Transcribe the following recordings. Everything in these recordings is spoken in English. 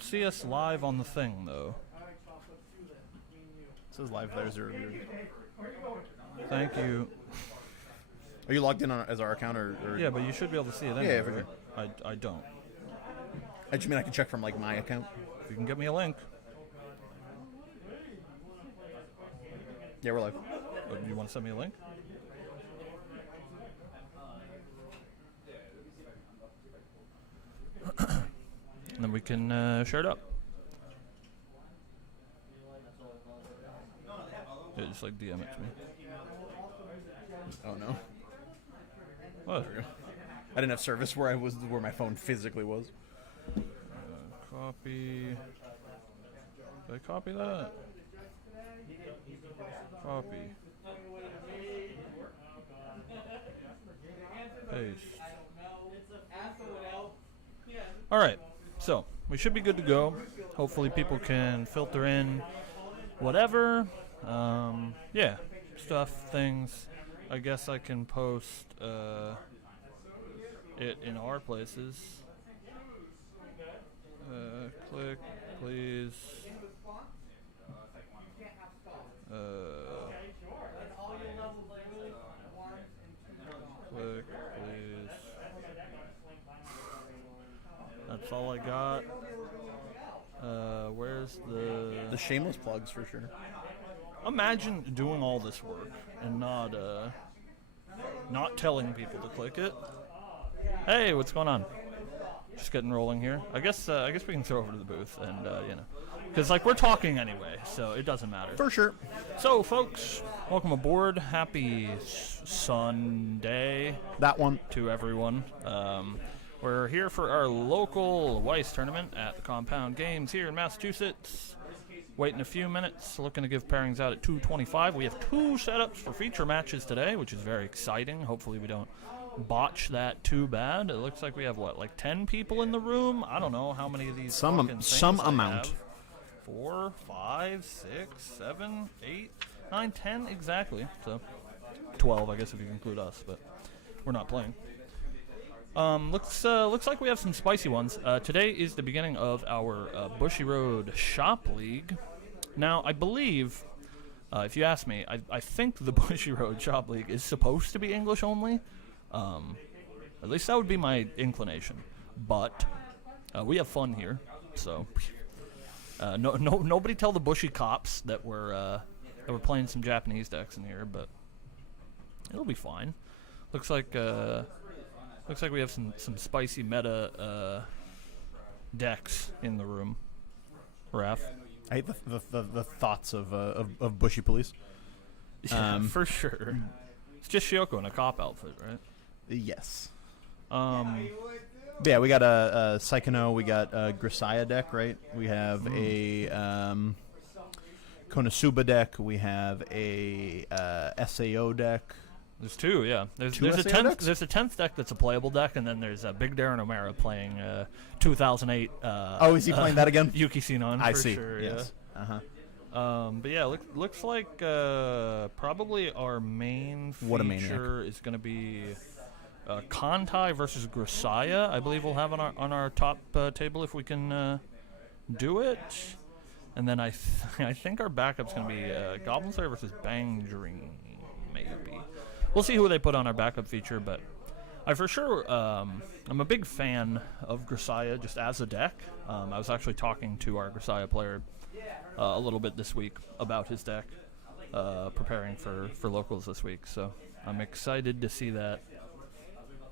don't see us live on the thing, though. It says live there, 0 viewers. Thank you. Are you logged in as our account or? Yeah, but you should be able to see it anyway. Yeah, for sure. I don't. I just mean I can check from like my account. If you can get me a link. Yeah, we're live. Oh, you want to send me a link? And then we can share it up. Yeah, just like DM it to me. Oh no. What? I didn't have service where where my phone physically was. Copy. Did I copy that? Copy. Paste. Alright, so we should be good to go. Hopefully people can filter in whatever. Yeah, stuff, things. I guess I can post it in our places. Click, please. Click, please. That's all I got. Where's The shameless plugs for sure. Imagine doing all this work and not telling people to click it. Hey, what's going on? Just getting rolling here. I guess we can throw over to the booth and because like we're talking anyway, so it doesn't matter. For sure. So, folks, welcome aboard. Happy Sunday. That one to everyone. We're here for our local Weiss tournament at the Compound Games here in Massachusetts. Waiting a few minutes, looking to give pairings out at 2:25. We have 2 setups for feature matches today, which is very exciting. Hopefully we don't botch that too bad. It looks like we have, what, like 10 people in the room? I don't know how many of these some amount. have. 4, 5, 6, 7, 8, 9, 10, exactly. So 12, I guess, if you include us, but we're not playing. Looks like we have some spicy ones. Today is the beginning of our Bushy Road Shop League. Now, I believe, if you ask me, I think the Bushy Road Shop League is supposed to be English only. At least that would be my inclination. But we have fun here, so nobody tell the Bushy cops that we're playing some Japanese decks in here, but it'll be fine. Looks like we have some spicy meta decks in the room. Raph. I hate the thoughts of Bushy police. Yeah, for sure. It's just Shioko in a cop outfit, right? Yes. Yeah, we got a Psychono, we got a Grisaya deck, right? We have a Konosuba deck, we have a SAO deck. There's 2, yeah. There's a 10th deck that's a playable deck, and then there's Big Darren O'Mara playing 2008. Oh, is he playing that again? Yuki Sinon. I see. Sure, yes. Yeah. But yeah, looks like probably our main feature is going to be Kantai versus Grisaya. I believe we'll have on our top table if we can do it. And then I think our backup's going to be Goblin Slayer versus Bang Dream, maybe. We'll see who they put on our backup feature, but I for sure, I'm a big fan of Grisaya just as a deck. I was actually talking to our Grisaya player a little bit this week about his deck, preparing for locals this week. So I'm excited to see that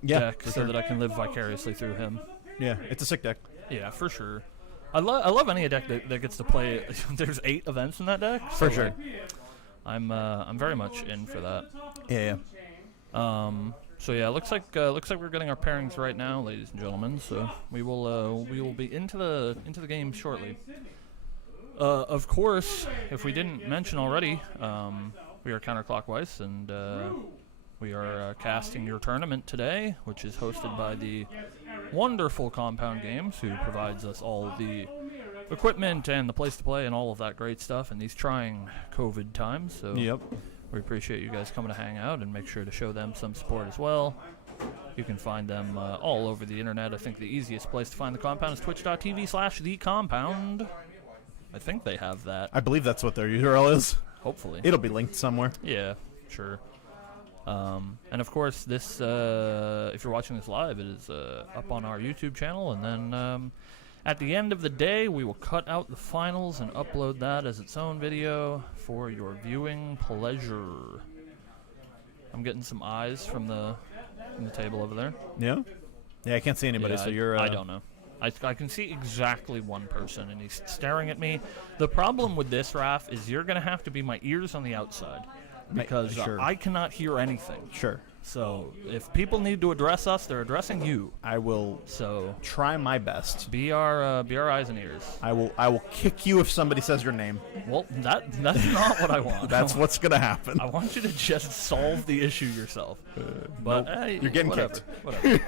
deck so that I can live vicariously through him. Yeah, it's a sick deck. Yeah, for sure. I love any deck that gets to play. There's 8 events in that deck. For sure. Like, I'm very much in for that. Yeah. So yeah, looks like we're getting our pairings right now, ladies and gentlemen. So we will be into the game shortly. Of course, if we didn't mention already, we are counterclockwise, and we are casting your tournament today, which is hosted by the wonderful Compound Games, who provides us all the equipment and the place to play and all of that great stuff in these trying COVID times. So yep. We appreciate you guys coming to hang out, and make sure to show them some support as well. You can find them all over the internet. I think the easiest place to find the compound is twitch.tv/thecompound. I think they have that. I believe that's what their URL is. Hopefully. It'll be linked somewhere. Yeah, sure. And of course, this, if you're watching this live, it is up on our YouTube channel. And then at the end of the day, we will cut out the finals and upload that as its own video for your viewing pleasure. I'm getting some eyes from the table over there. Yeah? Yeah, I can't see anybody, Yeah, so you're... I don't know. I can see exactly one person, and he's staring at me. The problem with this, Raph, is you're going to have to be my ears on the outside. Because sure. I cannot hear anything. Sure. So if people need to address us, they're addressing you. I will try my best. Be our eyes and ears. I will kick you if somebody says your name. Well, that's not what I want. That's what's gonna happen. I want you to just solve the issue yourself. But nope. hey, you're getting whatever, kicked. Whatever.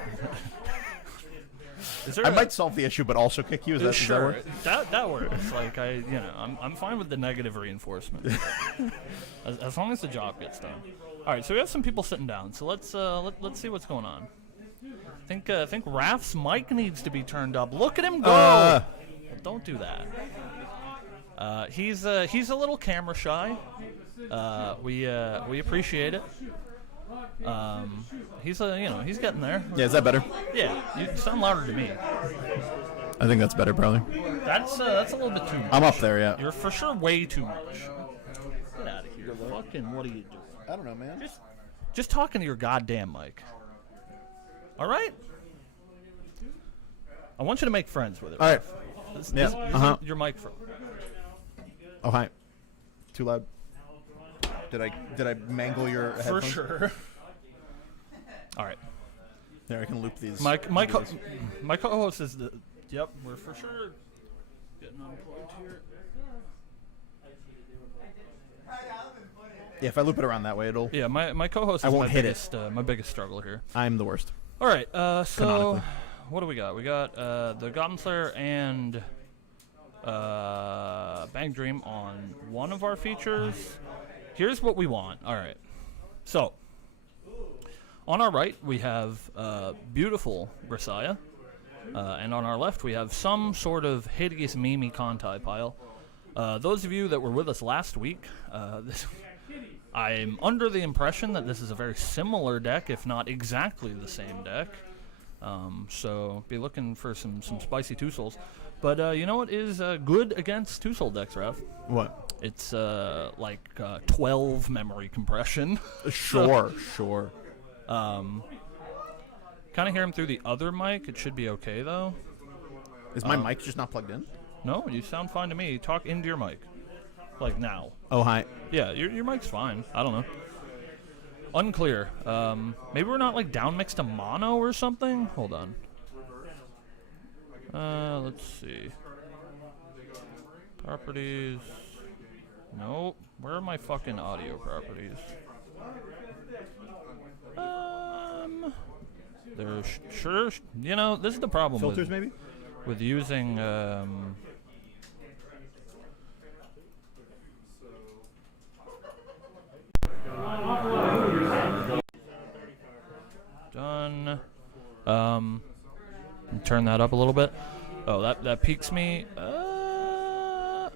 I might solve the issue, but also kick you. Is that sure? That works. Like I'm fine with the negative reinforcement, as long as the job gets done. All right, so we have some people sitting down. So let's see what's going on. I think Raph's mic needs to be turned up. Look at him go! Well, don't do that. He's a little camera shy. We appreciate it. He's getting there. Yeah, is that better? Yeah, you sound louder to me. I think that's better, probably. That's a little bit too much. I'm up there, yeah. You're for sure way too much. Get out of here. Fucking, what are you doing? I don't know, man. Just talking to your goddamn mic. All right? I want you to make friends with it. All right. This your mic. Oh, hi. Too loud. Did I mangle your headphones? For sure. All right. There, I can loop these. My co-host is the... Yep, we're for sure getting unplugged here. Yeah, if I loop it around that way, it'll... Yeah, my co-host is my biggest struggle here. I'm the worst. All right, so what do we got? We got the Goblin Slayer and Bang Dream on one of our features. Here's what we want. All right. So, on our right, we have beautiful Grisaya. And on our left, we have some sort of hideous Mimi Kontai pile. Those of you that were with us last week, I'm under the impression that this is a very similar deck, if not exactly the same deck. So be looking for some spicy two souls. But you know what is good against two soul decks, Raph? What? It's 12 memory compression. Sure. Kind of hear him through the other mic. It should be okay though. Is my mic just not plugged in? No, you sound fine to me. Talk into your mic. Like now. Oh, hi. Yeah, your mic's fine. I don't know. Unclear. Maybe we're not like down mixed to mono or something? Hold on. Let's see. Properties. Nope. Where are my fucking audio properties? There's sure. You know, this is the problem. Filters, maybe? With using done. Turn that up a little bit. Oh, that piques me. I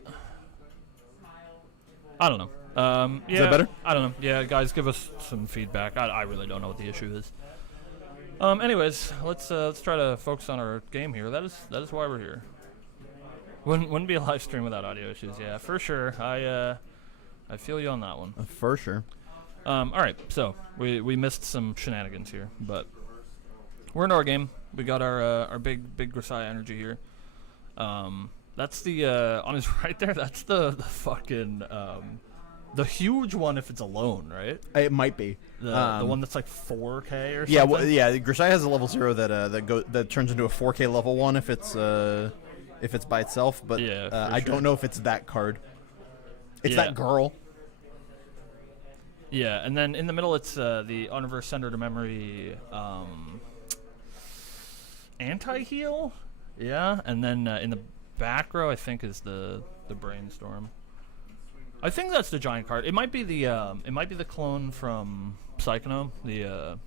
don't know. Yeah, is that better? I don't know. Yeah, guys, give us some feedback. I really don't know what the issue is. Anyways, let's try to focus on our game here. That is why we're here. Wouldn't be a live stream without audio issues. Yeah, for sure. I feel you on that one. For sure. All right, so we missed some shenanigans here, but we're in our game. We got our big Grisaya energy here. That's the on his right there. That's the fucking the huge one if it's alone, right? It might be the one that's like 4K or yeah. something. Well, yeah. Grisaya has a level 0 that turns into a 4K level 1 if it's by itself. But yeah, I don't know if it's that card. It's that girl. Yeah, and then in the middle it's the Universe Sender to Memory anti-heal. Yeah, and then in the back row I think is the Brainstorm. I think that's the giant card. It might be the clone from Psychono, the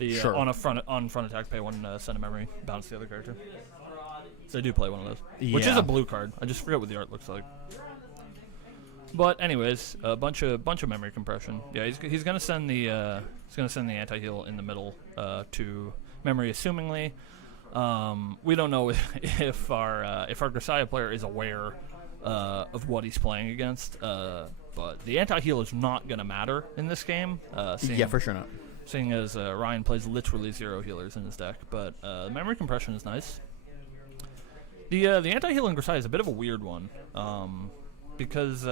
The on front attack, pay 1 send a memory, bounce the other character. So I do play one of those, which is a blue card. I just forget what the art looks like. But anyways, a bunch of memory compression. Yeah, he's gonna send the anti-heal in the middle to memory, assumingly. We don't know if our Grisaya player is aware of what he's playing against. But the anti-heal is not gonna matter in this game. Yeah, for sure not. Seeing as Ryan plays literally 0 healers in his deck, but memory compression is nice. The anti-heal in Grisaya is a bit of a weird one, because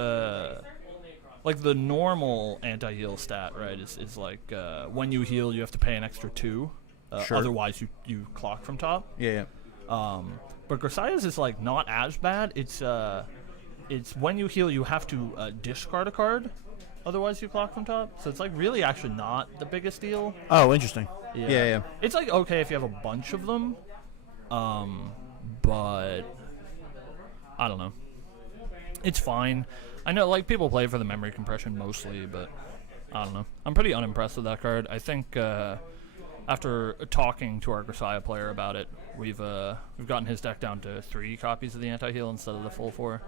like the normal anti-heal stat, right, is like when you heal you have to pay an extra 2, otherwise you clock from top. Yeah. But Grisaya's is like not as bad. It's when you heal you have to discard a card. Otherwise, you clock from top. So it's like really actually not the biggest deal. Oh, interesting. Yeah. It's like okay if you have a bunch of them, but I don't know. It's fine. I know like people play for the memory compression mostly, but I don't know. I'm pretty unimpressed with that card. I think after talking to our Grisaya player about it, we've gotten his deck down to 3 copies of the anti-heal instead of the full 4.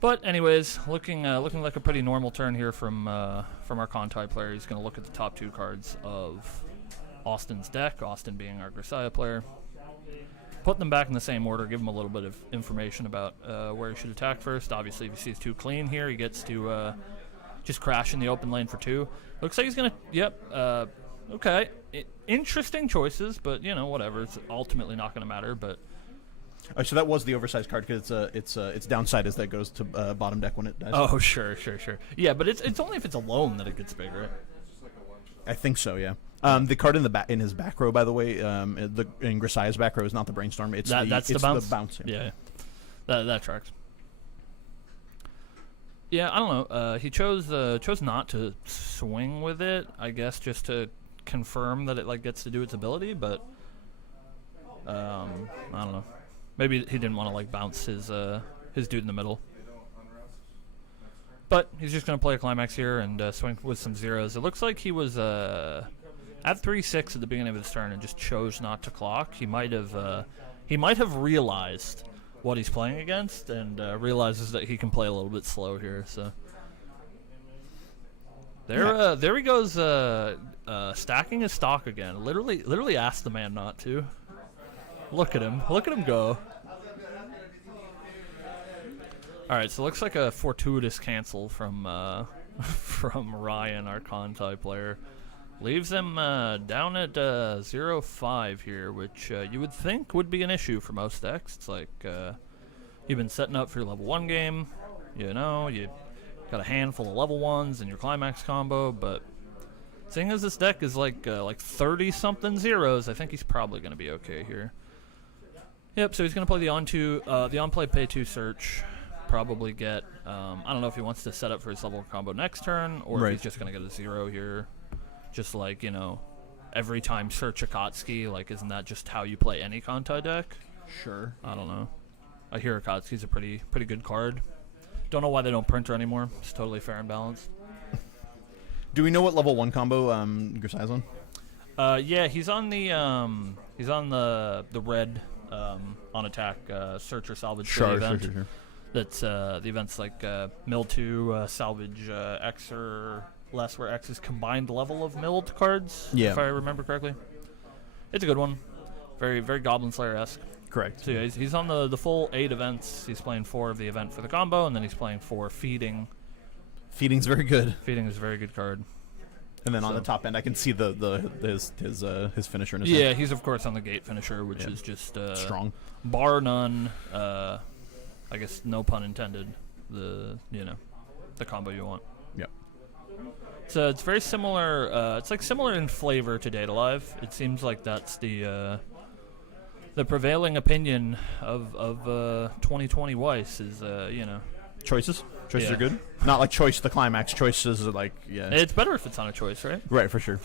But anyways, looking like a pretty normal turn here from our Contai player. He's going to look at the top 2 cards of Austin's deck, Austin being our Grisaya player. Put them back in the same order, give him a little bit of information about where he should attack first. Obviously, if he sees 2 clean here, he gets to just crash in the open lane for 2. Looks like he's going to, okay. Interesting choices, but, whatever. It's ultimately not going to matter, but... so that was the oversized card because its downside is that it goes to bottom deck when it dies. Oh, sure. Yeah, but it's only if it's alone that it gets bigger. I think so, yeah. The card in his back row, by the way, in Grisaya's back row is not the Brainstorm. It's the bounce. Yeah. That tracks. Yeah, I don't know. He chose not to swing with it, I guess, just to confirm that it like gets to do its ability, but I don't know. Maybe he didn't want to like bounce his dude in the middle. But he's just going to play a climax here and swing with some zeros. It looks like he was at 3-6 at the beginning of his turn and just chose not to clock. He might have realized what he's playing against and realizes that he can play a little bit slow here. So there he goes, stacking his stock again. Literally asked the man not to. Look at him go. All right, so it looks like a fortuitous cancel from Ryan, our Contai player. Leaves him down at 0-5 here, which you would think would be an issue for most decks. It's like you've been setting up for your level 1 game. You got a handful of level 1s in your climax combo, but seeing as this deck is like 30-something zeros, I think he's probably going to be okay here. Yep, so he's going to play the on-play pay 2 search. Probably get, I don't know if he wants to set up for his level combo next turn, or if he's just going to get a 0 here. Just like, every time search Akatsuki, like, isn't that just how you play any Contai deck? Sure. I don't know. I hear Akatsuki's a pretty good card. Don't know why they don't print her anymore. It's totally fair and balanced. Do we know what level 1 combo Grisaya's on? Yeah, he's on the red on attack search or salvage event. Sure. That's the event's like mill 2 salvage X or less, where X is combined level of milled cards. Yeah, if I remember correctly. It's a good one. Very very Goblin Slayer-esque. Correct. So yeah, he's on the full 8 events. He's playing 4 of the event for the combo, and then he's playing 4 feeding. Feeding's very good. Feeding is a very good card. And then on the top end, I can see his finisher in his Yeah, hand. He's of course on the gate finisher, which is just strong. Bar none. I guess no pun intended. The combo you want. Yeah. So it's very similar. It's like similar in flavor to Data Live. It seems like that's the prevailing opinion of 2020 Weiss is Choices are good. Not like choice the climax. Choices are like It's better if it's on a choice, right? Right, for sure.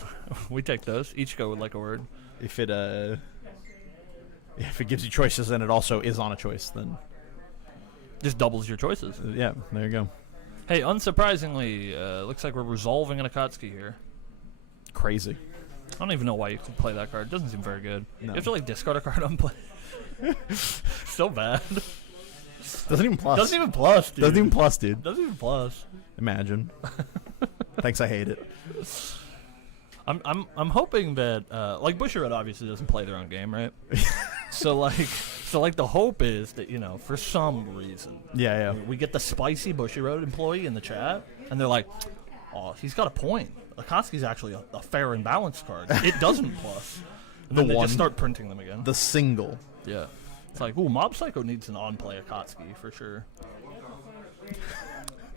We take those. Each go with like a word. If it gives you choices and it also is on a choice, then just doubles your choices. Yeah, there you go. Hey, unsurprisingly, looks like we're resolving an Akatsuki here. Crazy. I don't even know why you could play that card. It doesn't seem very good. No. You have to like discard a card on play. So bad. Doesn't even plus. Doesn't even plus, dude. Doesn't even plus, dude. Doesn't even plus. Imagine. Thanks, I hate it. I'm hoping that like Bushiroad obviously doesn't play their own game, right? so like the hope is that, you know, for some reason, Yeah. we get the spicy Bushiroad employee in the chat, and they're like, "Oh, he's got a point. Akatsuki's actually a fair and balanced card. It doesn't plus." And then they just start printing them again. The single. Yeah. It's like, ooh, Mob Psycho needs an on-play Akatsuki for sure.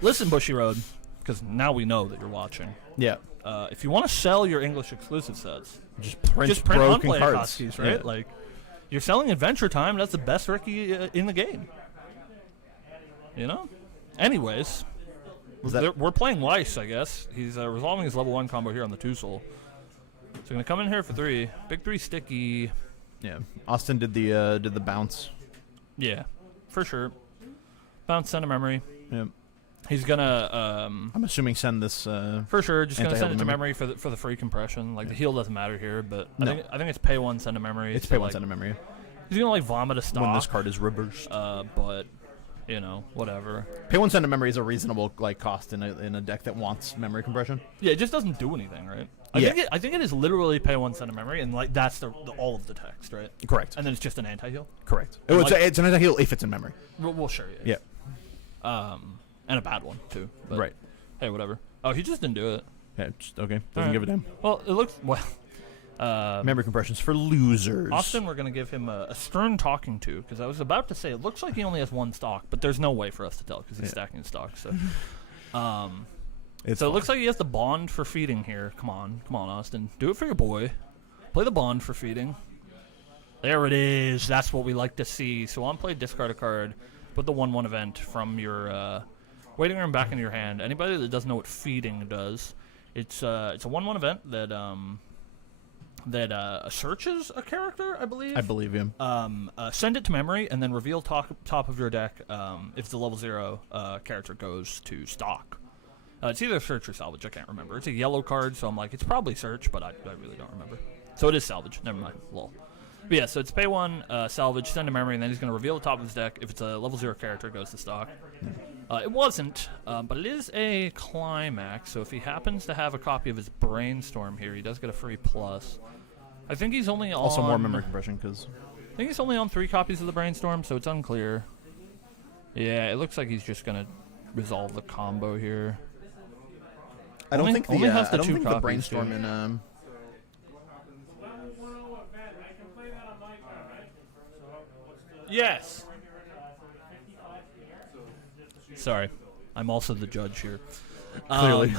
Listen, Bushiroad, because now we know that you're watching. Yeah. If you want to sell your English exclusive sets, just print broken on-play cards. Akatsuki's, right? Yeah. Like, you're selling Adventure Time. That's the best Ricky in the game. You know? Anyways, we're playing Weiss, I guess. He's resolving his level 1 combo here on the 2-soul. So going to come in here for 3. Big 3 sticky. Yeah. Austin did the bounce. Yeah, for sure. Bounce, send a memory. Yeah. He's gonna. I'm assuming send this. For sure, just gonna send it to memory for the free compression. Like the heal doesn't matter here, but I think it's pay 1, send a memory. It's pay 1, send a memory. He's gonna like vomit a stock when this card is reversed. But you know, whatever. Pay 1, send a memory is a reasonable like cost in a deck that wants memory compression. Yeah, it just doesn't do anything, right? I think it is literally pay 1, send a memory, and like that's the all of the text, right? Correct. And then it's just an anti-heal. Correct. It's an anti-heal if it's in memory. Well, sure. Yeah. And a bad one too. But right. Hey, whatever. Oh, he just didn't do it. Yeah. Okay. Doesn't give a damn. Well, it looks memory compressions for losers. Austin, we're gonna give him a stern talking to, because I was about to say it looks like he only has 1 stock, but there's no way for us to tell because he's stacking stock. So, it looks like he has the bond for feeding here. Come on, Austin, do it for your boy. Play the bond for feeding. There it is. That's what we like to see. So on play, discard a card, put the 1/1 event from your waiting room back into your hand. Anybody that doesn't know what feeding does, it's a 1/1 event that searches a character, I believe. I believe him. Send it to memory and then reveal top of your deck if the level 0 character goes to stock. It's either search or salvage. I can't remember. It's a yellow card, so I'm like, it's probably search, but I really don't remember. So it is salvage. Never mind. Lol. But yeah, so it's pay 1, salvage, send to memory, and then he's going to reveal the top of his deck. If it's a level 0 character, it goes to stock. It wasn't, but it is a climax, so if he happens to have a copy of his Brainstorm here, he does get a free plus. I think he's only on... Also more memory compression, because... I think he's only on 3 copies of the Brainstorm, so it's unclear. Yeah, it looks like he's just going to resolve the combo here. I don't think the Brainstorm too. in... Yes. Sorry, I'm also the judge here. Clearly.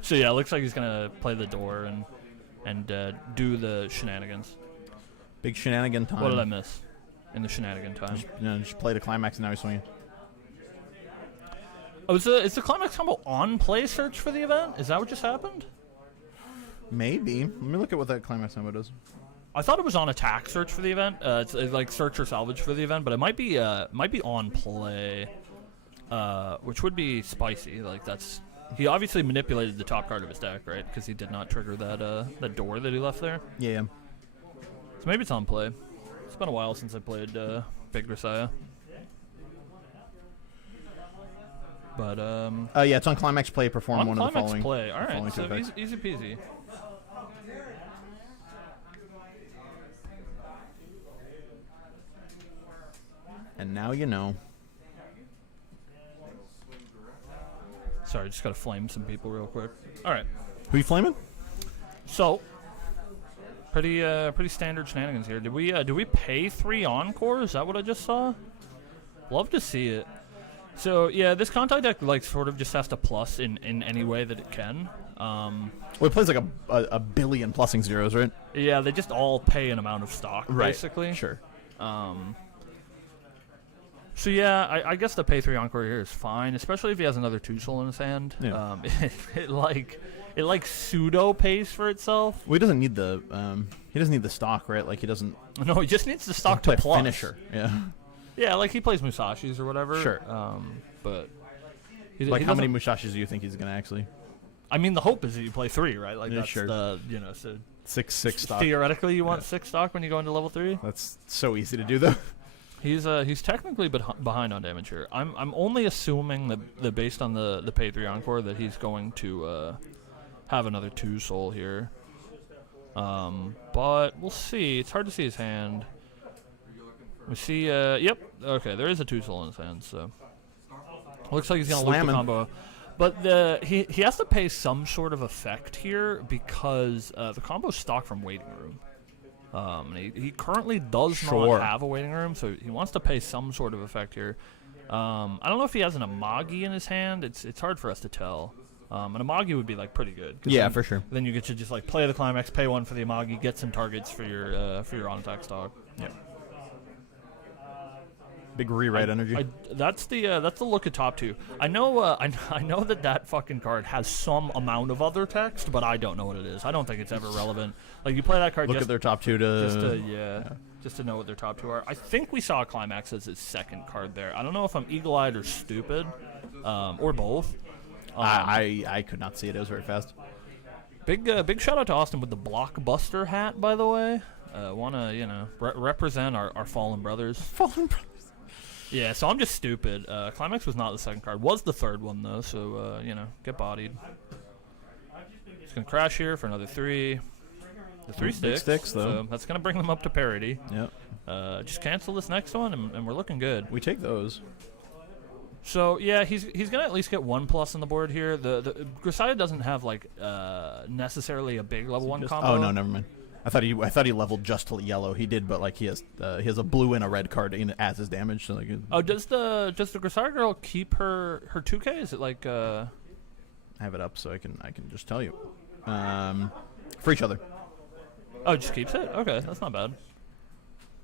So yeah, it looks like he's gonna play the door and do the shenanigans. Big shenanigan time. What did I miss in the shenanigan time? Just play the climax and now he's swinging. Oh, is the climax combo on play search for the event? Is that what just happened? Maybe. Let me look at what that climax combo does. I thought it was on attack search for the event. It's like search or salvage for the event, but it might be on play, which would be spicy. Like he obviously manipulated the top card of his deck, right? Because he did not trigger that door that he left there. Yeah. So maybe it's on play. It's been a while since I played Big Grisaya. But yeah, it's on climax play. Perform one of the following. Play. All right, so easy peasy. And now you know. Sorry, just gotta flame some people real quick. All right. Who you flaming? So, pretty standard shenanigans here. Did we pay 3 encore? Is that what I just saw? Love to see it. So yeah, this Contai deck like sort of just has to plus in any way that it can. Well, it plays like a billion plussing zeros, right? Yeah, they just all pay an amount of stock, basically. Sure. So yeah, I guess the pay 3 encore here is fine, especially if he has another 2-soul in his hand. Yeah. It like pseudo pays for itself. Well, he doesn't need the stock, right? Like he doesn't. No, he just needs the stock to plus. Finisher. Yeah. Yeah, like he plays Musashis or whatever. Sure. But like how many Musashis do you think he's gonna actually? I mean, the hope is that you play 3, right? Like, Yeah, that's sure. the, you know, so 6 stock. theoretically you want 6 stock when you go into level 3. That's so easy to do, though. He's technically behind on damage here. I'm only assuming that based on the pay 3 encore that he's going to have another 2 soul here. But we'll see. It's hard to see his hand. We see. Yep. Okay, there is a 2 soul in his hand. So looks like he's gonna loop the combo. But he has to pay some sort of effect here because the combo's stock from waiting room. He currently does not have a waiting room, so he wants to pay some sort of effect here. I don't know if he has an Amagi in his hand. It's hard for us to tell. An Amagi would be like pretty good. Yeah, for sure. Then you get to just like play the climax, pay 1 for the Amagi, get some targets for your on attack stock. Yeah. Big rewrite energy. That's the look at top 2. I know I know that fucking card has some amount of other text, but I don't know what it is. I don't think it's ever relevant. Like you play that card. Look at their top 2 just to know what their top 2 are. I think we saw Climax as his second card there. I don't know if I'm eagle-eyed or stupid, or both. I could not see it. It was very fast. Big shout out to Austin with the Blockbuster hat, by the way. Wanna represent our fallen brothers. Fallen brothers. Yeah, so I'm just stupid. Climax was not the second card. Was the third one, though, so, get bodied. Just going to crash here for another 3. The 3 sticks, though. So that's going to bring them up to parity. Yep. Just cancel this next one, and we're looking good. We take those. So, yeah, he's going to at least get 1+ on the board here. The Grisaya doesn't have, like, necessarily a big level 1 combo. Oh, no, never mind. I thought he leveled just to yellow. He did, but like he has a blue and a red card as his damage. So like. Does the Grisaya girl keep her 2K? Is it like? I have it up so I can just tell you. For each other. Oh, it just keeps it. Okay, that's not bad.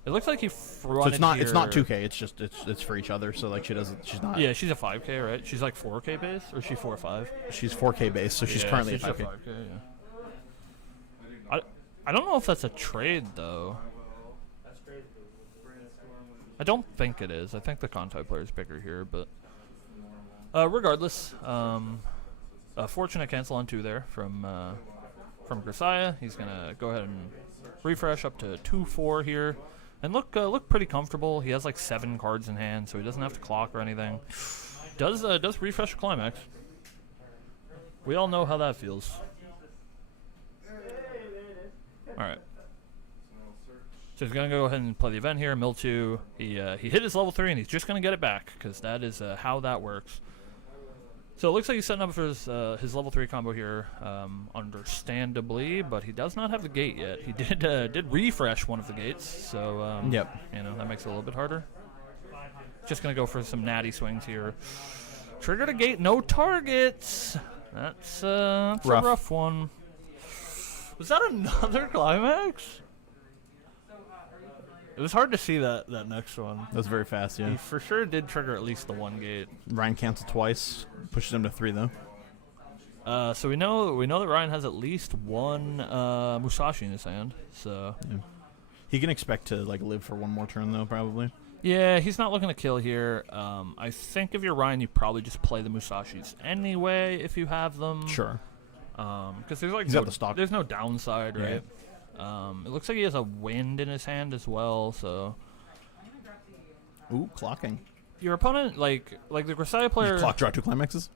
It looks like he fronted. So it's not 2K. It's just it's for each other. So like she's not. Yeah, she's a 5K, right? She's like 4K base, or is she 4 or 5? She's 4K base, so she's currently she's at 5K. A 5K, yeah. I don't know if that's a trade, though. I don't think it is. I think the Contai player is bigger here, but regardless, fortunate cancel on 2 there from Grisaya. He's gonna go ahead and refresh up to 2-4 here, and look pretty comfortable. He has like 7 cards in hand, so he doesn't have to clock or anything. Does refresh a climax. We all know how that feels. Alright. So he's going to go ahead and play the event here. Mill 2. He hit his level 3, and he's just going to get it back, because that is how that works. So it looks like he's setting up for his level 3 combo here, understandably, but he does not have the gate yet. He did refresh one of the gates, so yep. That makes it a little bit harder. Just going to go for some natty swings here. Triggered a gate, no targets. That's a rough one. Was that another climax? It was hard to see that next one. That was very fast, yeah. He for sure did trigger at least the 1 gate. Ryan canceled twice, pushes him to 3 though. So we know that Ryan has at least 1 Musashi in his hand. So yeah. He can expect to like live for 1 more turn though, probably. Yeah, he's not looking to kill here. I think if you're Ryan, you probably just play the Musashis anyway if you have them. Sure. Because there's like got the stock. There's no downside, yeah. right? It looks like he has a wind in his hand as well, so. Ooh, clocking. Your opponent, like the Grisaya player. Clock draw 2 climaxes.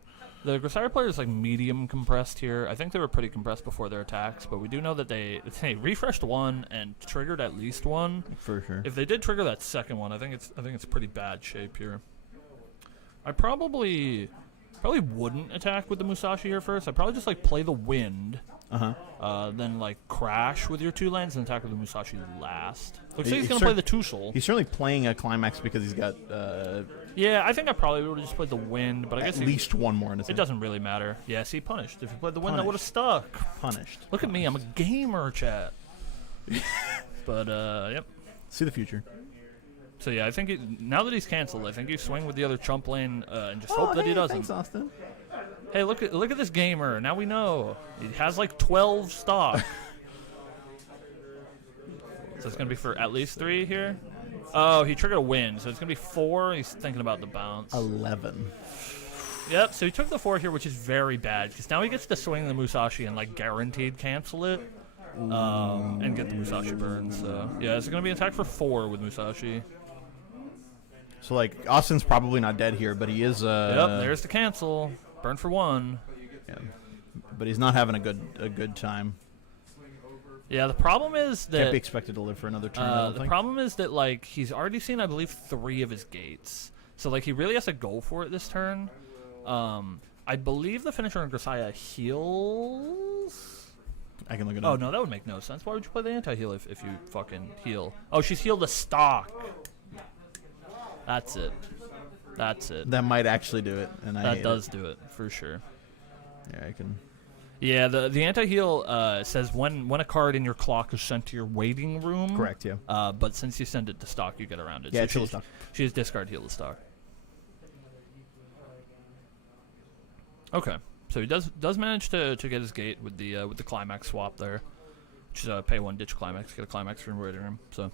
The Grisaya player is like medium compressed here. I think they were pretty compressed before their attacks, but we do know that they refreshed 1 and triggered at least 1. For sure. If they did trigger that second one, I think it's pretty bad shape here. I probably wouldn't attack with the Musashi here first. I'd probably just like play the wind. Then like crash with your 2 lands and attack with the Musashi last. Looks like he's gonna play the 2 soul. He's certainly playing a climax because he's got. Yeah, I think I probably would have just played the wind, but I guess at least 1 more in his hand. It doesn't really matter. Yeah, see, punished. If you played the wind, that would have stuck. Punished. Look at me, I'm a gamer, chat. But yep. See the future. So yeah, I think now that he's canceled, I think you swing with the other chump lane and just hope that he doesn't. Thanks, Austin. Hey, look at this gamer. Now we know he has like 12 stock. So it's gonna be for at least 3 here. Oh, he triggered a win, so it's gonna be 4. He's thinking about the bounce. 11. Yep, so he took the 4 here, which is very bad, because now he gets to swing the Musashi and, like, guaranteed cancel it, and get the Musashi burn. So, yeah, it's going to be an attack for 4 with Musashi. So, like, Austin's probably not dead here, but he is... Yep, there's the cancel. Burn for 1. Yeah, but he's not having a good time. Yeah, the problem is that... Can't be expected to live for another turn, the problem is that, like, he's already seen, I believe, 3 of his gates. So, like, he really has to go for it this turn. I believe the finisher on Grisaya heals. I can look it up. up. Oh, no, that would make no sense. Why would you play the anti-heal if you fucking heal? Oh, she's healed a stock. That's it. That's it. That might actually do it. And that does do it, for sure. Yeah, I can... Yeah, the anti-heal says when a card in your clock is sent to your waiting room. Correct, yeah. But since you send it to stock, you get around it. Yeah, so it's stock. She has discard heal to stock. Okay, so he does manage to get his gate with the climax swap there, which is pay 1 ditch climax, get a climax from waiting room. So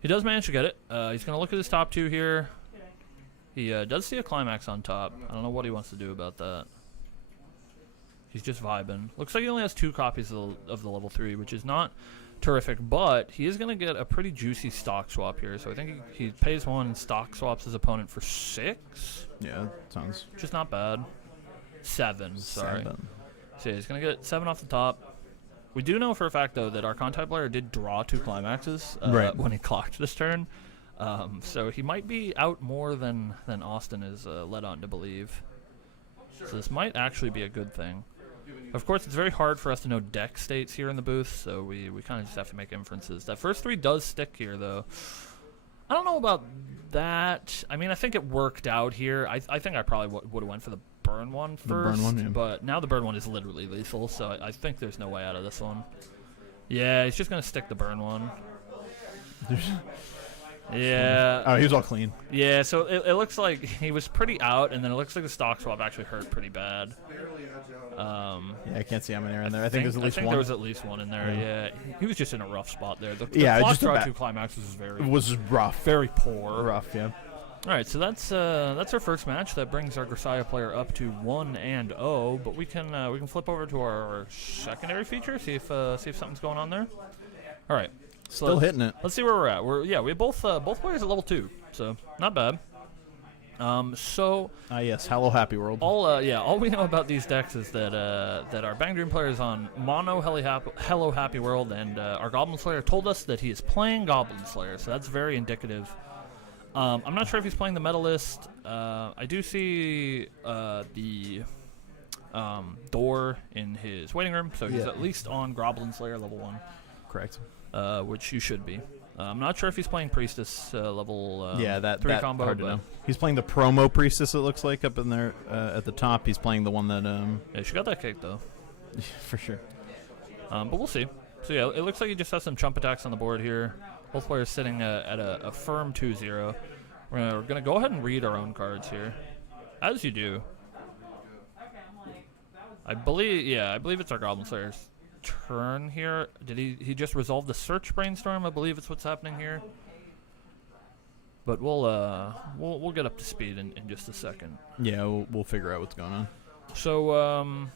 he does manage to get it. He's gonna look at his top 2 here. He does see a climax on top. I don't know what he wants to do about that. He's just vibing. Looks like he only has 2 copies of the level 3, which is not terrific, but he is going to get a pretty juicy stock swap here. So I think he pays 1 and stock swaps his opponent for 6. Yeah, sounds... Which is not bad. 7, sorry. 7. So yeah, he's going to get 7 off the top. We do know for a fact, though, that our Contact player did draw 2 climaxes when he clocked this turn. So he might be out more than Austin is led on to believe. So this might actually be a good thing. Of course, it's very hard for us to know deck states here in the booth, so we kind of just have to make inferences. That first 3 does stick here, though. I don't know about that. I mean, I think it worked out here. I think I probably would have went for the burn one first, burn one, yeah. But now the burn one is literally lethal, so I think there's no way out of this one. Yeah, he's just going to stick the burn one. Yeah. Oh, he was all clean. Yeah, so it looks like he was pretty out, and then it looks like the stock swap actually hurt pretty bad. Yeah, I can't see how many are in there. I think there's at least one. There was at least 1 in there. Yeah, he was just in a rough spot there. The yeah, clock just draw 2 climaxes was rough, very poor. Rough, yeah. All right, so that's our first match. That brings our Grisaya player up to 1-0. But we can flip over to our secondary feature, see if something's going on there. All right. So Still hitting it. Let's see where we're at. We have both players at level 2, so not bad. Yes, hello Happy World. All we know about these decks is that our Bang Dream player is on mono Hello Happy World, and our Goblin Slayer told us that he is playing Goblin Slayer, so that's very indicative. I'm not sure if he's playing the Meta List. I do see the door in his waiting room, so he's at least on Goblin Slayer level 1. Correct. Which you should be. I'm not sure if he's playing Priestess level 3 combo. Hard to know. He's playing the promo Priestess, it looks like, up in there at the top. He's playing the one that... Yeah, she got that cake, though. For sure. But we'll see. So, yeah, it looks like he just has some chump attacks on the board here. Both players sitting at a firm 2-0. We're going to go ahead and read our own cards here. As you do. I believe it's our Goblin Slayer's turn here. Did he just resolve the search brainstorm? I believe it's what's happening here. But we'll get up to speed in just a second. Yeah, we'll figure out what's going on. So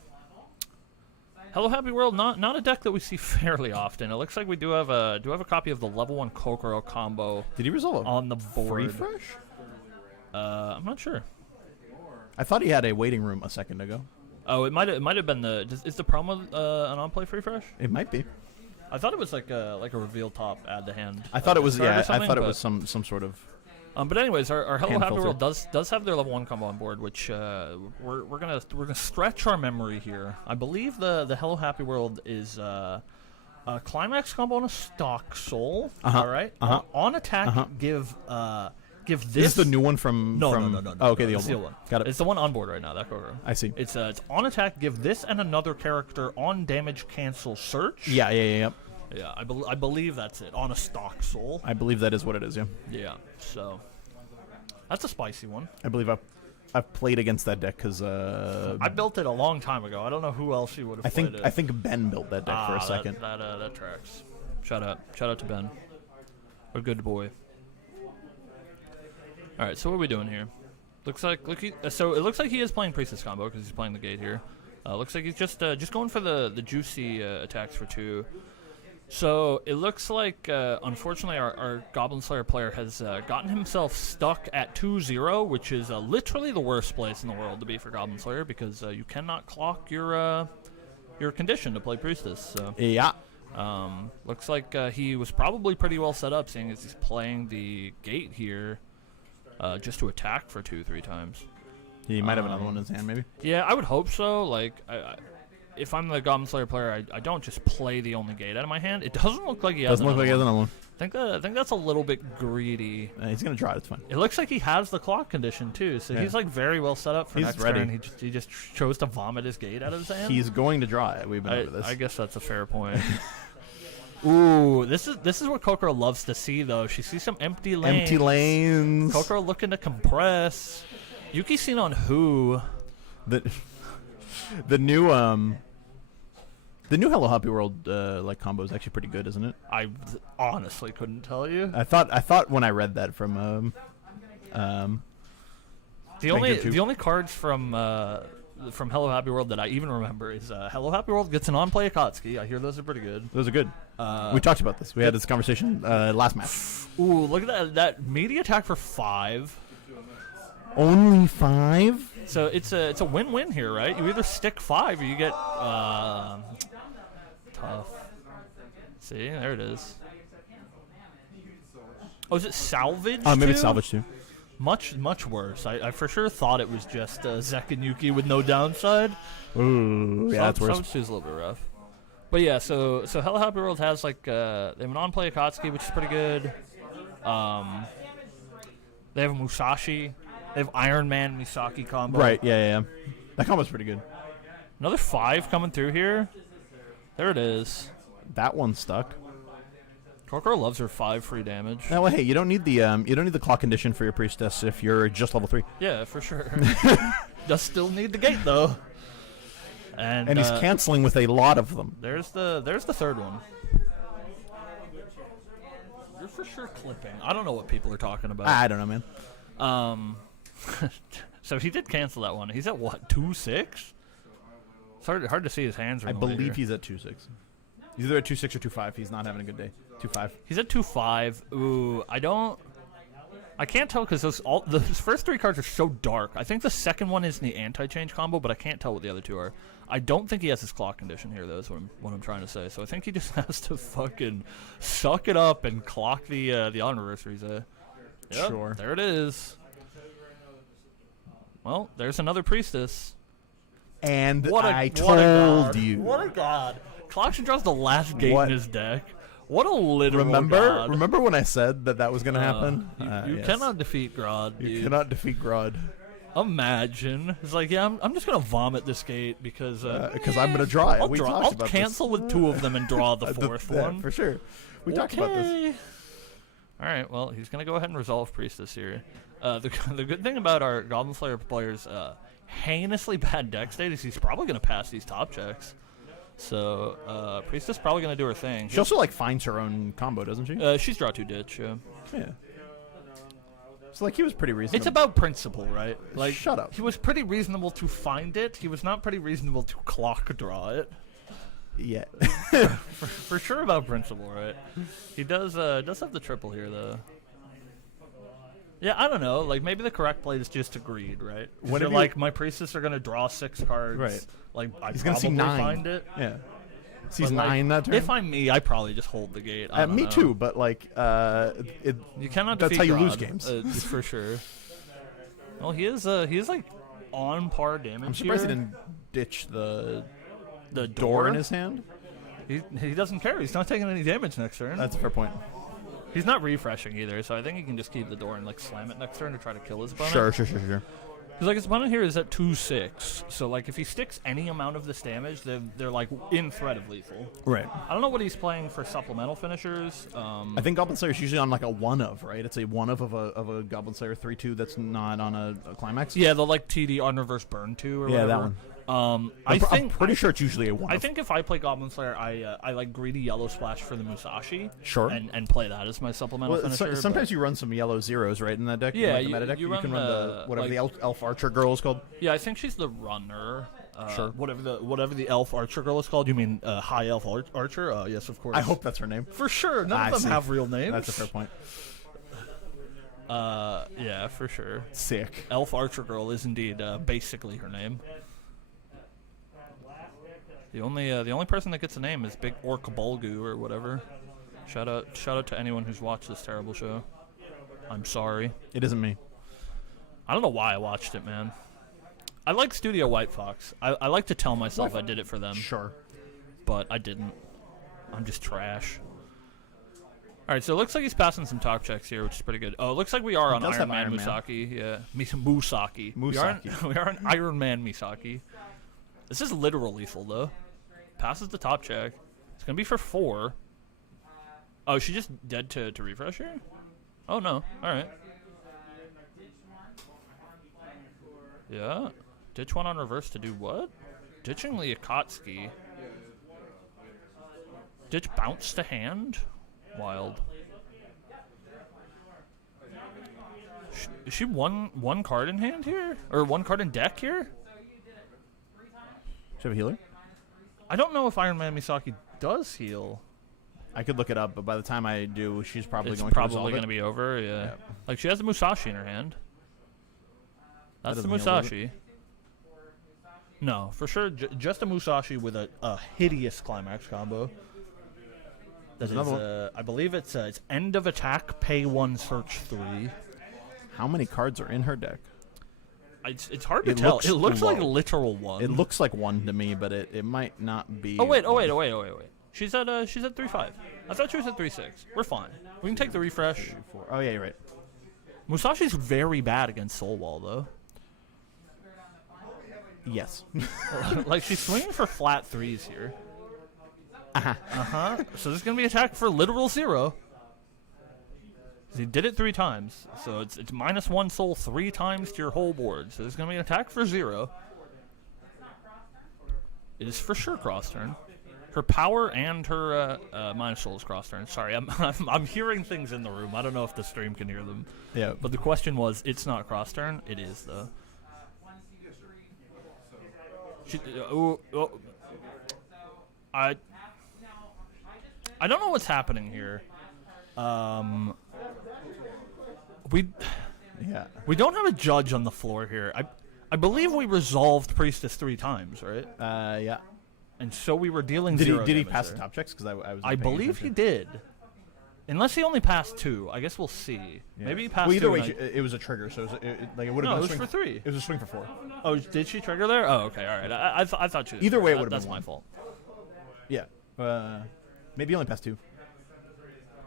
Hello Happy World, not a deck that we see fairly often. It looks like we do have a copy of the level 1 Kokoro combo. Did he resolve on the board? Refresh? I'm not sure. I thought he had a waiting room a second ago. Oh, it might have been is the promo an on-play free fresh? It might be. I thought it was like a reveal top add to hand. I thought it was I thought it was some sort of. But anyways, our Hello Happy World does have their level 1 combo on board, which we're gonna stretch our memory here. I believe the Hello Happy World is a climax combo on a stock soul. All right. On attack, give this. This is the new one from. No. Oh, okay, the old one. Got it. It's the one on board right now. That Kokoro. I see. It's on attack, give this and another character on damage cancel search. Yeah. Yeah, I believe that's it, on a stock soul. I believe that is what it is, yeah. Yeah, so that's a spicy one. I believe I've played against that deck because... I built it a long time ago. I don't know who else you would have played it. I think Ben built that deck for a second. That tracks. Shout out to Ben. A good boy. Alright, so what are we doing here? So it looks like he is playing Priestess combo because he's playing the gate here. Looks like he's just going for the juicy attacks for 2. So it looks like, unfortunately, our Goblin Slayer player has gotten himself stuck at 2-0, which is literally the worst place in the world to be for Goblin Slayer because you cannot clock your condition to play Priestess. So. Yeah. Looks like he was probably pretty well set up, seeing as he's playing the gate here just to attack for 2-3 times. He might have another one in his hand, maybe. Yeah, I would hope so. Like, if I'm the Goblin Slayer player, I don't just play the only gate out of my hand. It doesn't look like he has another one. I think that's a little bit greedy. He's gonna draw it. It's fine. It looks like he has the clock condition too, so he's like very well set up for next turn. He just chose to vomit his gate out of his hand. He's going to draw it. We've been over this. I guess that's a fair point. Ooh, this is what Kokoro loves to see though. She sees some empty lanes. Empty lanes. Kokoro looking to compress. Yuki's seen on who? The new Hello Happy World like combo is actually pretty good, isn't it? I honestly couldn't tell you. I thought when I read that from the only cards from Hello Happy World that I even remember is Hello Happy World gets an on-play Akatsuki. I hear those are pretty good. Those are good. We talked about this. We had this conversation last match. Ooh, look at that media attack for 5. Only 5? So it's a win-win here, right? You either stick 5 or you get tough. See, there it is. Oh, is it salvage? Maybe it's salvage too. Much worse. I for sure thought it was just Zek and Yuki with no downside. Ooh, yeah, that's worse. Salvage 2 is a little bit rough. But yeah, so Hello Happy World has like they have an on-play Akatsuki, which is pretty good. They have a Musashi. They have Iron Man Misaki combo. Right, yeah. That combo's pretty good. Another 5 coming through here. There it is. That one stuck. Kokoro loves her 5 free damage. Now, hey, you don't need the clock condition for your priestess if you're just level 3. Yeah, for sure. Does still need the gate though. And he's canceling with a lot of them. There's the third one. You're for sure clipping. I don't know what people are talking about. I don't know, man. So he did cancel that one. He's at what, 2-6? It's hard to see his hands. I believe he's at 2-6. He's either at 2-6 or 2-5. He's not having a good day. 2-5. He's at 2-5. Ooh, I can't tell because those first 3 cards are so dark. I think the second one is in the anti-change combo, but I can't tell what the other 2 are. I don't think he has his clock condition here, though, is what I'm trying to say. So I think he just has to fucking suck it up and clock the anniversaries. Yep, sure. There it is. Well, there's another priestess. And I told you. What a god. Collection draws the last gate in his deck. What a literal god. Remember when I said that was going to happen? You cannot defeat Grodd, dude. You cannot defeat Grodd. Imagine. It's like, yeah, I'm just going to vomit this gate because I'm going to draw it. I'll cancel with 2 of them and draw the 4th one. For sure. We talked about this. All right, well, he's going to go ahead and resolve Priestess here. The good thing about our Goblin Slayer player's heinously bad deck state is he's probably going to pass these top checks. So Priestess probably going to do her thing. She also finds her own combo, doesn't she? She's draw 2 ditch. Yeah. So he was pretty reasonable. It's about principle, right? Like, shut up. He was pretty reasonable to find it. He was not pretty reasonable to clock draw it. Yeah. for sure about principle, right? He does have the triple here though. Yeah, I don't know. Like, maybe the correct play is just agreed, right? When you're like, my priestess are going to draw 6 cards. Right. Like, he's going to see 9. Find it. Yeah. Sees 9 that turn. If I'm me, I probably just hold the gate. Me too, but you cannot. That's how you lose Grodd, games. For sure. Well, he is like on par damage. I'm surprised here. he didn't ditch the door in his hand. He doesn't care. He's not taking any damage next turn. That's a fair point. He's not refreshing either, so I think he can just keep the door and slam it next turn to try to kill his opponent. Sure. Because his opponent here is at 2-6, so if he sticks any amount of this damage, they're in threat of lethal. Right. I don't know what he's playing for supplemental finishers. I think Goblin Slayer is usually on a 1-of, right? It's a 1-of of a Goblin Slayer 3/2 that's not on a climax. Yeah, the TD on reverse burn 2 or whatever. Yeah, that one. I'm pretty sure it's usually a 1. I think if I play Goblin Slayer, I like Greedy Yellow Splash for the Musashi. Sure. And play that as my supplemental finisher. Sometimes you run some yellow zeros, right, in that deck? Yeah, the meta deck? You can run the whatever the elf archer girl is called. Yeah, I think she's the runner. Sure. Whatever the elf archer girl is called. You mean high elf archer? Yes, of course. I hope that's her name. For sure. None of them have real names. That's a fair point. Yeah, for sure. Sick. Elf archer girl is indeed basically her name. The only person that gets a name is Big Orc Bulgu or whatever. Shout out to anyone who's watched this terrible show. I'm sorry. It isn't me. I don't know why I watched it, man. I like Studio White Fox. I like to tell myself I did it for them. Sure. But I didn't. I'm just trash. Alright, so it looks like he's passing some top checks here, which is pretty good. Oh, it looks like we are on Iron Man Misaki. Yeah. Musaki. We are on Iron Man Misaki. This is literal lethal, though. Passes the top check. It's going to be for 4. Oh, is she just dead to refresh here? Oh, no. Alright. Yeah. Ditch one on reverse to do what? Ditching Liakotski. Ditch bounce to hand? Wild. Is she one card in hand here? Or 1 card in deck here? Should have a healer? I don't know if Iron Man Misaki does heal. I could look it up, but by the time I do, she's probably going to be over, yeah. Like, she has the Musashi in her hand. That's the Musashi. No, for sure, just a Musashi with a hideous climax combo. That is, I believe it's end of attack, pay 1, search 3. How many cards are in her deck? It's hard to tell. It looks like a literal 1. It looks like 1 to me, but it might not be. Oh wait. She's at 3-5. I thought she was at 3-6. We're fine. We can take the refresh. 3, 4. Oh yeah, you're right. Musashi's very bad against Soul Wall though. Yes. Like she's swinging for flat 3s here. So this is gonna be attack for literal 0. He did it 3 times, so it's -1 soul 3 times to your whole board. So there's gonna be an attack for 0. It is for sure cross turn. Her power and her minus soul is cross turn. Sorry, I'm hearing things in the room. I don't know if the stream can hear them. Yeah. But the question was, it's not cross turn. It is though. I don't know what's happening here. We don't have a judge on the floor here. I believe we resolved Priestess 3 times, right? Yeah. And so we were dealing did 0 he damage pass there. the top checks? Because I believe he did. Unless he only passed 2. I guess we'll see. Yeah. Maybe he passed 2. Either way, it was a trigger, so it would have been a swing for 3. It was a swing for 4. Oh, did she trigger there? Oh, okay, all right. I thought she. Either way, it would have been. That's my fault. Yeah. Maybe he only passed 2.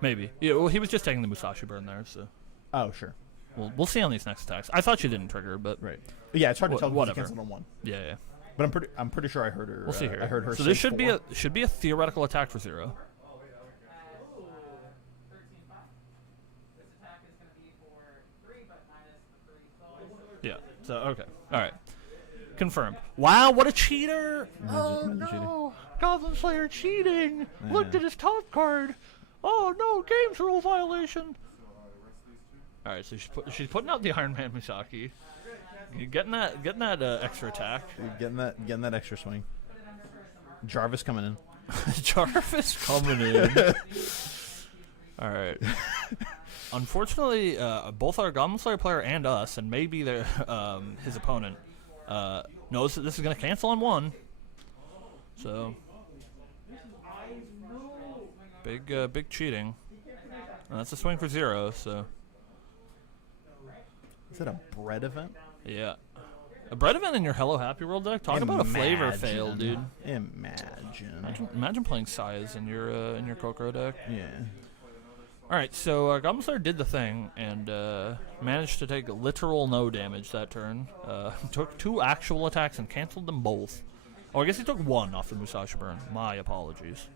Maybe. Yeah. Well, he was just taking the Musashi burn there, so. Oh, sure. We'll see on these next attacks. I thought she didn't trigger, but right. Yeah, it's hard to tell. Whatever. Canceled on 1. Yeah. But I'm pretty sure I heard her. We'll see here. I heard her. So this should be a theoretical attack for 0. Yeah. So okay. All right. Confirmed. Wow, what a cheater! No, Goblin Slayer cheating! Yeah. Looked at his top card. Oh no, games rule violation. All right, so she's putting out the Iron Man Misaki. You getting that extra attack? Getting that extra swing. Jarvis coming in. Jarvis coming in. All right. Unfortunately, both our Goblin Slayer player and us, and maybe his opponent, knows that this is going to cancel on 1. So, big cheating. And that's a swing for 0. So, is it a bread event? Yeah. A bread event in your Hello Happy World deck? Talk about a flavor fail, dude. Imagine playing Size in your Kokoro deck. Yeah. Alright, so Goblin Slayer did the thing and managed to take literal no damage that turn. Took 2 actual attacks and canceled them both. Oh, I guess he took 1 off the Musashi burn. My apologies.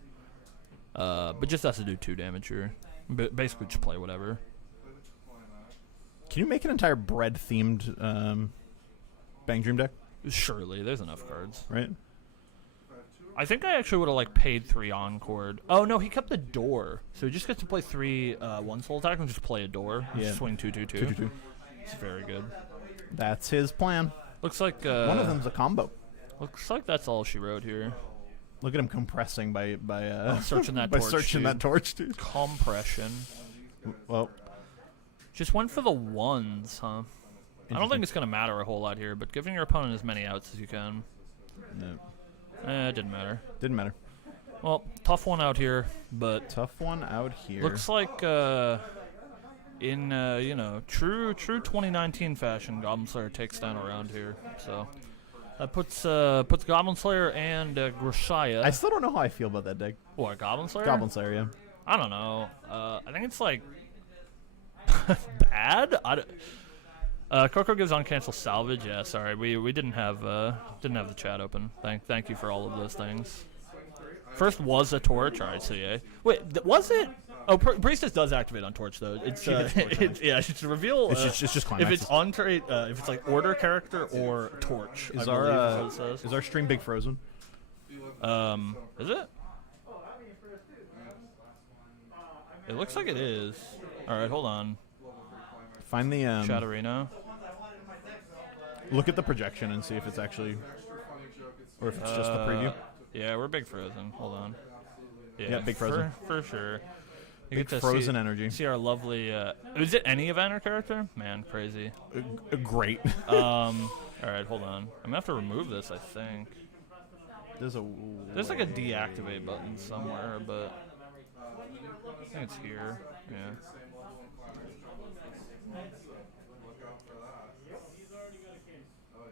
But just has to do 2 damage here. Basically just play whatever. Can you make an entire bread-themed Bang Dream deck? Surely, there's enough cards. Right? I think I actually would have like paid 3 Encore. Oh no, he kept the door, so he just gets to play 3 one soul attack and just play a door. Yeah. Swing 2/2/2. It's very good. That's his plan. Looks like one of them's a combo. Looks like that's all she wrote here. Look at him compressing by searching that by torch. searching that torch, dude. Compression. Well, just went for the ones, huh? I don't think it's gonna matter a whole lot here, but giving your opponent as many outs as you can. No. It didn't matter. Didn't matter. Well, tough one out here, but tough one out here. Looks like in you know, true 2019 fashion, Goblin Slayer takes down around here. So that puts Goblin Slayer and Grisaya. I still don't know how I feel about that deck. What, Goblin Slayer? Goblin Slayer, yeah. I don't know. I think it's like bad. Coco gives on cancel salvage. Yeah, sorry, we didn't have the chat open. Thank you for all of those things. First was a torch. All right, so yeah. Wait, was it? Oh, Priestess does activate on torch though. It's yeah, it's reveal. It's just climaxes. If it's on trade, if it's like order character or torch. Is our stream big frozen? Is it? It looks like it is. All right, hold on. Find the chat arena. Look at the projection and see if it's actually, or if it's just the preview. Yeah, we're big frozen. Hold on. Yeah, big frozen for sure. You big frozen energy. See our lovely. Is it any event or character? Man, crazy. Great. All right, hold on. I'm gonna have to remove this. I think. There's like a deactivate button somewhere, but I think it's here. Yeah.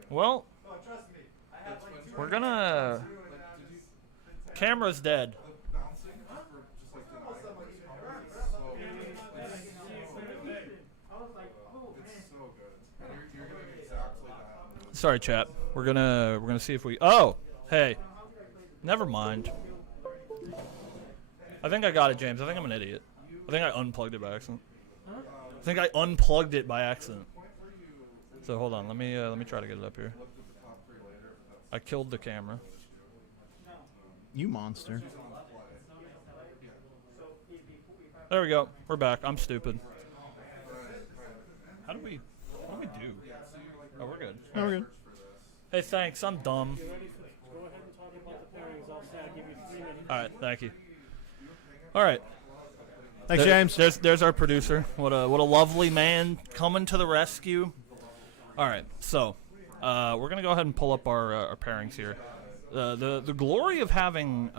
Well, we're gonna. Camera's dead. Sorry, chat. We're gonna see if we. Oh, hey. Never mind. I think I got it, James. I think I'm an idiot. I think I unplugged it by accident. I think I unplugged it by accident. So hold on. Let me try to get it up here. I killed the camera. You monster. There we go. We're back. I'm stupid. What do we do? Oh, we're good. Oh, we're good. Hey, thanks. I'm dumb. All right, thank you. All right. Thanks, James. There's our producer. What a lovely man coming to the rescue. All right, so we're gonna go ahead and pull up our pairings here. The glory of having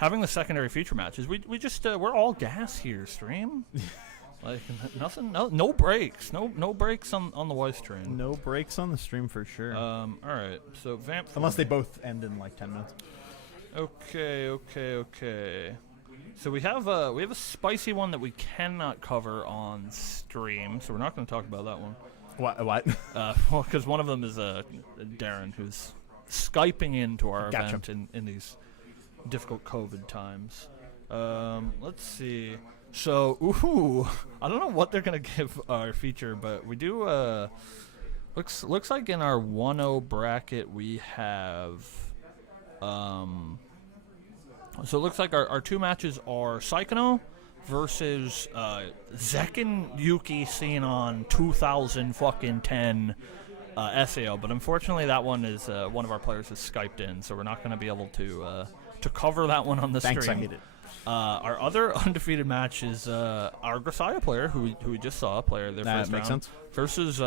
the secondary feature matches. We just we're all gas here, stream. Like nothing, no breaks, no breaks on the Weiss train. No breaks on the stream for sure. All right, so Vamp. Unless they both end in like 10 minutes. Okay. So we have a spicy one that we cannot cover on stream, so we're not going to talk about that one. What? Well, because one of them is Darren, who's Skyping into our event in these difficult COVID times. Let's see. So, I don't know what they're going to give our feature, but we do, looks like in our 1-0 bracket we have, so it looks like our two matches are Psychono versus Zekin Yuki Xenon 2010 SAO, but unfortunately that one is one of our players is Skyped in, so we're not going to be able to cover that one on the stream. Thanks, I hate it. Our other undefeated match is our Grisaya player, who we just saw, player their first makes round, sense. versus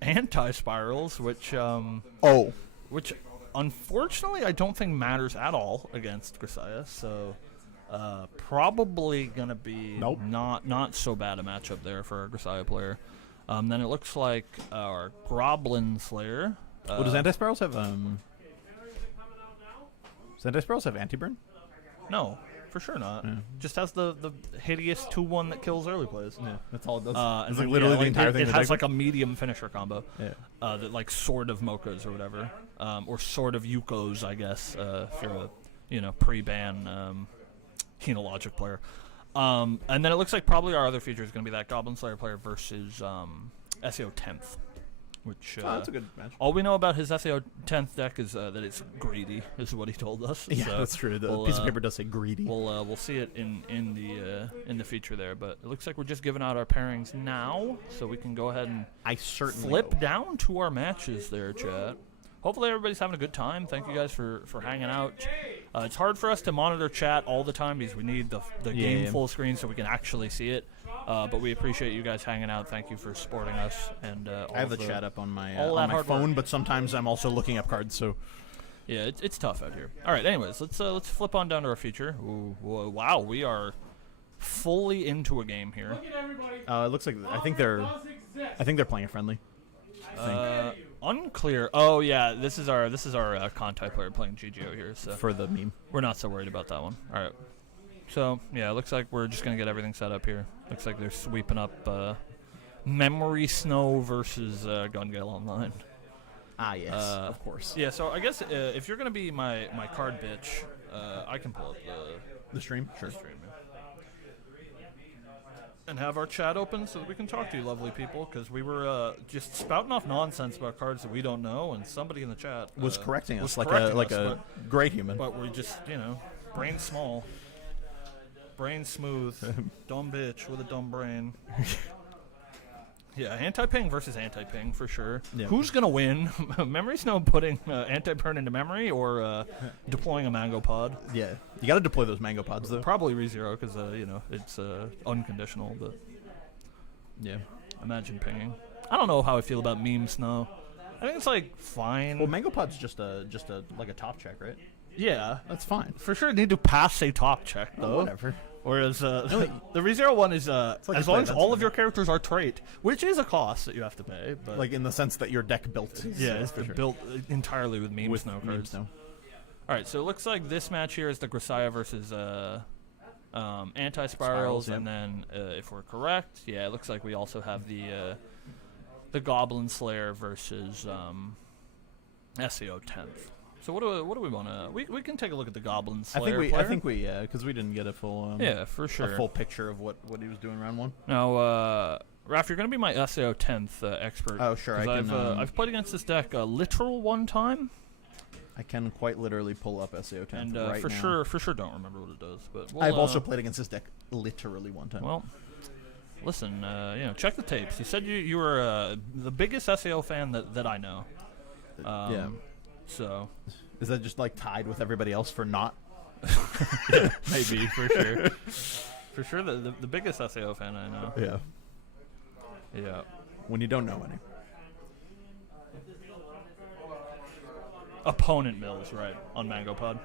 Anti-Spirals, which unfortunately I don't think matters at all against Grisaya, so probably gonna be not so bad a matchup there for our Grisaya player. Then it looks like our Goblin Slayer. Does Anti-Spirals have Does Anti-Spirals have anti-burn? No, for sure not. Yeah. Just has the hideous 2-1 that kills early plays. Yeah, that's all it does. It's like literally the entire thing. It has like a medium finisher combo. Yeah. That like Sword of Mochas or whatever, or Sword of Yukos, I guess, if you're a pre-ban Henologic player. And then it looks like probably our other feature is going to be that Goblin Slayer player versus SEO 10th. which that's a good match. All we know about his SAO 10th deck is that it's greedy, is what he told us. Yeah, so that's true. The piece of paper does say greedy. We'll see it in the feature there, but it looks like we're just giving out our pairings now, so we can go ahead and flip down to our matches there, chat. Hopefully everybody's having a good time. Thank you guys for hanging out. It's hard for us to monitor chat all the time because we need the game full screen so we can actually see it. But we appreciate you guys hanging out. Thank you for supporting us. And I have the chat up on my phone, but sometimes I'm also looking up cards. So yeah, it's tough out here. All right. Anyways, let's flip on down to our feature. Ooh, wow, we are fully into a game here. Look at everybody. It looks like I think they're playing a friendly. Unclear. Oh yeah, this is our Conti player playing GGO here. So for the meme, we're not so worried about that one. All right. So yeah, it looks like we're just gonna get everything set up here. Looks like they're sweeping up Memory Snow versus Gun Gale Online. Ah yes, of course. Yeah. So I guess if you're gonna be my card bitch, I can pull up the stream. Sure. The stream, yeah. And have our chat open so that we can talk to you lovely people, because we were just spouting off nonsense about cards that we don't know, and somebody in the chat was correcting us like a great human. But we're just, brain small, brain smooth, dumb bitch with a dumb brain. Yeah, anti-ping versus anti-ping for sure. Yeah. Who's going to win? Memory Snow putting anti-burn into memory or deploying a mango pod? Yeah, you got to deploy those mango pods, though. Probably ReZero because, it's unconditional, but yeah. Imagine pinging. I don't know how I feel about meme Snow. I think it's, fine. Well, mango pod's just a top check, right? Yeah. That's fine. For sure need to pass a top check, though. Oh, whatever. Whereas the ReZero one is as long as all of your characters are trait, which is a cost that you have to pay. But in the sense that your deck built. Yeah, it's built entirely with meme Snow cards. All right, so it looks like this match here is the Grisaya versus Anti-Spirals, and then if we're correct, it looks like we also have the Goblin Slayer versus SEO 10th. So what do we want to? We can take a look at the Goblin Slayer. I think we because we didn't get a full for sure a full picture of what he was doing round one. Now, Raph, you're going to be my SAO 10th expert. Oh sure, I've played against this deck literal one time. I can quite literally pull up SAO 10th and right for now. sure don't remember what it does. But I've also played against this deck literally one time. Well, listen, check the tapes. You said you were the biggest SAO fan that I know. Yeah. So, is that just tied with everybody else for not? Yeah, maybe for sure. For sure, the biggest SAO fan I know. Yeah. Yeah. When you don't know any. Opponent mills, right, on Mango Pod.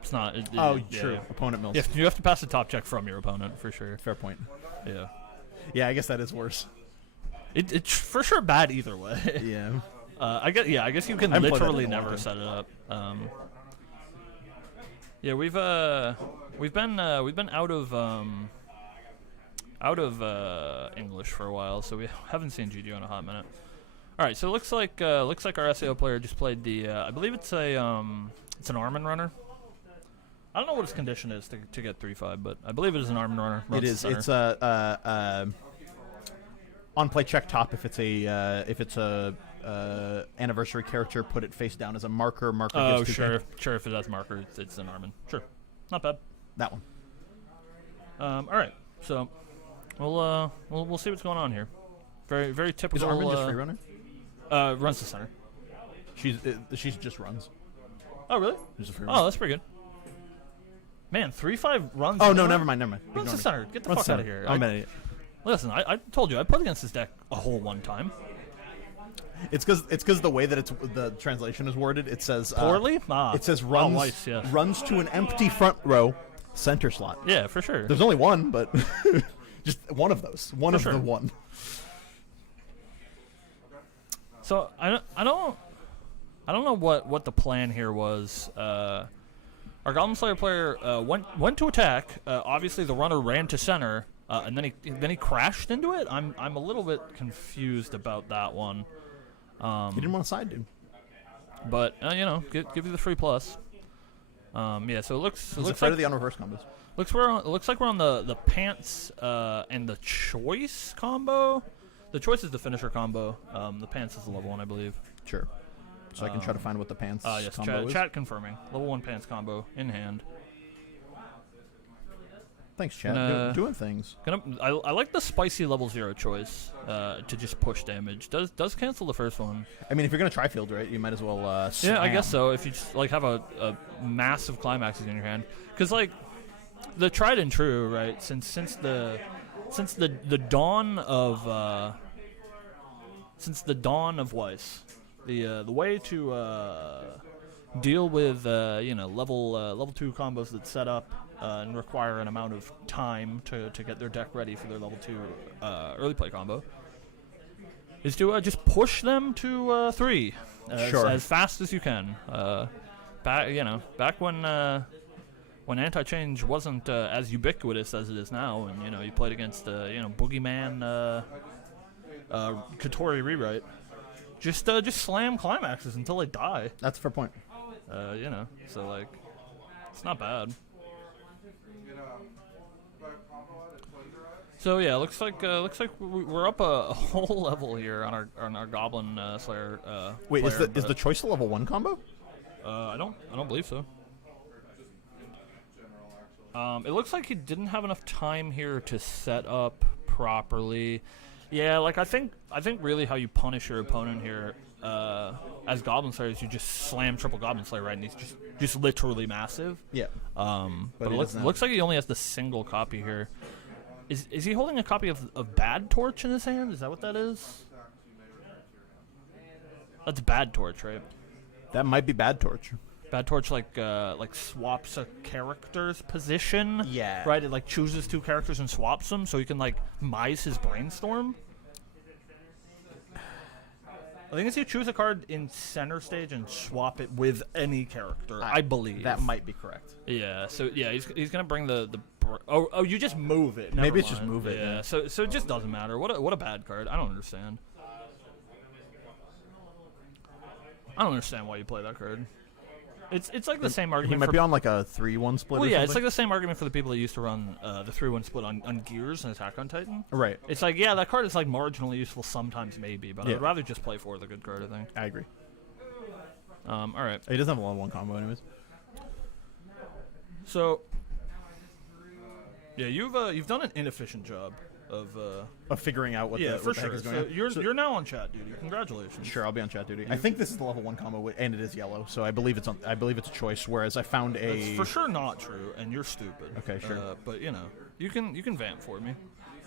It's not. True. Yeah. Opponent mills. Yeah, you have to pass a top check from your opponent for sure. Fair point. Yeah. Yeah, I guess that is worse. It's for sure bad either way. Yeah. I guess you can literally never set it up. Yeah, we've been out of English for a while, so we haven't seen GGO in a hot minute. All right, so it looks like our SAO player just played the I believe it's an Armin runner. I don't know what its condition is to get 3/5, but I believe it is an Armin runner. It is. It's a on play check top if it's a anniversary character, put it face down as a marker. Oh, sure. If it has marker, it's an Armin. Sure, not bad. That one. All right, so we'll see what's going on here. Very very typical. Is Armin just free runner? Runs the center. She's just runs. Oh really? Just a free runner. Oh, that's pretty good. Man, 3/5 runs. Oh no, never mind. Runs the center. Get the fuck out of here. I'm an idiot. Listen, I told you I played against this deck a whole one time. It's because the way that the translation is worded, it says poorly. It says runs Weiss, yeah. runs to an empty front row center slot. Yeah, for sure. There's only one, but just one of those. One for of sure. the one. So I don't know what the plan here was. Our Goblin Slayer player went to attack. Obviously, the runner ran to center, and then he crashed into it. I'm a little bit confused about that one. He didn't want to side, dude. But give you the free plus. Yeah. So it looks afraid like of the unreverse combos. Looks like we're on the pants and the choice combo. The choice is the finisher combo. The pants is the level 1, I believe. Sure. So I can try to find what the pants combo is. Chat confirming. Level 1 pants combo in hand. Thanks, chat. Doing things. I like the spicy level 0 choice to just push damage. Does cancel the first one. I mean, if you're gonna try field, right, you might as well. Yeah, I guess so. If you just like have a massive climaxes in your hand, because like the tried and true, right? Since the dawn of Weiss, the way to deal with level 2 combos that set up and require an amount of time to get their deck ready for their level 2 early play combo is to just push them to 3 as fast as you can. Back when anti-change wasn't as ubiquitous as it is now, and you played against Boogeyman Katori rewrite, just slam climaxes until they die. That's a fair point. So like it's not bad. So yeah, looks like we're up a whole level here on our Goblin Slayer. Wait, player, is the choice a level 1 combo? I don't believe so. It looks like he didn't have enough time here to set up properly. Yeah, like I think really how you punish your opponent here as Goblin Slayer is you just slam triple Goblin Slayer, right, and he's just literally massive. Yeah. But it looks like he only has the single copy here. Is he holding a copy of Bad Torch in his hand? Is that what that is? That's Bad Torch, right? That might be Bad Torch. Bad Torch like swaps a character's position. Yeah. Right? It like chooses 2 characters and swaps them so he can like mise his brainstorm. I think it's you choose a card in center stage and swap it with any character. I believe that might be correct. Yeah. So yeah, he's gonna bring the. You just move it. Maybe it's just move it. Yeah. So it just doesn't matter. What a bad card. I don't understand. I don't understand why you play that card. It's like the same argument. He might be on like a 3-1 split. Well, or yeah, something. it's like the same argument for the people that used to run the 3-1 split on Gears and Attack on Titan. Right. It's like, yeah, that card is like marginally useful sometimes, maybe, but I'd rather just play 4 the good card, I think. I agree. All right. He doesn't have a level 1 combo, anyways. So, yeah, you've done an inefficient job of figuring out what the heck is going on. You're now on chat duty. Congratulations. Sure, I'll be on chat duty. I think this is the level 1 combo, and it is yellow, so I believe it's a choice. Whereas I found a. That's for sure not true, and you're stupid. Okay, sure. But you can vamp for me.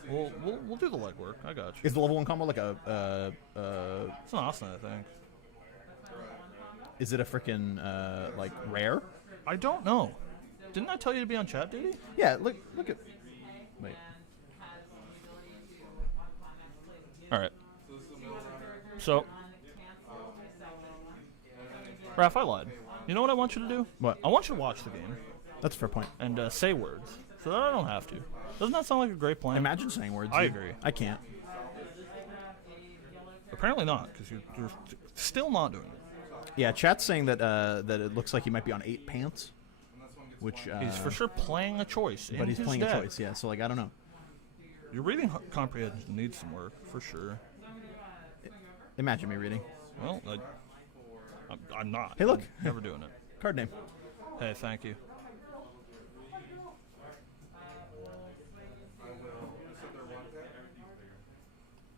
We'll do the legwork. I got you. Is the level 1 combo like a? It's an Asana, I think. Is it a freaking like rare? I don't know. Didn't I tell you to be on chat duty? Yeah. Look at. Wait. All right. So, Raph, I lied. You know what I want you to do? What? I want you to watch the game That's a fair point. and say words, so that I don't have to. Doesn't that sound like a great plan? Imagine saying words. I agree. I can't. Apparently not, because you're still not doing it. Yeah, chat's saying that that it looks like he might be on 8 pants, which He's for sure playing a choice. but he's his playing deck. a choice. Yeah, so like I don't know. Your reading comprehension needs some work, for sure. Imagine me reading. Well, I'm not. Hey, look. I'm never doing it. Card name. Hey, thank you.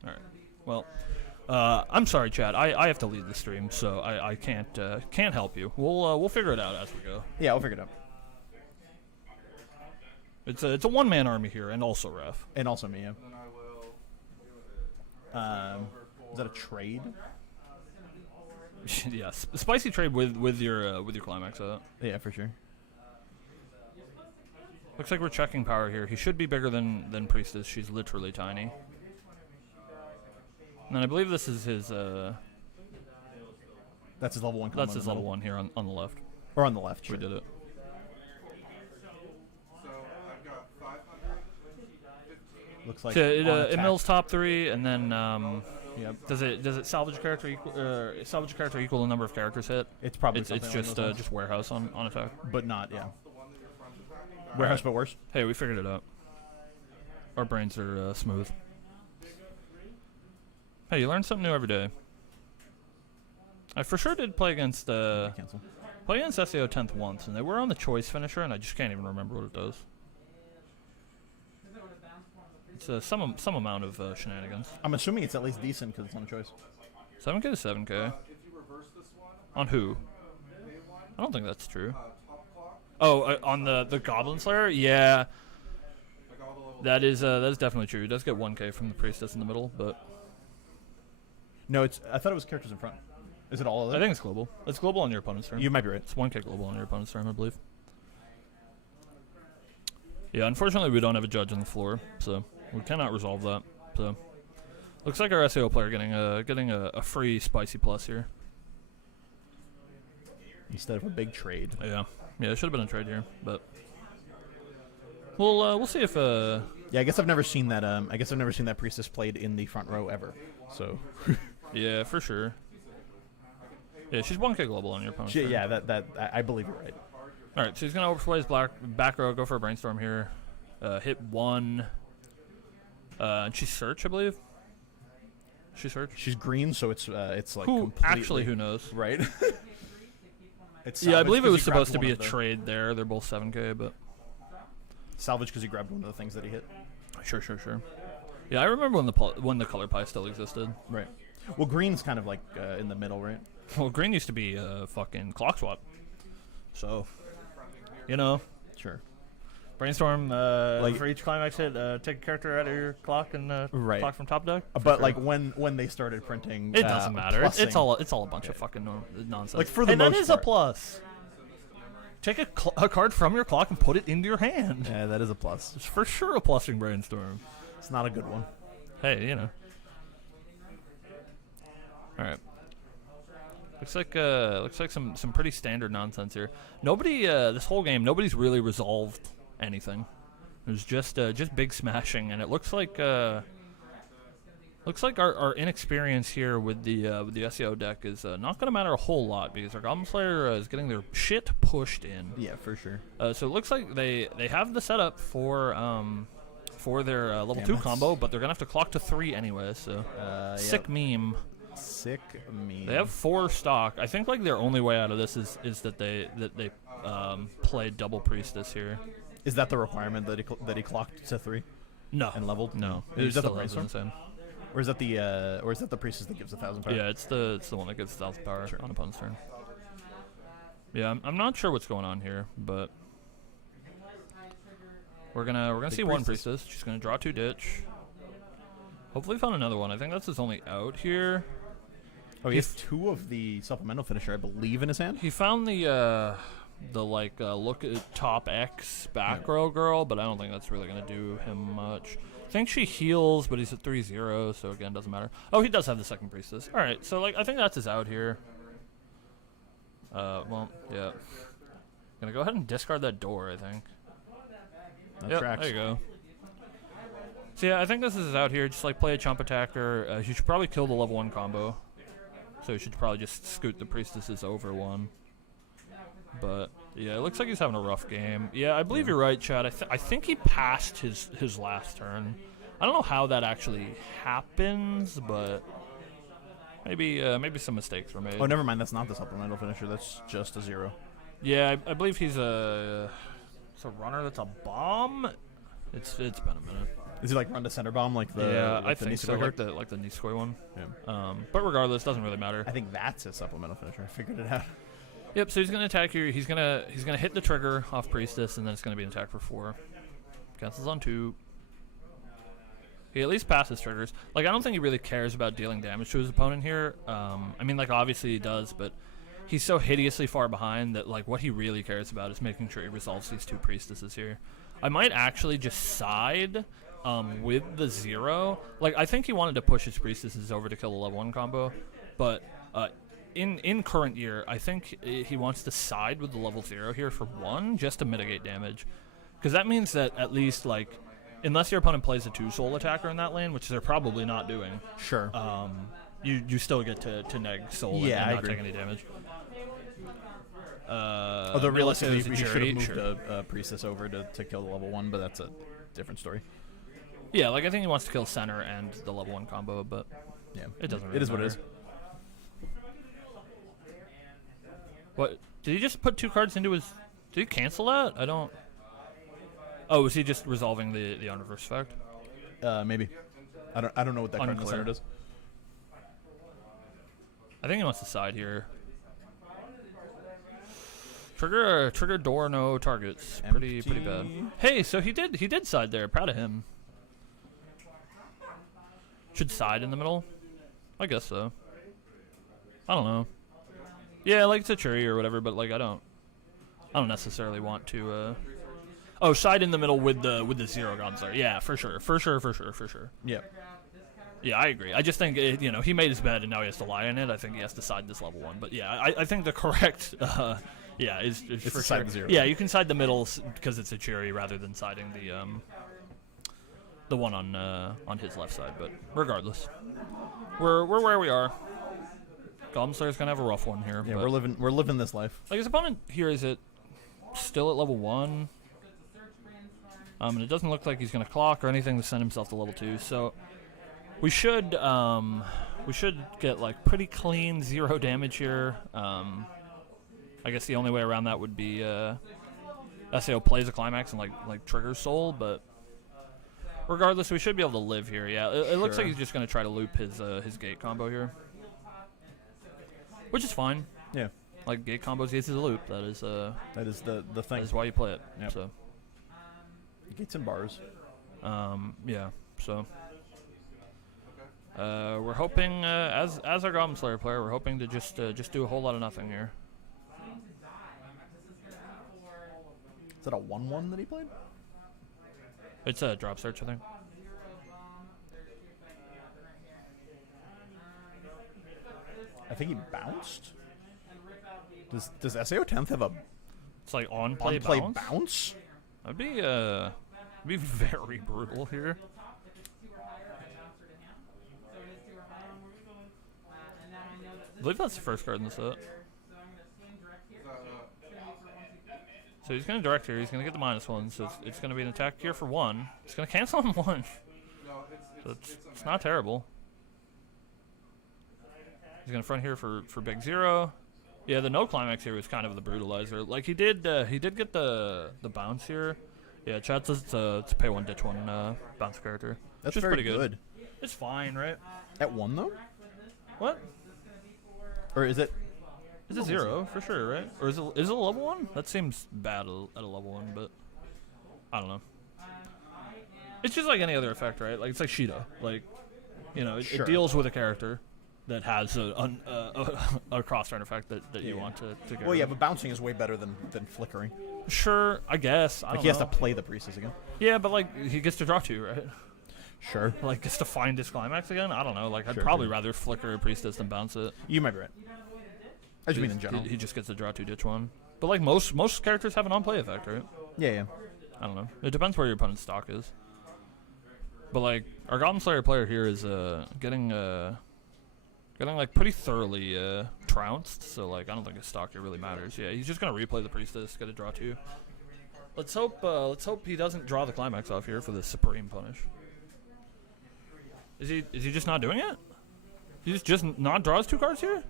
All right. Well, I'm sorry, Chad. I have to lead the stream, so I can't help you. We'll figure it out as we go. Yeah, we'll figure it out. It's a one-man army here, and also Ref. And also me, yeah. Is that a trade? Yes, spicy trade with your climax out. Yeah, for sure. Looks like we're checking power here. He should be bigger than Priestess. She's literally tiny. And then I believe this is his. That's his level 1. That's his level 1 here on the left. Or on the left. Sure. We did it. Looks like So it mills top 3, and then yep. does it salvage a character equal the number of characters hit? It's probably It's something along just those lines. just warehouse on attack. But not, yeah. Warehouse, but worse. Hey, we figured it out. Our brains are smooth. Hey, you learn something new every day. I for sure did play against Cancel. SEO 10th once, and they were on the choice finisher, and I just can't even remember what it does. It's some amount of shenanigans. I'm assuming it's at least decent because it's on a choice. 7K to 7K. On who? I don't think that's true. Oh, on the Goblin Slayer? Yeah. That is definitely true. It does get 1K from the Priestess in the middle, but... No, I thought it was characters in front. Is it all of it? I think it's global. It's global on your opponent's turn. You might be right. It's 1K global on your opponent's turn, I believe. Yeah, unfortunately we don't have a judge on the floor, so we cannot resolve that. So looks like our SEO player getting a free spicy plus here. Instead of a big trade. Yeah, it should have been a trade here, but we'll see if Yeah, I guess I've never seen that. I guess I've never seen that Priestess played in the front row ever. So. Yeah, for sure. Yeah, she's 1K global on your opponent's turn. Yeah, that I believe you're right. All right, so he's gonna overplay his back row, go for a brainstorm here, hit 1. And she's search, I believe. She's search. She's green, so it's like actually who knows, right? It's yeah, I believe it was supposed to be a trade there. They're both 7K, but salvage because he grabbed one of the things that he hit. Sure. Yeah, I remember when the color pie still existed. Right. Well, green's kind of like in the middle, right? Well, green used to be fucking clock swap. So, you know. Sure. Brainstorm, for each climax hit, take a character out of your clock and clock from top deck. But like when they started printing, it doesn't matter. It's all a bunch of fucking nonsense. Like for the most that is part. a plus. Take a card from your clock and put it into your hand. Yeah, that is a plus. It's for sure a plus in Brainstorm. It's not a good one. Hey, you know. All right. Looks like some pretty standard nonsense here. Nobody this whole game, nobody's really resolved anything. There's just big smashing, and it looks like our inexperience here with the SEO deck is not going to matter a whole lot because our Goblin Slayer is getting their shit pushed in. Yeah, for sure. So it looks like they have the setup for their level 2 combo, but they're gonna have to clock to 3 anyway. So sick meme. Sick meme. They have 4 stock. I think like their only way out of this is that they play double Priestess here. Is that the requirement that he clocked to 3? No. And leveled? No. Is that the brainstorm? Or is that the Priestess that gives 1,000 power? Yeah, it's the one that gives 1,000 power on opponent's turn. Yeah, I'm not sure what's going on here, but we're gonna see one Priestess. She's gonna draw 2 ditch. Hopefully found another one. I think that's his only out here. Oh, he has 2 of the supplemental finisher, I believe, in his hand. He found the look at top X back row girl, but I don't think that's really gonna do him much. I think she heals, but he's at 3-0, so again, doesn't matter. Oh, he does have the second Priestess. All right, so like I think that's his out here. Well, yeah. Gonna go ahead and discard that door, I think. That tracks. There you go. So yeah, I think this is his out here. Just like play a chump attacker. He should probably kill the level 1 combo. So he should probably just scoot the Priestesses over 1. But yeah, it looks like he's having a rough game. Yeah, I believe you're right, Chad. I think he passed his last turn. I don't know how that actually happens, but maybe some mistakes were made. Oh, never mind. That's not the supplemental finisher. That's just a 0. Yeah, I believe he's a runner. That's a bomb. It's been a minute. Is he like run to center bomb like the I think so, like the Nisekoi one. Yeah. But regardless, doesn't really matter. I think that's his supplemental finisher. I figured it out. Yep. So he's gonna attack here. He's gonna hit the trigger off Priestess, and then it's gonna be an attack for 4. Cancels on 2. He at least passes triggers. Like I don't think he really cares about dealing damage to his opponent here. I mean, like obviously he does, but he's so hideously far behind that like what he really cares about is making sure he resolves these 2 Priestesses here. I might actually just side with the 0. Like I think he wanted to push his Priestesses over to kill the level 1 combo, but in current year, I think he wants to side with the level 0 here for 1 just to mitigate damage, because that means that at least like unless your opponent plays a 2-soul attacker in that lane, which they're probably not doing. Sure. You still get to neg soul and not take any damage. Although realistically, you should have moved a Priestess over to kill the level 1, but that's a different story. Yeah, like I think he wants to kill center and the level 1 combo, but Yeah, It doesn't really It is matter. what it is. What? Did he just put 2 cards into his... Did he cancel that? I don't... Oh, was he just resolving the on-reverse effect? Maybe. I don't know what that card in the Unclear. center does. I think he wants to side here. Trigger door, no targets. Pretty bad. Hey, so he did side there. Proud of him. Should side in the middle? I guess so. I don't know. Yeah, like it's a cherry or whatever, but like I don't necessarily want to. Oh, side in the middle with the 0 Gonzler. Yeah, for sure. Yeah. Yeah, I agree. I just think he made his bed and now he has to lie in it. I think he has to side this level 1. But yeah, I think the correct is It's for to side sure. the 0. Yeah, you can side the middle because it's a cherry rather than siding the one on his left side. But regardless, we're where we are. Goblin Slayer's gonna have a rough one here. Yeah, but we're living this life. like his opponent here is still at level 1. And it doesn't look like he's gonna clock or anything to send himself to level 2. So we should get like pretty clean 0 damage here. I guess the only way around that would be SAO plays a climax and like triggers soul, but regardless, we should be able to live here. Yeah, it looks like he's just gonna try to loop his gate combo here, which is fine. Yeah. Like gate combos gates is a loop. That is the thing. that is why you play it. Yep. So Gates and bars. yeah. So we're hoping as our Goblin Slayer player, we're hoping to just do a whole lot of nothing here. Is that a 1/1 that he played? It's a drop search, I think. I think he bounced. Does SAO 10th have a It's like on play bounce. That'd be very brutal here. I believe that's the first card in the set. So he's going to direct here. He's going to get the -1, so it's going to be an attack here for 1. It's going to cancel on 1. So it's not terrible. He's going to front here for big 0. Yeah, the no climax here was kind of the brutalizer. Like he did get the bounce here. Yeah, chat says it's a pay 1 ditch 1 bounce character. That's which is very pretty good. It's fine, right? At 1 though? What? Or is it? It's a 0 for sure, right? Or is it a level 1? That seems bad at a level 1, but I don't know. It's just like any other effect, right? Like it's like Shido. Like it deals with a character that has a cross-turn effect that you want to get Well, yeah, rid of. but bouncing is way better than flickering. Sure, I guess. I Like don't he has know. to play the priestess again. Yeah, but like he gets to draw 2, right? Sure. Like gets to find his climax again. I don't know. Like I'd Sure, probably sure. rather flicker a priestess than bounce it. You might be right. I just mean in general. He just gets to draw 2 ditch 1. But like most characters have an on-play effect, right? Yeah. I don't know. It depends where your opponent's stock is. But like our Goblin Slayer player here is getting like pretty thoroughly trounced. So like I don't think his stock here really matters. Yeah, he's just gonna replay the priestess, get a draw 2. Let's hope he doesn't draw the climax off here for the supreme punish. Is he just not doing it? He just not draws 2 cards here?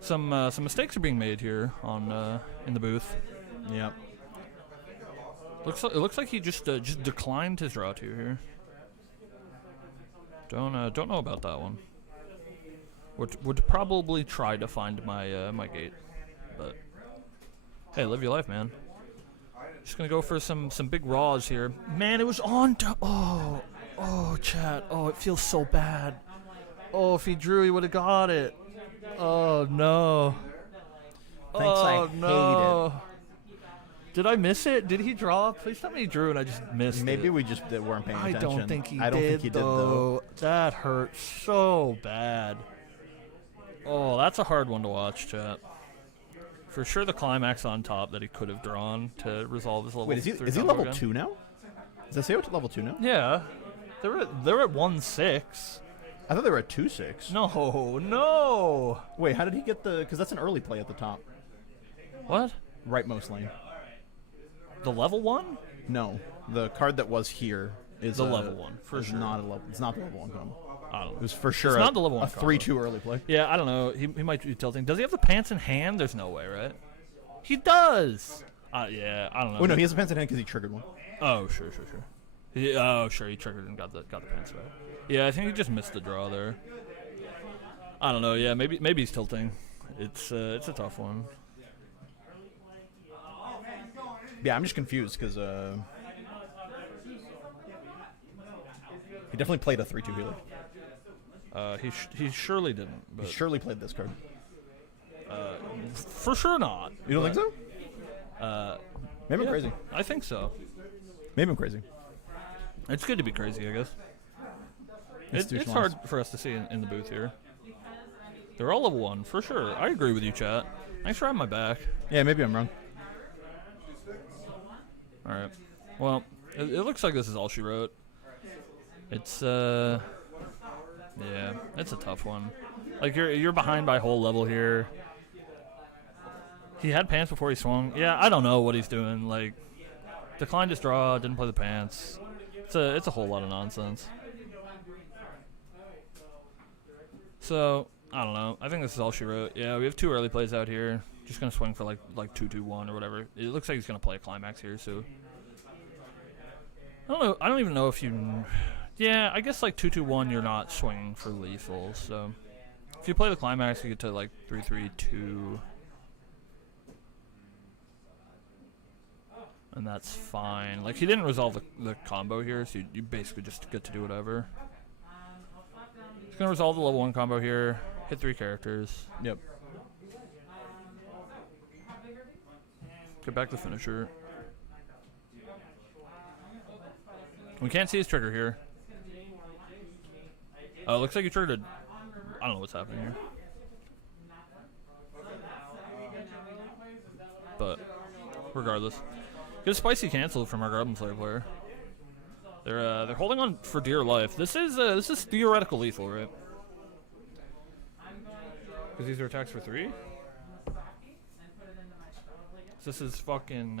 Some mistakes are being made here on in the booth. Yeah. It looks like he just declined his draw 2 here. Don't know about that one. Would probably try to find my my gate, but hey, live your life, man. Just gonna go for some big raws here. Man, it was on to chat. Oh, it feels so bad. Oh, if he drew, he would have got it. Oh no. Thanks, I hate it. Did I miss it? Did he draw? Please tell me he drew and I just missed it. Maybe we just weren't paying attention. I don't think he did though. That hurt so bad. Oh, that's a hard one to watch, chat. For sure the climax on top that he could have drawn to resolve his level. Wait, is he 3 is he combo level again. 2 now? Is SAO to level 2 now? Yeah. They're at 1-6. I thought they were at 2-6. No. Wait, how did he get the? Because that's an early play at the top, What? rightmost lane. The level 1? No, the card that was here is The level 1, for is sure. Not a level. It's not the level 1 combo. I don't know. It was for sure it's not the level 1 a 3-2 early play. Yeah, I don't know. He might be tilting. Does he have the pants in hand? There's no way, right? He does! Yeah, I don't know. Oh, no, he has the pants in hand because he triggered one. Oh, sure. Sure, he triggered and got the pants right. Yeah, I think he just missed the draw there. I don't know, yeah, maybe he's tilting. It's a tough one. Yeah, I'm just confused because he definitely played a 3-2 healer. He surely didn't. But he surely played this card. For sure not. You don't think so? Maybe I'm crazy. I think so. Maybe I'm crazy. It's good to be crazy, I guess. It's hard for us to see in the booth here. They're all level 1, for sure. I agree with you, chat. Thanks for having my back. Yeah, maybe I'm wrong. Alright. Well, it looks like this is all she wrote. It's, yeah, it's a tough one. Like, you're behind by a whole level here. He had pants before he swung. Yeah, I don't know what he's doing. Like, declined his draw, didn't play the pants. It's a whole lot of nonsense. So, I don't know. I think this is all she wrote. Yeah, we have 2 early plays out here. Just gonna swing for like 2-2-1 or whatever. It looks like he's gonna play a climax here, so I don't know. I don't even know if you. Yeah, I guess like 2-2-1, you're not swinging for lethal. So if you play the climax, you get to like 3-3-2, and that's fine. Like he didn't resolve the combo here, so you basically just get to do whatever. He's gonna resolve the level 1 combo here. Hit 3 characters. Yep. Get back the finisher. We can't see his trigger here. Looks like he triggered I don't know what's happening here. But, regardless. Get a spicy cancel from our Goblin Slayer player. They're holding on for dear life. This is theoretical lethal, right? Because these are attacks for 3? This is fucking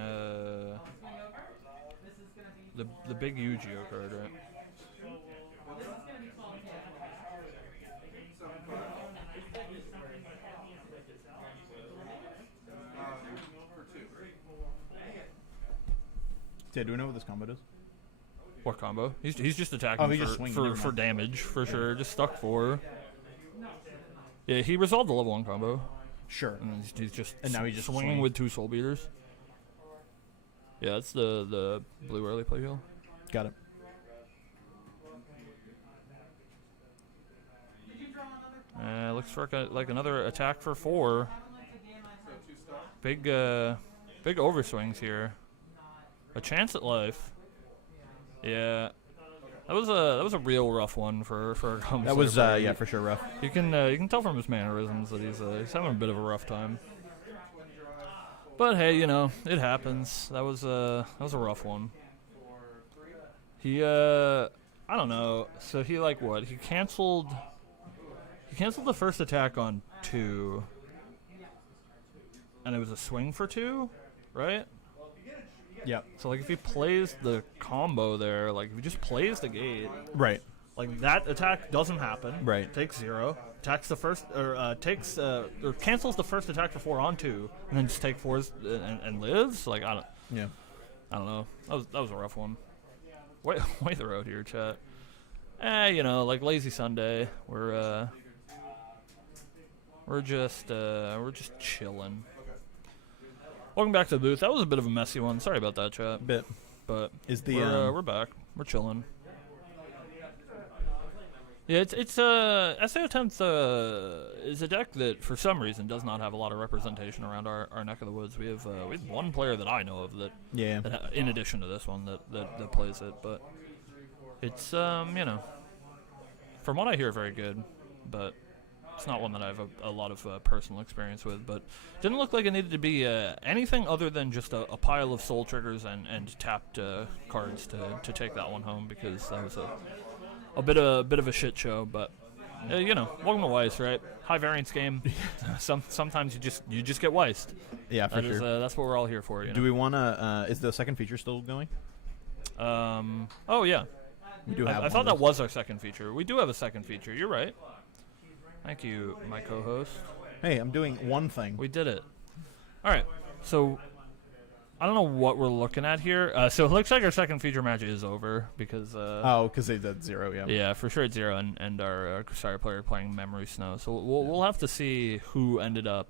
the big Yu-Gi-Oh card, right? Yeah, do we know what this combo does? What combo? He's just attacking for damage for sure. Just stuck 4. Yeah, he resolved the level 1 combo. Sure. And he's just now he's just swinging with 2 soul beaters. Yeah, that's the blue early play heal. Got it. Looks for like another attack for 4. Big overswings here. A chance at life. Yeah. That was a real rough one for that was yeah, for sure rough. You can tell from his mannerisms that he's having a bit of a rough time. But hey, you know, it happens. That was a rough one. He I don't know. So he like what? He canceled the first attack on 2. And it was a swing for 2, right? Yeah. So like if he plays the combo there, like if he just plays the gate, right? Like that attack doesn't happen. Right. Takes 0. Attacks the first, or cancels the first attack for 4 on 2, and then just take 4s and lives. Like I don't know. That was a rough one. Wait the road here, chat. You know, like lazy Sunday. We're just chilling. Welcome back to the booth. That was a bit of a messy one. Sorry about that, chat. Bit. But we're back. We're chilling. Yeah, it's SA Attempt is a deck that for some reason does not have a lot of representation around our neck of the woods. We have one player that I know of that in addition to this one that plays it, but it's you know, from what I hear, very good, but it's not one that I have a lot of personal experience with. But didn't look like it needed to be anything other than just a pile of soul triggers and tapped cards to take that one home, because that was a bit of a shit show. But you know, welcome to Weiss, right? High variance game. Sometimes you just get Weissed. Yeah, for sure. That's what we're all here for. You know? Do we want to? Is the second feature still going? Oh yeah. We do have I thought that was our second feature. We do have a second feature. You're right. Thank you, my co-host. Hey, I'm doing one thing. We did it. All right. So I don't know what we're looking at here. So it looks like our second feature match is over because. Because they did 0. Yeah. Yeah, for sure it's 0, and our Crusader player playing Memory Snow. So we'll have to see who ended up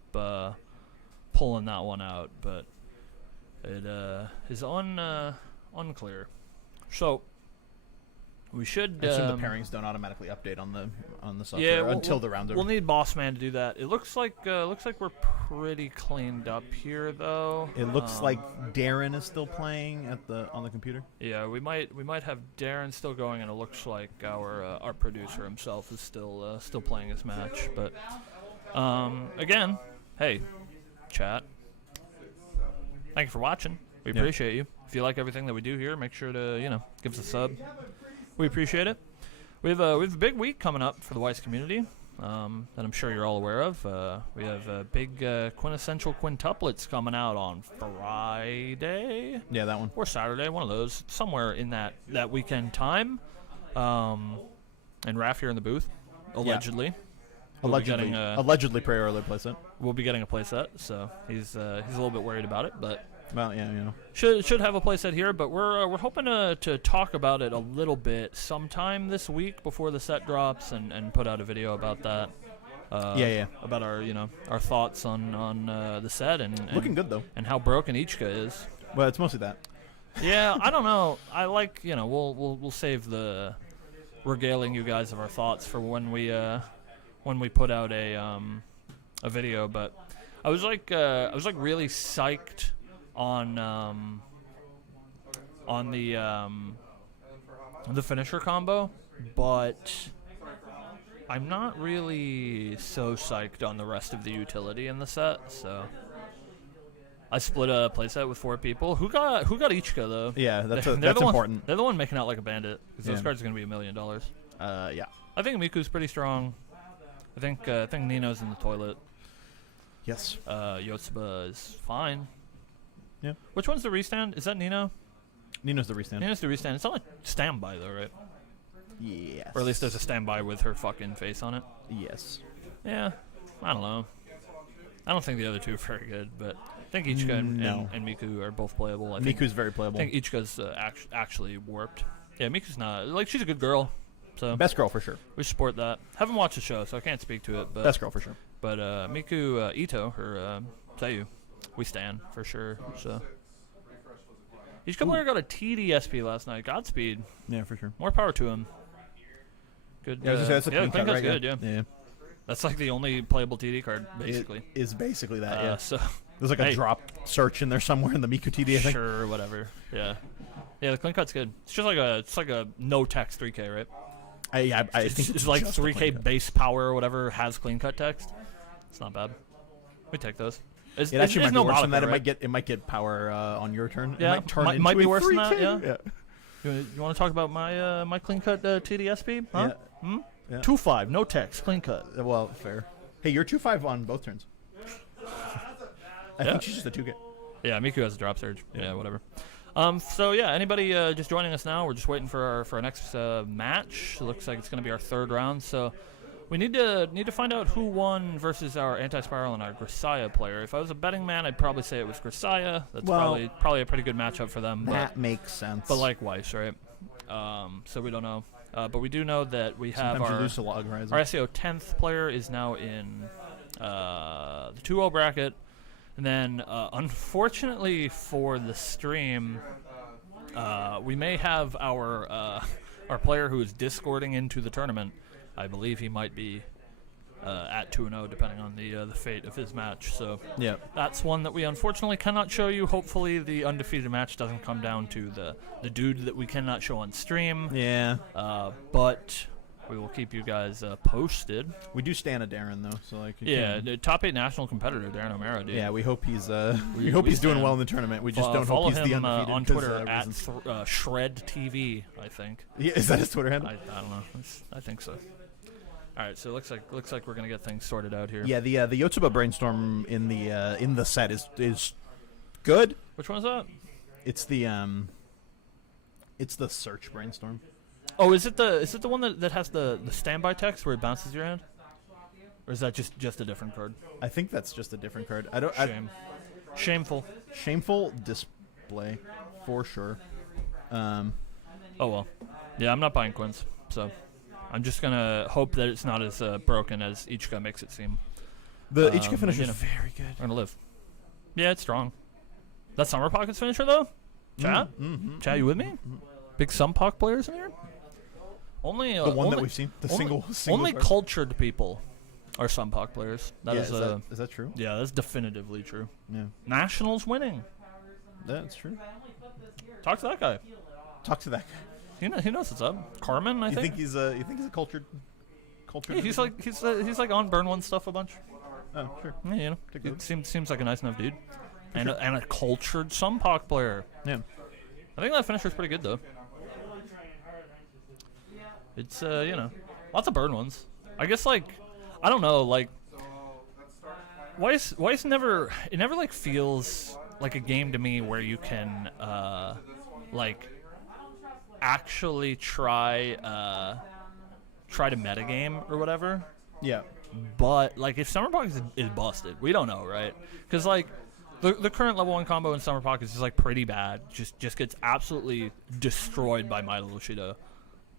pulling that one out, but it is unclear. So we should. I assume the pairings don't automatically update on the software yeah, until the round's over. We'll need Boss Man to do that. It looks like we're pretty cleaned up here, though. It looks like Darren is still playing on the computer. Yeah, we might have Darren still going, and it looks like our producer himself is still playing his match. But again, hey, chat. Thank you for watching. We appreciate you. If you like everything that we do here, make sure to give us a sub. We appreciate it. We have a big week coming up for the Weiss community that I'm sure you're all aware of. We have big quintessential quintuplets coming out on Friday. Yeah, that one. Or Saturday, one of those, somewhere in that weekend time. And Raph here in the booth, allegedly. Yeah. Allegedly pre-early playset. We'll be getting a playset, so he's a little bit worried about it, but. Well, yeah, Should have a playset here, but we're hoping to talk about it a little bit sometime this week before the set drops and put out a video about that. About our thoughts on the set and looking good though, and how broken Ichika is. Well, it's mostly that. Yeah, I don't know. I like we'll save the regaling you guys of our thoughts for when we put out a video. But I was really psyched on the finisher combo, but I'm not really so psyched on the rest of the utility in the set. So I split a playset with 4 people. Who got Ichika though? Yeah, that's important. They're the one making out like a bandit because those cards are gonna be $1 million. Yeah. I think Miku's pretty strong. I think Nino's in the toilet. Yes. Yotsuba is fine. Yeah. Which one's the restand? Is that Nino? Nino's the restand. Nino's the restand. It's not like standby though, right? Yes. Or at least there's a standby with her fucking face on it. Yes. Yeah. I don't know. I don't think the other two are very good, but I think Ichika and Miku are both playable. Miku's very playable. I think Ichika's actually warped. Yeah, Miku's not. Like, she's a good girl. So best girl for sure. We support that. Haven't watched the show, so I can't speak to it. But best girl for sure. But Miku Ito, her Seiyu, we stand for sure. So each player got a TDSP last night. Godspeed. Yeah, for sure. More power to him. Good. Yeah, that's a clean cut, right? Good. Yeah. That's like the only playable TD card, basically. It is basically that. Yeah. So there's like a drop search in there somewhere in the Miku TD. I think. Sure, whatever. Yeah. Yeah, the clean cut's good. It's just like a no text 3K, right? I think it's like 3K base power or whatever has clean cut text. It's not bad. We take those. It actually might be worse than that. Right? It might get power on your turn. Yeah, it might be worse 3K. than that. Yeah. You want to talk about my clean cut TDSP? Huh? Yeah. Yeah. 2-5, no text, clean cut. Well, fair. Hey, you're 2-5 on both turns. I think she's just a 2K. Yeah, Miku has a drop surge. Yeah, whatever. So yeah, anybody just joining us now? We're just waiting for our next match. It looks like it's going to be our 3rd round. So we need to find out who won versus our Anti-Spiral and our Grisaya player. If I was a betting man, I'd probably say it was Grisaya. That's probably a pretty good matchup for them. That makes sense. But like Weiss, right? So we don't know. But we do know that we have our SEO 10th player is now in the 2-0 bracket. And then, unfortunately for the stream, we may have our player who is discording into the tournament. I believe he might be at 2-0, depending on the fate of his match. So that's one that we unfortunately cannot show you. Hopefully the undefeated match doesn't come down to the dude that we cannot show on stream. Yeah. But we will keep you guys posted. We do stand a Darren though, so like the top 8 national competitor Darren O'Mara, dude. Yeah, we hope he's he's doing well in the tournament. We just don't hope he's the undefeated. On Twitter at Shred TV, I think. Yeah, is that his Twitter handle? I don't know. I think so. All right, so it looks like we're gonna get things sorted out here. Yeah, the Yotsuba brainstorm in the set is good. Which one is that? It's the search brainstorm. Oh, is it the one that has the standby text where it bounces your hand? Or is that just a different card? I think that's just a different card. Shameful. Shameful display, for sure. Oh well. Yeah, I'm not buying Quince, so I'm just gonna hope that it's not as broken as Ichika makes it seem. The Ichika finisher is very good. I'm gonna live. Yeah, it's strong. That Summer Pockets finisher though? Chat? Chat, you with me? Big Sumpock players in here? Only the one that we've seen. The single only card. Cultured people are Sumpock players. Is that true? Yeah, that's definitively true. Yeah. Nationals winning. That's true. Talk to that guy. Talk to that guy. He knows what's up. Carmen, I think. You think he's a cultured? Yeah, he's like on Burn One stuff a bunch. Oh, sure. Yeah, you know, it seems like a nice enough dude, and a cultured Sumpock player. Yeah. I think that finisher's pretty good though. It's lots of Burn Ones. I guess I don't know, Weiss never like feels like a game to me where you can actually try to metagame or whatever. Yeah. But if Summer Pockets is busted, we don't know, right? Because the current level 1 combo in Summer Pockets is pretty bad. Just gets absolutely destroyed by Milo Bushido.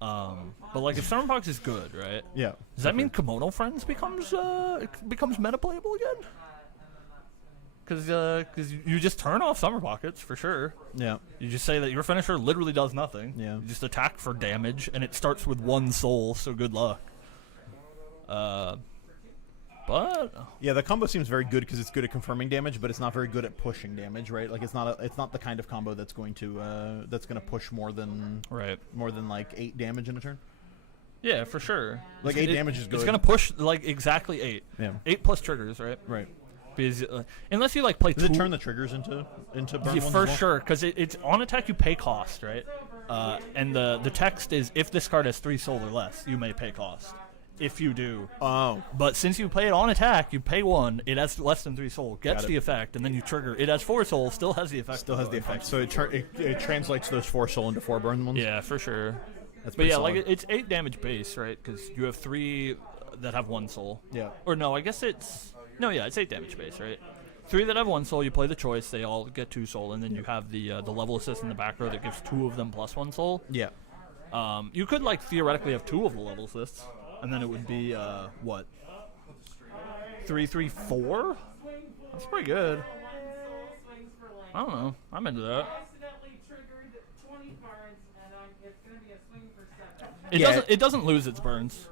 But if Summer Pockets is good, right? Yeah. Does that mean Kimono Friends becomes meta playable again? Because you just turn off Summer Pockets for sure. Yeah. You just say that your finisher literally does nothing. Yeah. You just attack for damage, and it starts with 1 soul. So good luck. But yeah, the combo seems very good because it's good at confirming damage, but it's not very good at pushing damage, right? It's not the kind of combo that's going to push more than 8 damage in a turn. Yeah, for sure. 8 damage is good. It's gonna push exactly 8. Yeah. 8 plus triggers, right? Right. Because unless you play. Does it turn the triggers into burn ones for as well? sure? Because it's on attack you pay cost, right? And the text is if this card has 3 soul or less, you may pay cost. If you do. Oh. But since you play it on attack, you pay 1, it has less than 3 soul, gets the effect, and then you trigger. It has 4 soul, still has the effect. Still has the effect. So it translates those 4 soul into 4 burn ones? Yeah, for sure. That's but yeah, solid. it's 8 damage base, right? Because you have 3 that have 1 soul. Yeah. Or no, I guess it's 8 damage base, right? 3 that have 1 soul, you play the choice, they all get 2 soul, and then you have the level assist in the back row that gives 2 of them plus 1 soul. Yeah. You could theoretically have 2 of the level assists. And then it would be, 3, 3, 4? That's pretty good. I don't know. I'm into that. It doesn't lose its burns.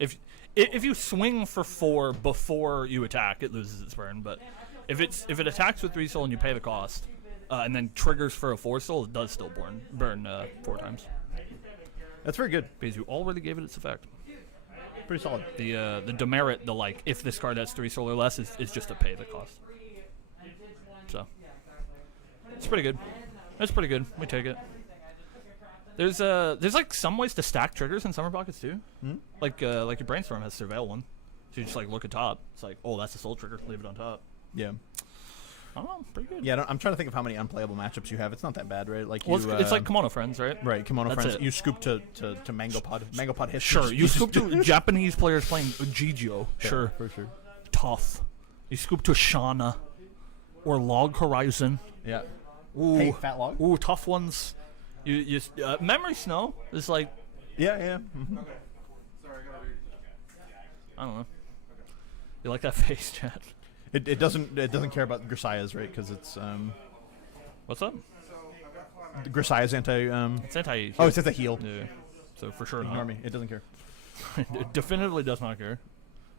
If you swing for 4 before you attack, it loses its burn. But if it attacks with 3 soul and you pay the cost, and then triggers for a 4 soul, it does still burn 4 times. That's very good. Because you already gave it its effect. Pretty solid. The demerit, if this card has 3 soul or less, is just to pay the cost. So it's pretty good. That's pretty good. We take it. There's some ways to stack triggers in Summer Pockets too. Your Brainstorm has Surveil one. So you just look at top. It's that's a soul trigger. Leave it on top. Yeah. I don't know, pretty good. Yeah, I'm trying to think of how many unplayable matchups you have. It's not that bad, right? It's like Kimono Friends, right? Right, Kimono That's Friends. it. You scoop to Mango Pod. Mango Pod hits. Sure, you scoop to Japanese players playing Jijio. Sure. For sure. Tough. You scoop to Shauna or Log Horizon. Yeah. Ooh. Hey, Fat Log. Ooh, tough ones. You Memory Snow is Yeah. I don't know. You like that face, Chad? It doesn't care about Grisaia's, right? Because it's What's up? Grisaia's anti. It's anti. Oh, it's anti-heal. Yeah. So for sure, Ignore me. It doesn't care. It definitively does not care.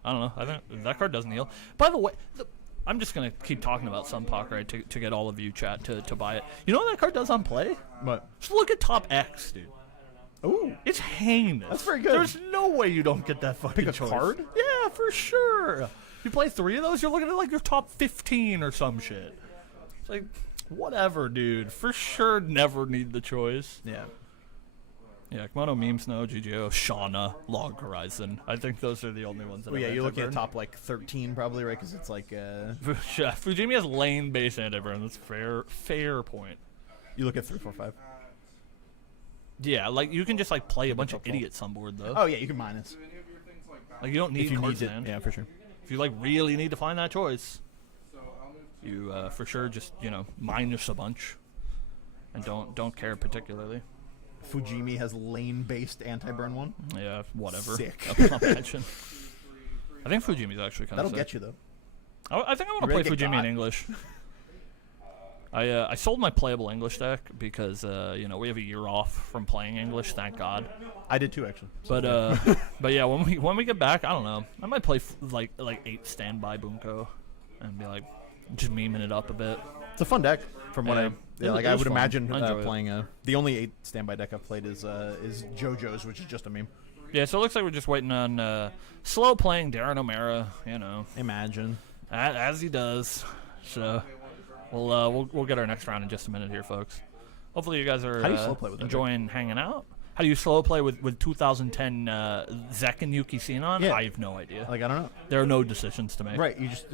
I don't know. I think that card doesn't heal. By the way, I'm just gonna keep talking about Sunpock, right? To get all of you chat to buy it. You know what that card does on play? What? Just look at top X, dude. Ooh, it's heinous. That's very good. There's no way you don't get that fucking Pick a choice. card? Yeah, for sure. You play 3 of those, you're looking at your top 15 or some shit. It's whatever, dude. For sure, never need the choice. Yeah. Yeah, Kimono Memes, no, GGO, Shauna, Log Horizon. I think those are the only ones that yeah, you're looking at top 13 probably, right? Because it's Fujimi has lane base anti-burn. That's fair point. You look at 3, 4, 5. Yeah, like you can just like play a bunch of idiots on board though. Oh yeah, you can minus. Like you don't need cards, man. Yeah, for sure. If you like really need to find that choice, you for sure just minus a bunch, and don't care particularly. Fujimi has lane-based anti-burn one. Yeah, whatever. Sick. Imagine. I think Fujimi's actually kind of That'll get you though. I think I want to play Fujimi in English. I sold my playable English deck because we have a year off from playing English, thank God. I did too, actually. But yeah, when we get back, I don't know. I might play like 8 standby Bunko, and be like just memeing it up a bit. It's a fun deck, from what I would imagine playing. The only 8 standby deck I've played is JoJo's, which is just a meme. Yeah, so it looks like we're just waiting on slow playing Darren O'Mara. Imagine as he does. So. We'll get our next round in just a minute here, folks. Hopefully you guys are enjoying hanging out. How do you slow play with 2010 Zek and Yuki Sinon? Yeah. I have no idea. I don't know. There are no decisions to make. Right, you just...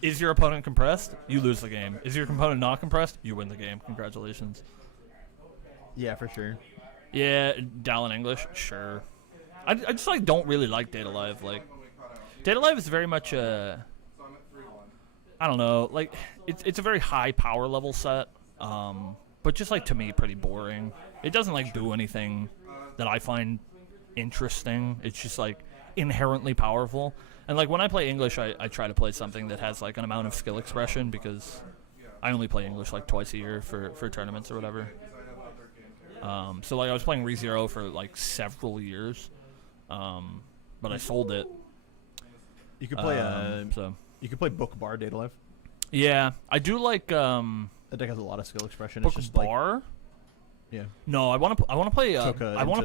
Is your opponent compressed? You lose the game. Is your opponent not compressed? You win the game. Congratulations. Yeah, for sure. Yeah, Dallin English? Sure. I just don't really like Data Live. Data Live is very much I don't know, it's a very high power level set, but just to me pretty boring. It doesn't do anything that I find interesting. It's just inherently powerful. And when I play English, I try to play something that has an amount of skill expression, because I only play English twice a year for tournaments or whatever. So I was playing ReZero for several years, but I sold it. You could play You could play Book Bar Data Live. Yeah, I do like. That deck has a lot of skill expression. Book it's just Bar. Yeah. No, I want to play. I want to play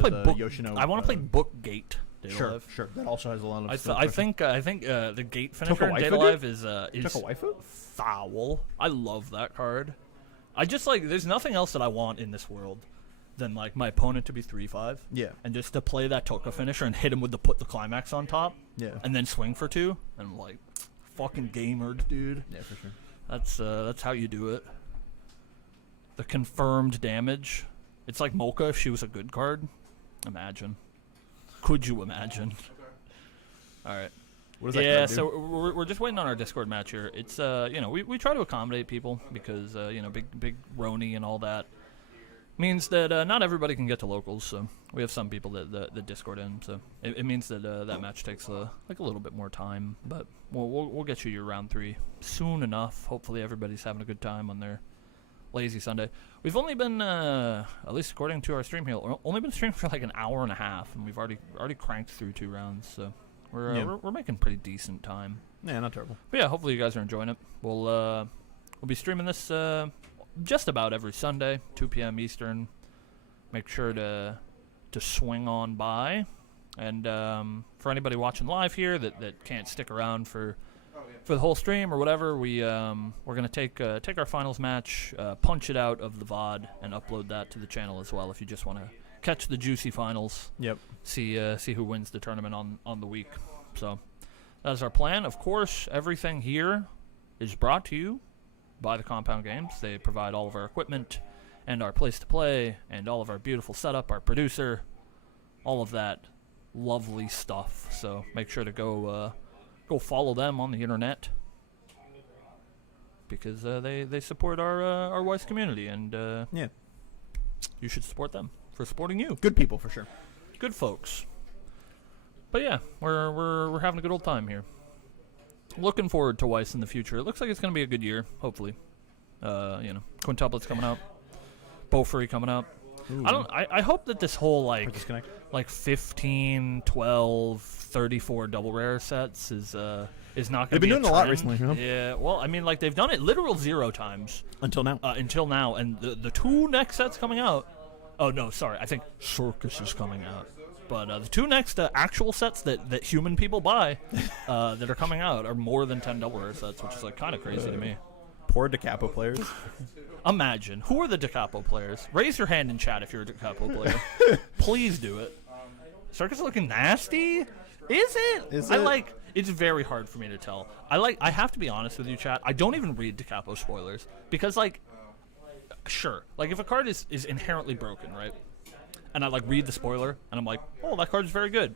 Book. Yoshino, I want to play Book Gate. Data Live. Sure. That also has a lot of. I think the Gate finisher in Data Live is waifu? foul. I love that card. I just there's nothing else that I want in this world than my opponent to be 3/5. Yeah. And just to play that Toka finisher and hit him with put the climax on top. Yeah. And then swing for 2 and fucking gamered, dude. Yeah, for sure. That's how you do it. The confirmed damage. It's like Mocha if she was a good card. Imagine. Could you imagine? All right. What does that card do? So we're just waiting on our Discord match here. It's we try to accommodate people because big Roni and all that means that not everybody can get to locals. So we have some people that Discord in. So it means that that match takes a little bit more time, but we'll get you your round 3 soon enough. Hopefully everybody's having a good time on their lazy Sunday. We've only been at least according to our stream here, only been streaming for an hour and a half, and we've already cranked through 2 rounds. So we're making pretty decent time. Yeah, not terrible. But yeah, hopefully you guys are enjoying it. We'll be streaming this just about every Sunday, 2 p.m. Eastern. Make sure to swing on by. And for anybody watching live here that can't stick around for the whole stream or whatever, we're gonna take our finals match, punch it out of the VOD, and upload that to the channel as well. If you just want to catch the juicy finals, yep. See who wins the tournament on the week. So that's our plan. Of course, everything here is brought to you by the Compound Games. They provide all of our equipment and our place to play and all of our beautiful setup, our producer, all of that lovely stuff. So make sure to go follow them on the internet, because they support our Weiss community, and yeah, you should support them for supporting you. Good people for sure. Good folks. But yeah, we're having a good old time here. Looking forward to Weiss in the future. It looks like it's going to be a good year, hopefully. Quintuplet's coming out. Bofree coming out. Ooh. I hope that this whole 15, 12, 34 double rare sets is not going to be They've been doing a lot recently, huh? Yeah, well, I mean, they've done it literal 0 times. Until now. And the 2 next sets coming out. Oh, no, sorry. I think Circus is coming out. But the 2 next actual sets that human people buy that are coming out are more than 10 double rare sets, which is kind of crazy to me. Poor DeCapo players. Imagine. Who are the DeCapo players? Raise your hand in chat if you're a DeCapo player. Please do it. Circus looking nasty? Is it? It's very hard for me to tell. I have to be honest with you, chat. I don't even read DeCapo spoilers because Sure. Like, if a card is inherently broken, right? And I, like, read the spoiler, and I'm like, oh, that card is very good.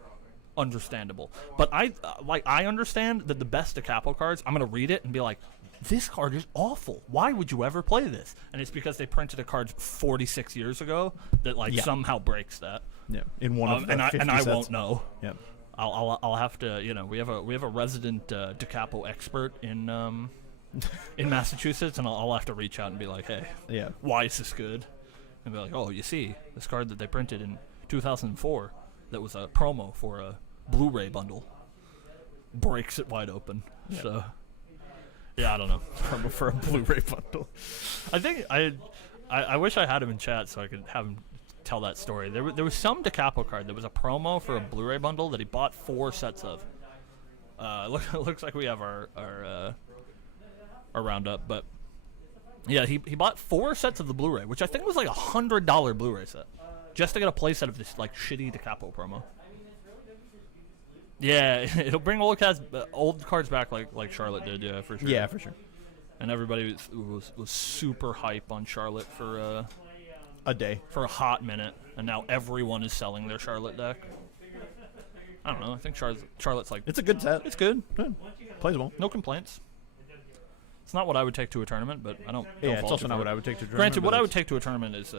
Understandable. But I understand that the best of Capo cards, I'm going to read it and be like, this card is awful. Why would you ever play this? And it's because they printed a card 46 years ago that, like, somehow breaks that. Yeah. In one of the 50 and I sets. won't know. Yeah. I'll have to, you know, we have a resident DeCapo expert in Massachusetts, and I'll have to reach out and be like, hey, why is this good? And be like, oh, you see, this card that they printed in 2004 that was a promo for a Blu-ray bundle breaks it wide open. Yeah. So, yeah, I don't know. Promo for a Blu-ray bundle. I think I wish I had him in chat so I could have him tell that story. There was some DeCapo card that was a promo for a Blu-ray bundle that he bought 4 sets of. Looks like we have our roundup, but yeah, he bought 4 sets of the Blu-ray, which I think was like $100 Blu-ray set, just to get a playset of this like shitty DeCapo promo. Yeah, it'll bring old cards back like Charlotte did. Yeah, for sure. Yeah, for sure. And everybody was super hype on Charlotte for a day, for a hot minute, and now everyone is selling their Charlotte deck. I don't know. I think Charlotte's like, it's a good set. It's good. Plays well. No complaints. It's not what I would take to a tournament, but I don't. Yeah, it's also not what I would take to a tournament. Granted, what I would take to a tournament is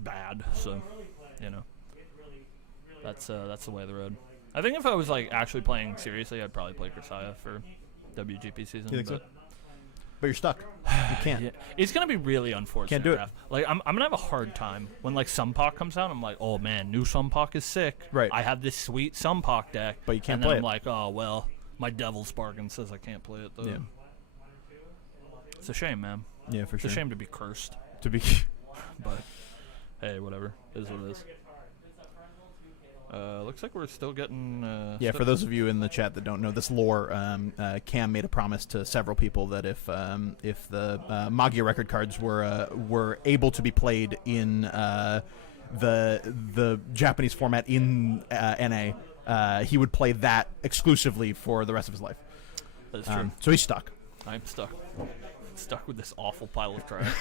bad. So, you know, that's the way of the road. I think if I was like actually playing seriously, I'd probably play Grisaya for WGP season. You think so? But you're stuck. You can't. Yeah. It's gonna be really unfortunate. Can't do it. Like I'm gonna have a hard time when like Sumpok comes out. I'm like, oh man, new Sumpok is sick. Right. I have this sweet Sumpok deck, but you can't and play then it. I'm like, oh well, my Devil's Bargain says I can't play it though. Yeah. It's a shame, man. Yeah, for sure. It's a shame to be cursed. But hey, whatever. It is what it is. Looks like we're still getting... for those of you in the chat that don't know this lore, Cam made a promise to several people that if the Magia record cards were able to be played in the Japanese format in NA, he would play that exclusively for the rest of his life. That's true. So he's stuck. I'm stuck. Stuck with this awful pile of trash.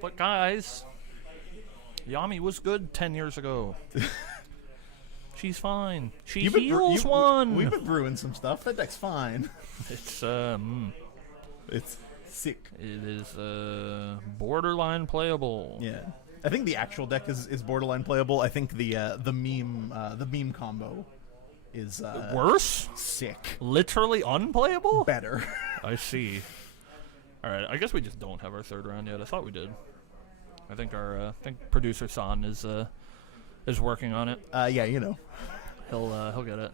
But guys... Yami was good 10 years ago. She's fine. She heals one. We've been brewing some stuff. That deck's fine. It's it's sick. It is borderline playable. Yeah, I think the actual deck is borderline playable. I think the meme combo is worse. Sick. Literally unplayable. Better. I see. All right. I guess we just don't have our third round yet. I thought we did. I think our producer San is working on it. Yeah, you know, he'll get it.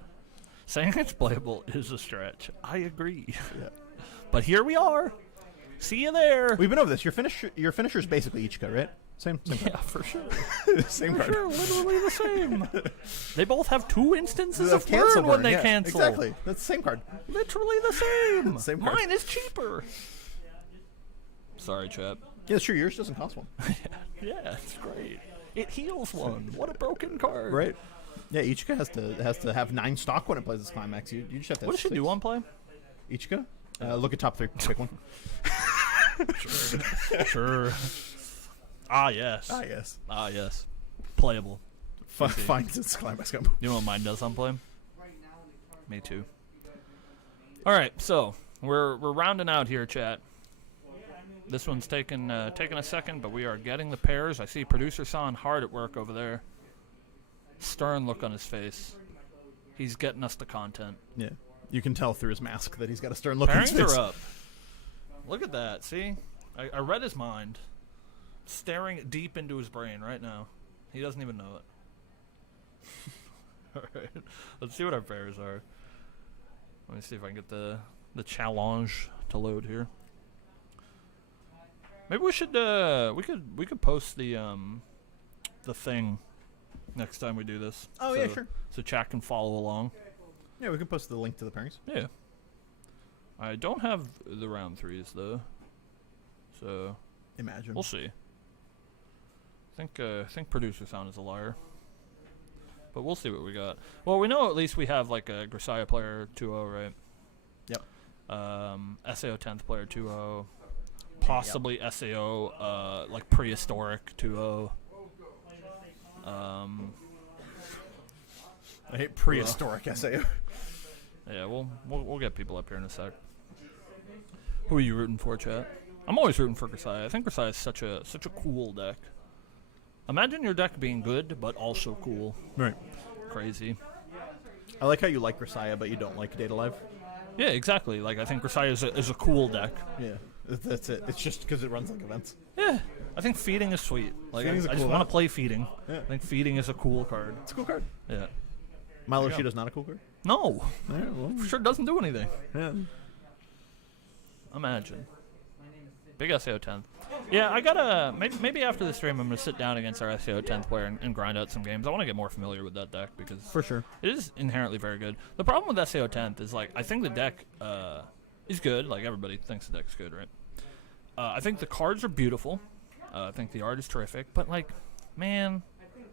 Saying it's playable is a stretch. I agree. Yeah. But here we are. See you there. We've been over this. Your finisher is basically Ichika, right? Same yeah, card. for sure. Same for card. Sure, literally the same. They both have 2 instances of burn when they cancel. Exactly. That's the same card. Literally the same. Same card. Mine is cheaper. Sorry, chat. Yeah, sure. Yours doesn't cost 1. Yeah, it's great. It heals 1. What a broken card. Right. Yeah, Ichika has to have 9 stock when it plays its climax. You just have to. What does she do on play? Ichika? Look at top 3. Pick one. Sure. Ah yes. Playable. Finds its climax combo. You know what mine does on play? Me too. All right, so we're rounding out here, chat. This one's taking a second, but we are getting the pairs. I see producer San hard at work over there. Stern look on his face. He's getting us the content. Yeah, you can tell through his mask that he's got a stern look on his face. Pairings are up. Look at that. See, I read his mind, staring deep into his brain right now. He doesn't even know it. All right, let's see what our pairs are. Let me see if I can get the challenge to load here. Maybe we should we could post the thing next time we do this. Oh yeah, sure. So chat can follow along. Yeah, we can post the link to the pairings. Yeah. I don't have the round 3s though. So imagine. We'll see. I think producer Sound is a liar. But we'll see what we got. Well, we know at least we have like a Grisaya player 2-0, right? Yep. SAO 10th player 2-0. possibly SAO, like prehistoric 2-0. I hate prehistoric SAO. Yeah, we'll get people up here in a sec. Who are you rooting for, chat? I'm always rooting for Grisaya. I think Grisaya is such a cool deck. Imagine your deck being good, but also cool. Right. Crazy. I like how you like Grisaya, but you don't like Data Live. Yeah, exactly. Like, I think Grisaya is a cool deck. Yeah, that's it. It's just because it runs like events. Yeah, I think Feeding is sweet. Like, I just want to play Feeding. Yeah. I think Feeding is a cool card. It's a cool card. Yeah. Milo Shido's not a cool card? No. Yeah, well. For sure doesn't do anything. Yeah. Imagine. Big SAO 10th. Yeah, I gotta... Maybe after the stream I'm gonna sit down against our SAO 10th player and grind out some games. I want to get more familiar with that deck because... For sure. It is inherently very good. The problem with SAO 10th is, like, I think the deck is good. Like, everybody thinks the deck's good, right? I think the cards are beautiful. I think the art is terrific. But, like, man,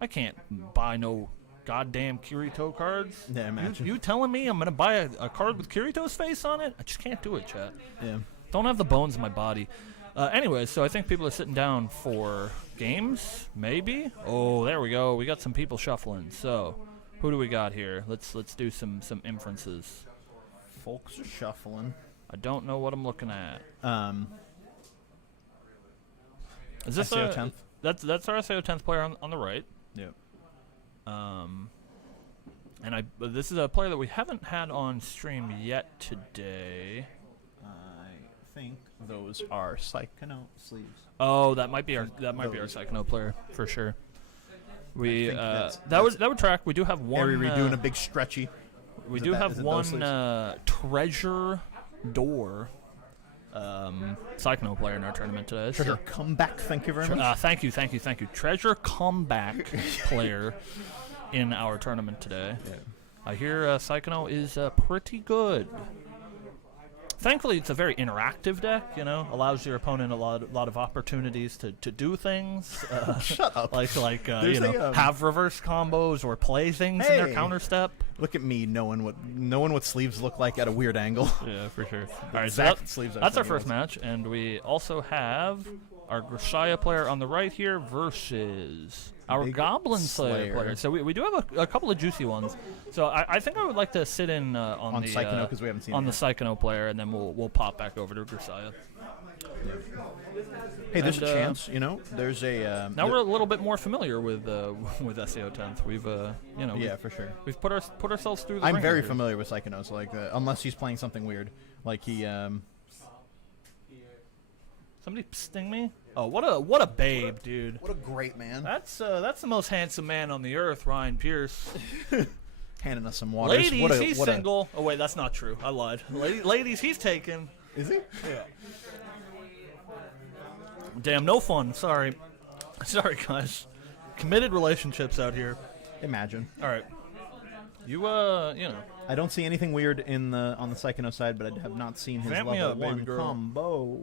I can't buy no goddamn Kirito cards. Yeah, imagine. You telling me I'm going to buy a card with Kirito's face on it? I just can't do it, chat. Yeah. Don't have the bones in my body. Anyway, so I think people are sitting down for games, maybe? Oh, there we go. We got some people shuffling. So, who do we got here? Let's do some inferences. Folks are shuffling. I don't know what I'm looking at. Is this SAO 10th? That's our SAO 10th player on the right. Yep. And this is a player that we haven't had on stream yet today. I think those are Psychonaut sleeves. Oh, that might be our Psychonaut player for sure. We that would track. We do have one. We're doing a big stretchy. We do have one Treasure Door Psychonaut player in our tournament today. Treasure Comeback. Thank you very much. Thank you. Treasure Comeback player in our tournament today. Yeah. I hear Psychonaut is pretty good. Thankfully, it's a very interactive deck, you know, allows your opponent a lot of opportunities to do things. Shut up. Like have reverse combos or play things in their counter step. Look at me knowing what sleeves look like at a weird angle. Yeah, for sure. All right, so that's our first match, and we also have our Grisaya player on the right here versus our Big Goblin Slayer player. So we do have a couple of juicy ones. So I think I would like to sit in on the Psychonaut because we haven't seen on the Psychonaut player, and then we'll pop back over to Grisaya. Yeah. Hey, there's a chance, you know. There's a now we're a little bit more familiar with SAO 10th. We've yeah, for sure. We've put ourselves through the I'm ringer very here. familiar with Psychonauts, like unless he's playing something weird, like he Somebody sting me? Oh, what a babe, dude. What a great man. That's the most handsome man on the earth, Ryan Pierce. Handing us some water. Ladies, he's single. Oh wait, that's not true. I lied. Ladies, he's taken. Is he? Yeah. Damn, no fun. Sorry, guys. Committed relationships out here. Imagine. All right. You know. I don't see anything weird on the Psychonaut side, but I have not seen his level up, 1 combo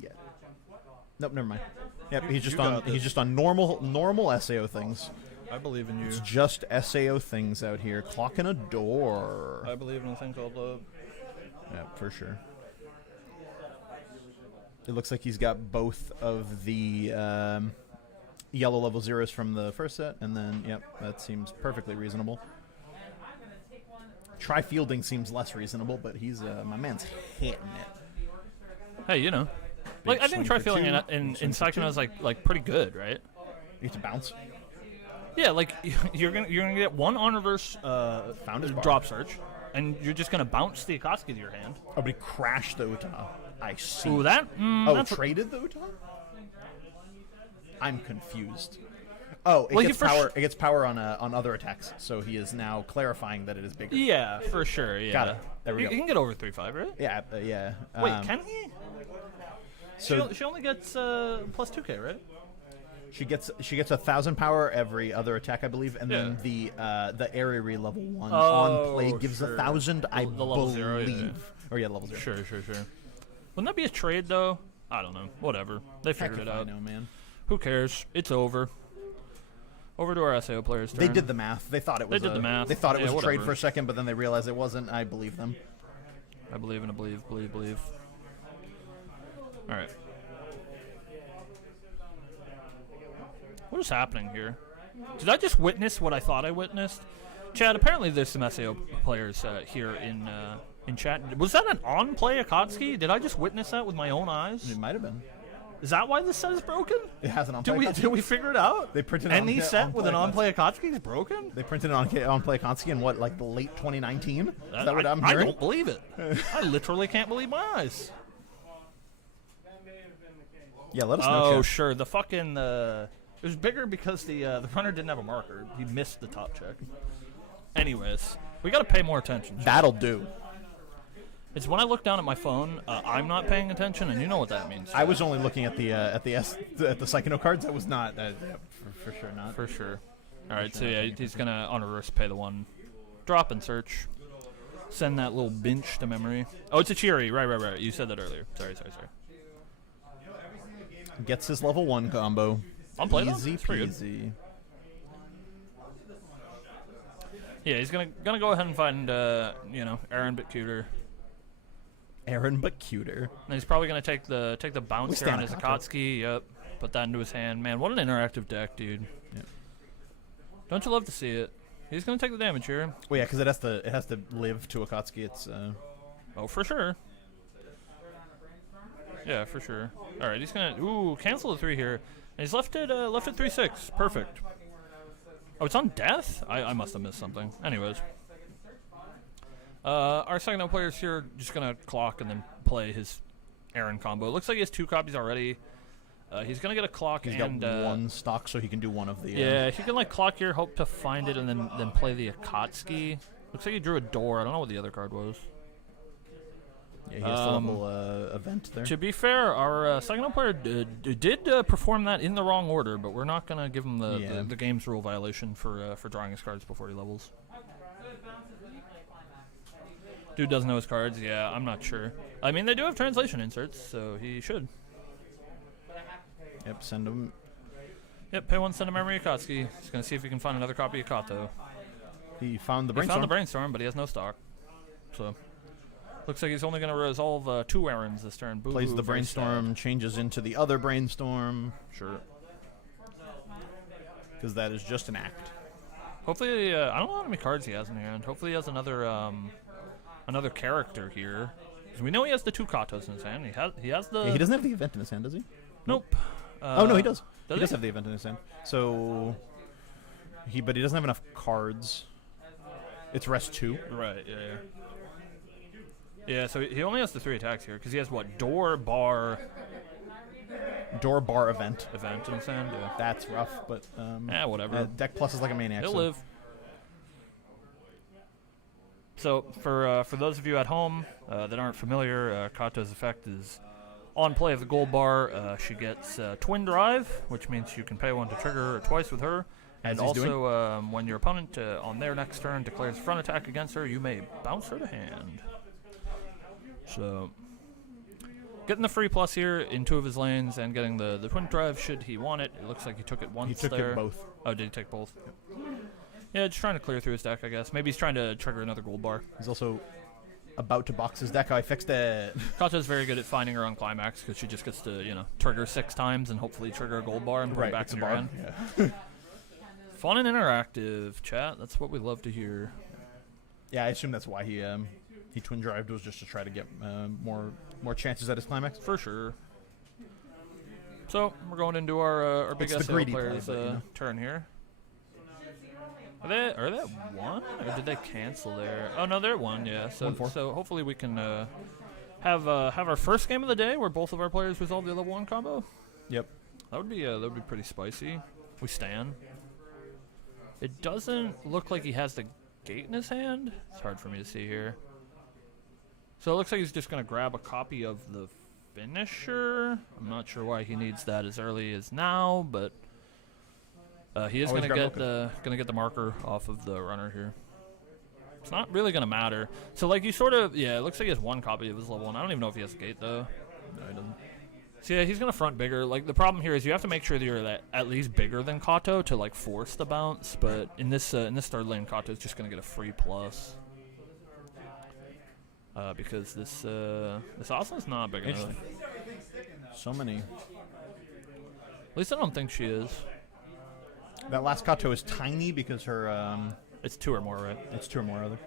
yet. Nope, never mind. Yep, he's just on normal SAO things. I believe in you. It's just SAO things out here. Clocking a door. I believe in a thing called love. Yeah, for sure. It looks like he's got both of the yellow level zeros from the first set, and then, yep, that seems perfectly reasonable. Tri-fielding seems less reasonable, but he's my man's hitting it. Hey, you know, like I think tri-fielding in Psychonaut is like pretty good, right? You have to bounce. Yeah, like you're gonna get one on reverse drop search, and you're just gonna bounce the Akatsuki to your hand. Oh, but he crashed the Uta. I see. Ooh, that? Traded the Uta? I'm confused. Oh, it gets power on other attacks, so he is now clarifying that it is bigger. Yeah, for sure. Yeah. Got it. There we go. You can get over 3-5, right? Yeah, yeah. Wait, can he? So she only gets plus 2k, right? She gets 1,000 power every other attack, I believe, and then the area level 1 on play gives 1,000. I level believe. 0, yeah. Or yeah, level 0. Sure. Wouldn't that be a trade though? I don't know. Whatever. They figured it out. I know, man. Who cares? It's over. Over to our SAO players' turn. They did the math. They thought it was. They did the math. They thought it was a trade whatever. for a second, but then they realized it wasn't. I believe them. I believe in a believe. All right. What is happening here? Did I just witness what I thought I witnessed? Chad, apparently there's some SAO players here in chat. Was that an on-play Akatsuki? Did I just witness that with my own eyes? It might have been. Is that why this set is broken? It has an on-play Akatsuki. Did we figure it out? They printed any set with an on-play Akatsuki is broken? They printed an on-play Akatsuki in what, like the late 2019? Is that what I'm hearing? I don't believe it. I literally can't believe my eyes. Yeah, let us know. Oh, sure. The fucking it was bigger because the runner didn't have a marker. He missed the top check. Anyways, we got to pay more attention. That'll do. It's when I look down at my phone, I'm not paying attention, and you know what that means. I was only looking at the Psychono cards. I was not. For sure not. For sure. All right, so yeah, he's gonna on reverse pay the one, drop and search, send that little bench to memory. Oh, it's a Cheery. Right. You said that earlier. Sorry. Gets his level 1 combo. I'm playing easy peasy. Yeah, he's gonna go ahead and find Aaron but cuter. Aaron but cuter. And he's probably gonna take the bounce here on his Akatsuki. Yep. Put that into his hand. Man, what an interactive deck, dude. Yep. Don't you love to see it? He's gonna take the damage here. Well, yeah, because it has to live to Akatsuki. It's Oh, for sure. Yeah, for sure. All right, he's gonna cancel the 3 here, and he's left it 3/6. Perfect. Oh, it's on death? I must have missed something. Anyways, our second player's here just gonna clock and then play his Aaron combo. It looks like he has 2 copies already. He's gonna get a clock. He's got 1 stock, so he can do one of the. Yeah, he can like clock here, hope to find it, and then play the Akatsuki. Looks like he drew a door. I don't know what the other card was. Yeah, he has the level event there. To be fair, our second player did perform that in the wrong order, but we're not going to give him the game's rule violation for drawing his cards before he levels. Dude doesn't know his cards. Yeah, I'm not sure. I mean, they do have translation inserts, so he should. Yep, send him. Yep, pay 1, send a memory Akatsuki. He's going to see if he can find another copy of Kato. He found the brainstorm. He found the brainstorm, but he has no stock. So... looks like he's only going to resolve 2 errands this turn. Boo, plays the brainstorm, changes into the other brainstorm. Sure. Because that is just an act. Hopefully, I don't know how many cards he has in hand. Hopefully he has another character here. Because we know he has the 2 Katos in his hand. He has the... Yeah, he doesn't have the event in his hand, does he? Nope. Oh, no, he does. He does have the event in his hand. So... but he doesn't have enough cards. It's rest 2. Right, yeah. Yeah, so he only has the 3 attacks here, because he has, what, door, bar, event. Event in his hand, yeah. That's rough, but... whatever. Deck Plus is like a maniac. He'll live. So, for those of you at home that aren't familiar, Kato's effect is on play of the gold bar, she gets Twin Drive, which means you can pay 1 to trigger her twice with her. And also, when your opponent on their next turn declares front attack against her, you may bounce her to hand. So, getting the free plus here in 2 of his lanes and getting the Twin Drive should he want it. It looks like he took it once there. He took it both. Oh, did he take both? Yeah, just trying to clear through his deck, I guess. Maybe he's trying to trigger another gold bar. He's also about to box his deck. I fixed it. Kato's very good at finding her on climax because she just gets to, trigger 6 times and hopefully trigger a gold bar and put it back in your hand. Yeah. Fun and interactive, chat. That's what we love to hear. Yeah, I assume that's why he twin drived, was just to try to get more chances at his climax. For sure. So we're going into our big SAO players turn here. Are they at 1 or did they cancel there? Oh no, they're at 1. Yeah. So hopefully we can have our first game of the day where both of our players resolve the level 1 combo. Yep. That would be pretty spicy. We stand. It doesn't look like he has the gate in his hand. It's hard for me to see here. So it looks like he's just going to grab a copy of the finisher. I'm not sure why he needs that as early as now, but he is going to get the marker off of the runner here. It's not really going to matter. So like it looks like he has 1 copy of his level 1. I don't even know if he has a gate though. No, he doesn't. So yeah, he's going to front bigger. Like the problem here is you have to make sure that you're at least bigger than Kato to like force the bounce, but in this third lane Kato is just going to get a free plus. because this Aslan's not big enough. So many. At least I don't think she is. That last Kato is tiny because her. It's 2 or more, right? It's 2 or more, rather.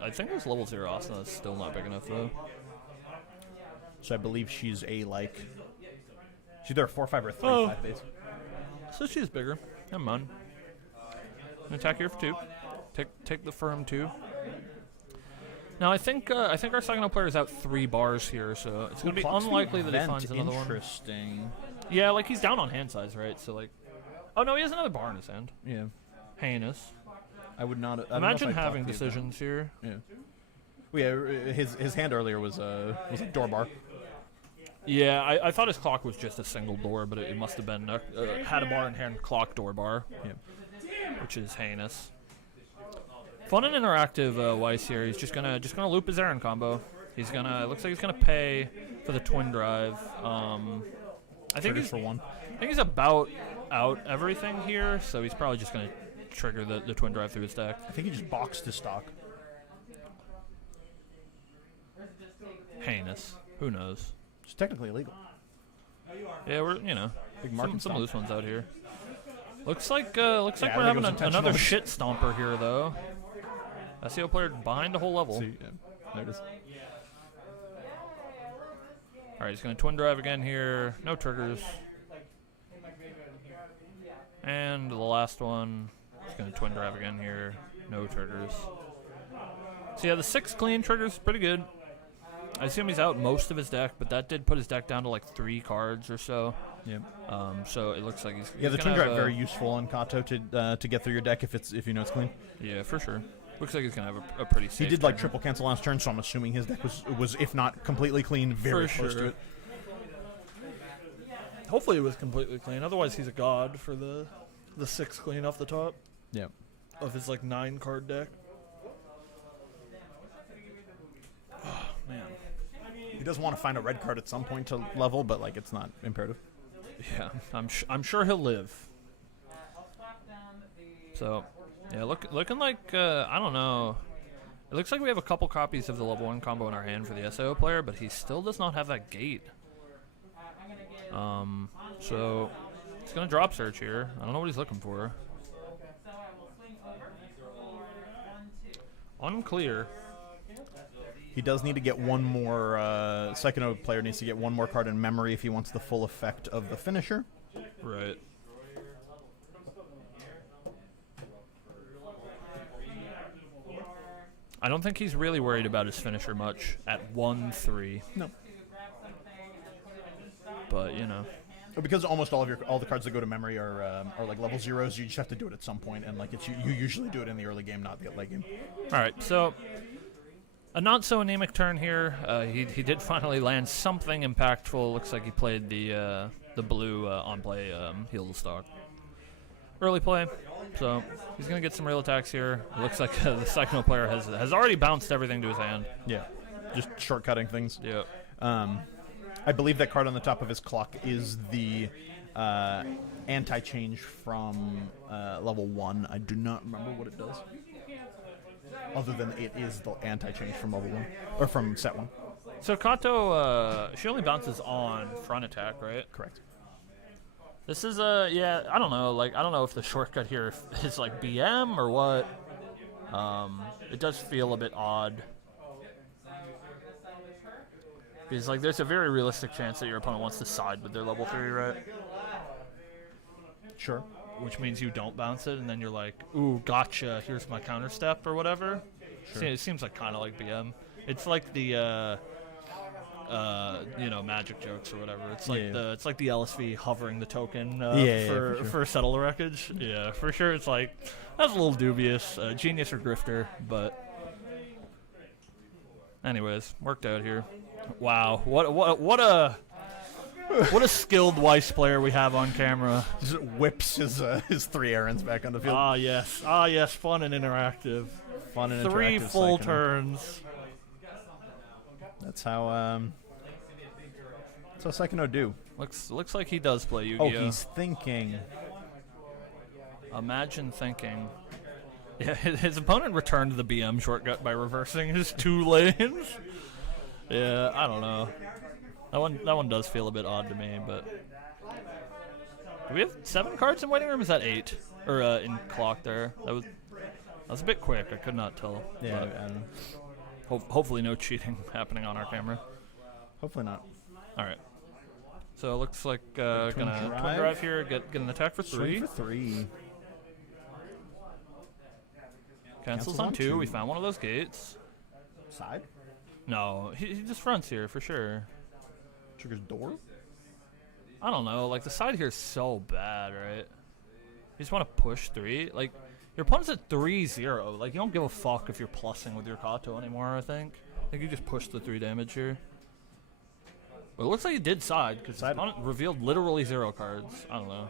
I think this level 0 Asuna is still not big enough though. So I believe she's a like. She's either a 4/5 or a 3/5 base. So she's bigger. Never mind. An attack here for 2. Take the firm 2. Now I think our second player is out 3 bars here, so it's gonna be unlikely that he finds another one. Interesting. Yeah, like he's down on hand size, right? So like, oh no, he has another bar in his hand. Yeah. Heinous. I would not. Imagine having decisions here. Yeah. Well, yeah, his hand earlier was a door bar. Yeah, I thought his clock was just a single door, but it must have been had a bar in hand clock door bar. Yeah. Which is heinous. Fun and interactive Weiss here. He's just gonna loop his Aaron combo. He's gonna looks like he's gonna pay for the twin drive. I think he's for 1. I think he's about out everything here, so he's probably just gonna trigger the twin drive through his deck. I think he just boxed his stock. Heinous. Who knows? It's technically illegal. Yeah, we're big market some loose ones out here. Looks like we're having another shit stomper here though. SEO player behind the whole level. See, yeah. There it is. All right, he's gonna twin drive again here. No triggers. And the last one, he's gonna twin drive again here. No triggers. So yeah, the 6 clean triggers pretty good. I assume he's out most of his deck, but that did put his deck down to like 3 cards or so. Yeah. So it looks like he's the twin drive very useful on Kato to get through your deck if you know it's clean. Yeah, for sure. Looks like he's gonna have a pretty safe. He did like triple cancel last turn, so I'm assuming his deck was if not completely clean, very close to it. Hopefully it was completely clean. Otherwise, he's a god for the 6 clean off the top. Yeah. Of his like 9 card deck. Oh man. He does want to find a red card at some point to level, but like it's not imperative. Yeah, I'm sure he'll live. So, yeah, looking like I don't know. It looks like we have a couple copies of the level 1 combo in our hand for the SAO player, but he still does not have that gate. So he's gonna drop search here. I don't know what he's looking for. Unclear. He does need to get one more. Psychono player needs to get one more card in memory if he wants the full effect of the finisher. Right. I don't think he's really worried about his finisher much at 1-3. No. But you know. Because almost all the cards that go to memory are like level 0s, you just have to do it at some point, and like you usually do it in the early game, not the late game. All right, so a not so anemic turn here. He did finally land something impactful. Looks like he played the blue on play heal stock. Early play, so he's gonna get some real attacks here. It looks like the Psycho player has already bounced everything to his hand. Yeah, just shortcutting things. Yeah. I believe that card on the top of his clock is the anti-change from level 1. I do not remember what it does. Other than it is the anti-change from level 1. Or from set 1. So Kato, she only bounces on front attack, right? Correct. This is, yeah, I don't know. Like, I don't know if the shortcut here is like BM or what. It does feel a bit odd. Because, like, there's a very realistic chance that your opponent wants to side with their level 3, right? Sure. Which means you don't bounce it, and then you're like, ooh, gotcha, here's my counter step or whatever. Sure. It seems like kind of like BM. It's like the, magic jokes or whatever. It's like it's like the LSV hovering the token for settle the wreckage. Yeah, for sure. It's like, that's a little dubious. Genius or grifter, but anyways, worked out here. Wow, what a skilled Weiss player we have on camera. Just whips his 3 errands back on the field. Ah yes, fun and interactive. Fun and 3 interactive. full turns. That's how Psychono do. Looks like he does play Yu-Gi-Oh. Oh, he's thinking. Imagine thinking. Yeah, his opponent returned the BM shortcut by reversing his 2 lanes. Yeah, I don't know. That one does feel a bit odd to me, but do we have 7 cards in waiting room? Is that 8? Or in clock there? That was a bit quick. I could not tell. Yeah, I don't know. Hopefully no cheating happening on our camera. Hopefully not. All right. So it looks like gonna twin drive here, get an attack for 3. Swing for 3. Cancels on 2. We found one of those gates. Side? No, he just fronts here for sure. Triggers door? I don't know. Like, the side here is so bad, right? You just want to push 3. Like, your opponent's at 3-0. Like, you don't give a fuck if you're plussing with your Kato anymore, I think. I think you just push the 3 damage here. But it looks like he did side, because his opponent revealed literally 0 cards. I don't know.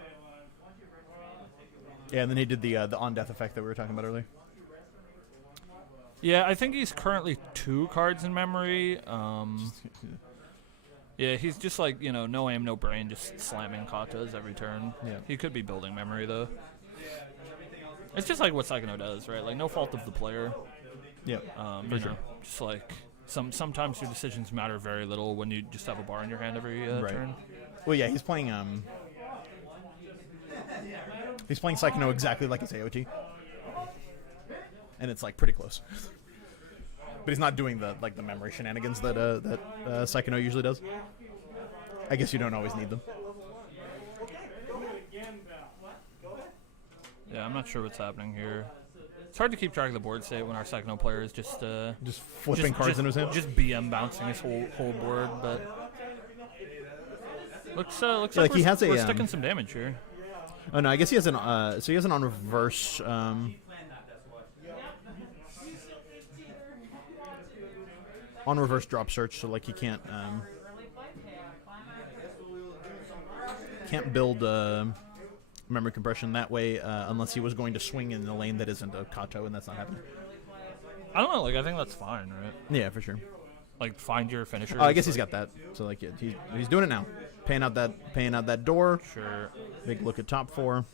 Yeah, and then he did the on-death effect that we were talking about earlier. Yeah, I think he's currently 2 cards in memory. Yeah, he's just like, you know, no aim, no brain, just slamming katas every turn. Yeah. He could be building memory, though. It's just like what Psychono does, right? Like, no fault of the player. Yeah, for sure. Just like, sometimes your decisions matter very little when you just have a bar in your hand every turn. Well, yeah, he's playing Psychono exactly like his AOT. And it's, like, pretty close. But he's not doing the memory shenanigans that Psychono usually does. I guess you don't always need them. Yeah, I'm not sure what's happening here. It's hard to keep track of the board state when our Psychono player is just flipping cards into his hand. Just BM bouncing his whole board, but looks like we're sticking some damage here. Oh no, I guess he has an so he has an on reverse. On reverse drop search, so like he can't build memory compression that way unless he was going to swing in the lane that isn't a Kato, and that's not happening. I don't know, like I think that's fine, right? Yeah, for sure. Like find your finisher. Oh, I guess he's got that. So like yeah, he's doing it now. Paying out that door. Sure. Big look at top 4.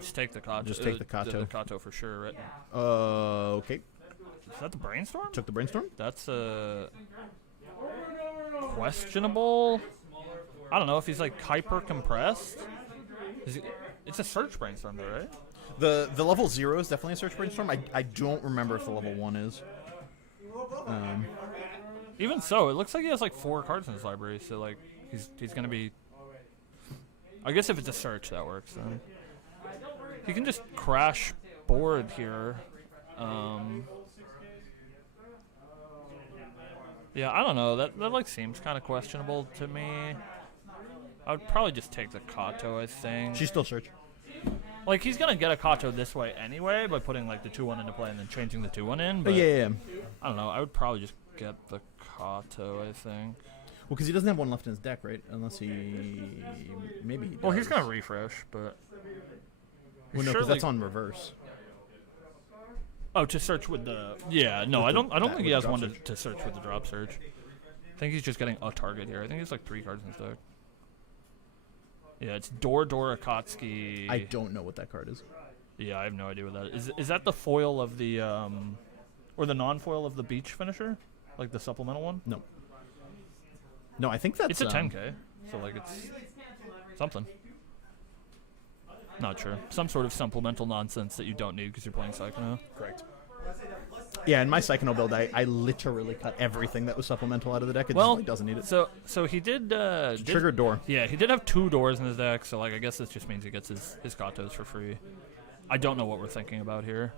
Just take the Kato. Just take the Kato. The Kato for sure, right? Okay. Is that the brainstorm? Took the brainstorm? That's questionable. I don't know if he's like hyper compressed. It's a search brainstorm though, right? The level 0 is definitely a search brainstorm. I don't remember if the level 1 is. Even so, it looks like he has like 4 cards in his library, so like he's gonna be. I guess if it's a search, that works then. He can just crash board here. Yeah, I don't know. That like seems kind of questionable to me. I would probably just take the Kato, I think. She's still search. Like, he's going to get a Kato this way anyway by putting, like, the 2-1 into play and then changing the 2-1 in. But yeah. I don't know. I would probably just get the Kato, I think. Well, because he doesn't have one left in his deck, right? Unless he... Maybe he does. Well, he's going to refresh, but... Well, no, because that's on reverse. Oh, to search with the... Yeah, no, I don't think he has one to search with the drop search. I think he's just getting a target here. I think he has, like, 3 cards in his deck. Yeah, it's Dor Akatsuki. I don't know what that card is. Yeah, I have no idea what that is. Is that the foil of the, or the non-foil of the beach finisher? Like the supplemental one? No. No, I think that's... It's a 10K, so like it's something. Not sure. Some sort of supplemental nonsense that you don't need because you're playing Psychono. Correct. Yeah, in my Psychono build, I literally cut everything that was supplemental out of the deck. It just like, doesn't need it. So he did... trigger door. Yeah, he did have 2 doors in his deck, so like I guess this just means he gets his Katos for free. I don't know what we're thinking about here.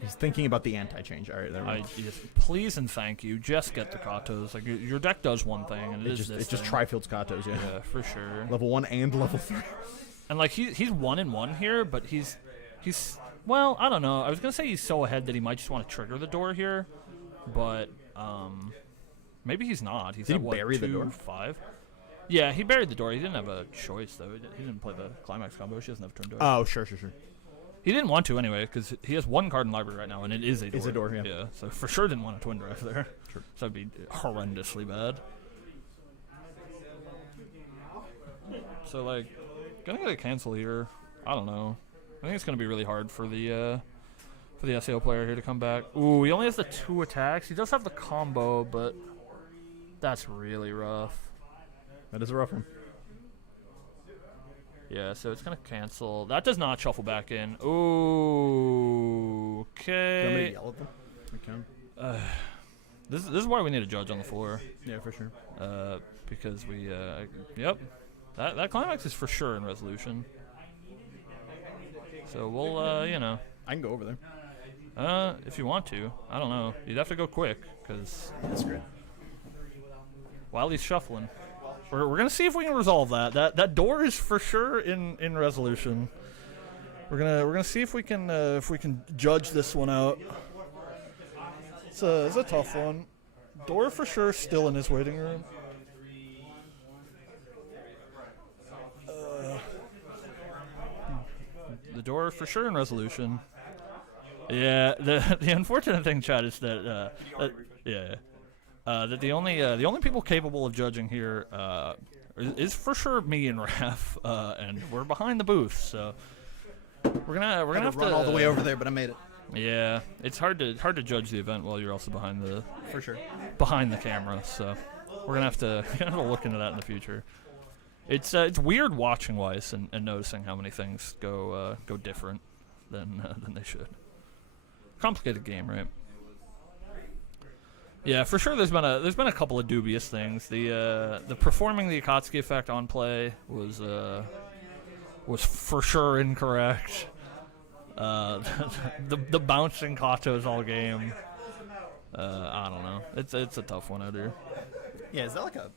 He's thinking about the anti-change. All right, there we go. Please and thank you. Just get the Katos. Like your deck does one thing, and it just Tri-Fields Katos, yeah. Yeah, for sure. Level 1 and level 3. And like he's 1-1 here, but he's well, I don't know. I was gonna say he's so ahead that he might just want to trigger the door here, but maybe he's not. He's Did at he what, bury the door? 2-5? Yeah, he buried the door. He didn't have a choice though. He didn't play the climax combo. She doesn't have turn door. Oh, sure. He didn't want to anyway because he has 1 card in library right now, and it is a door. It's a door, yeah. Yeah, so for sure didn't want a twin drive there. Sure. So that'd be horrendously bad. So like, gonna get a cancel here. I don't know. I think it's gonna be really hard for the for the SAO player here to come back. Ooh, he only has the 2 attacks. He does have the combo, but that's really rough. That is a rough one. Yeah, so it's going to cancel. That does not shuffle back in. Ooh, okay. Do you want me to yell at them? We can. This is why we need a judge on the floor. Yeah, for sure. Because we, yep. That climax is for sure in resolution. So we'll, you know. I can go over there. If you want to. I don't know. You'd have to go quick, because... That's great. While he's shuffling. We're going to see if we can resolve that. That door is for sure in resolution. We're gonna see if we can judge this one out. It's a tough one. Door for sure still in his waiting room. The door for sure in resolution. Yeah, the unfortunate thing, Chad, is that that the only people capable of judging here is for sure me and Raph, and we're behind the booth, so we're gonna have to run all the way over there, but I made it. Yeah, it's hard to judge the event while you're also behind the behind the camera, so we're gonna have to look into that in the future. It's weird watching Weiss and noticing how many things go different than they should. Complicated game, right? Yeah, for sure. There's been a couple of dubious things. The performing the Akatsuki effect on play was for sure incorrect. The bouncing Katos all game. I don't know. It's a tough one out here. Yeah, is that like a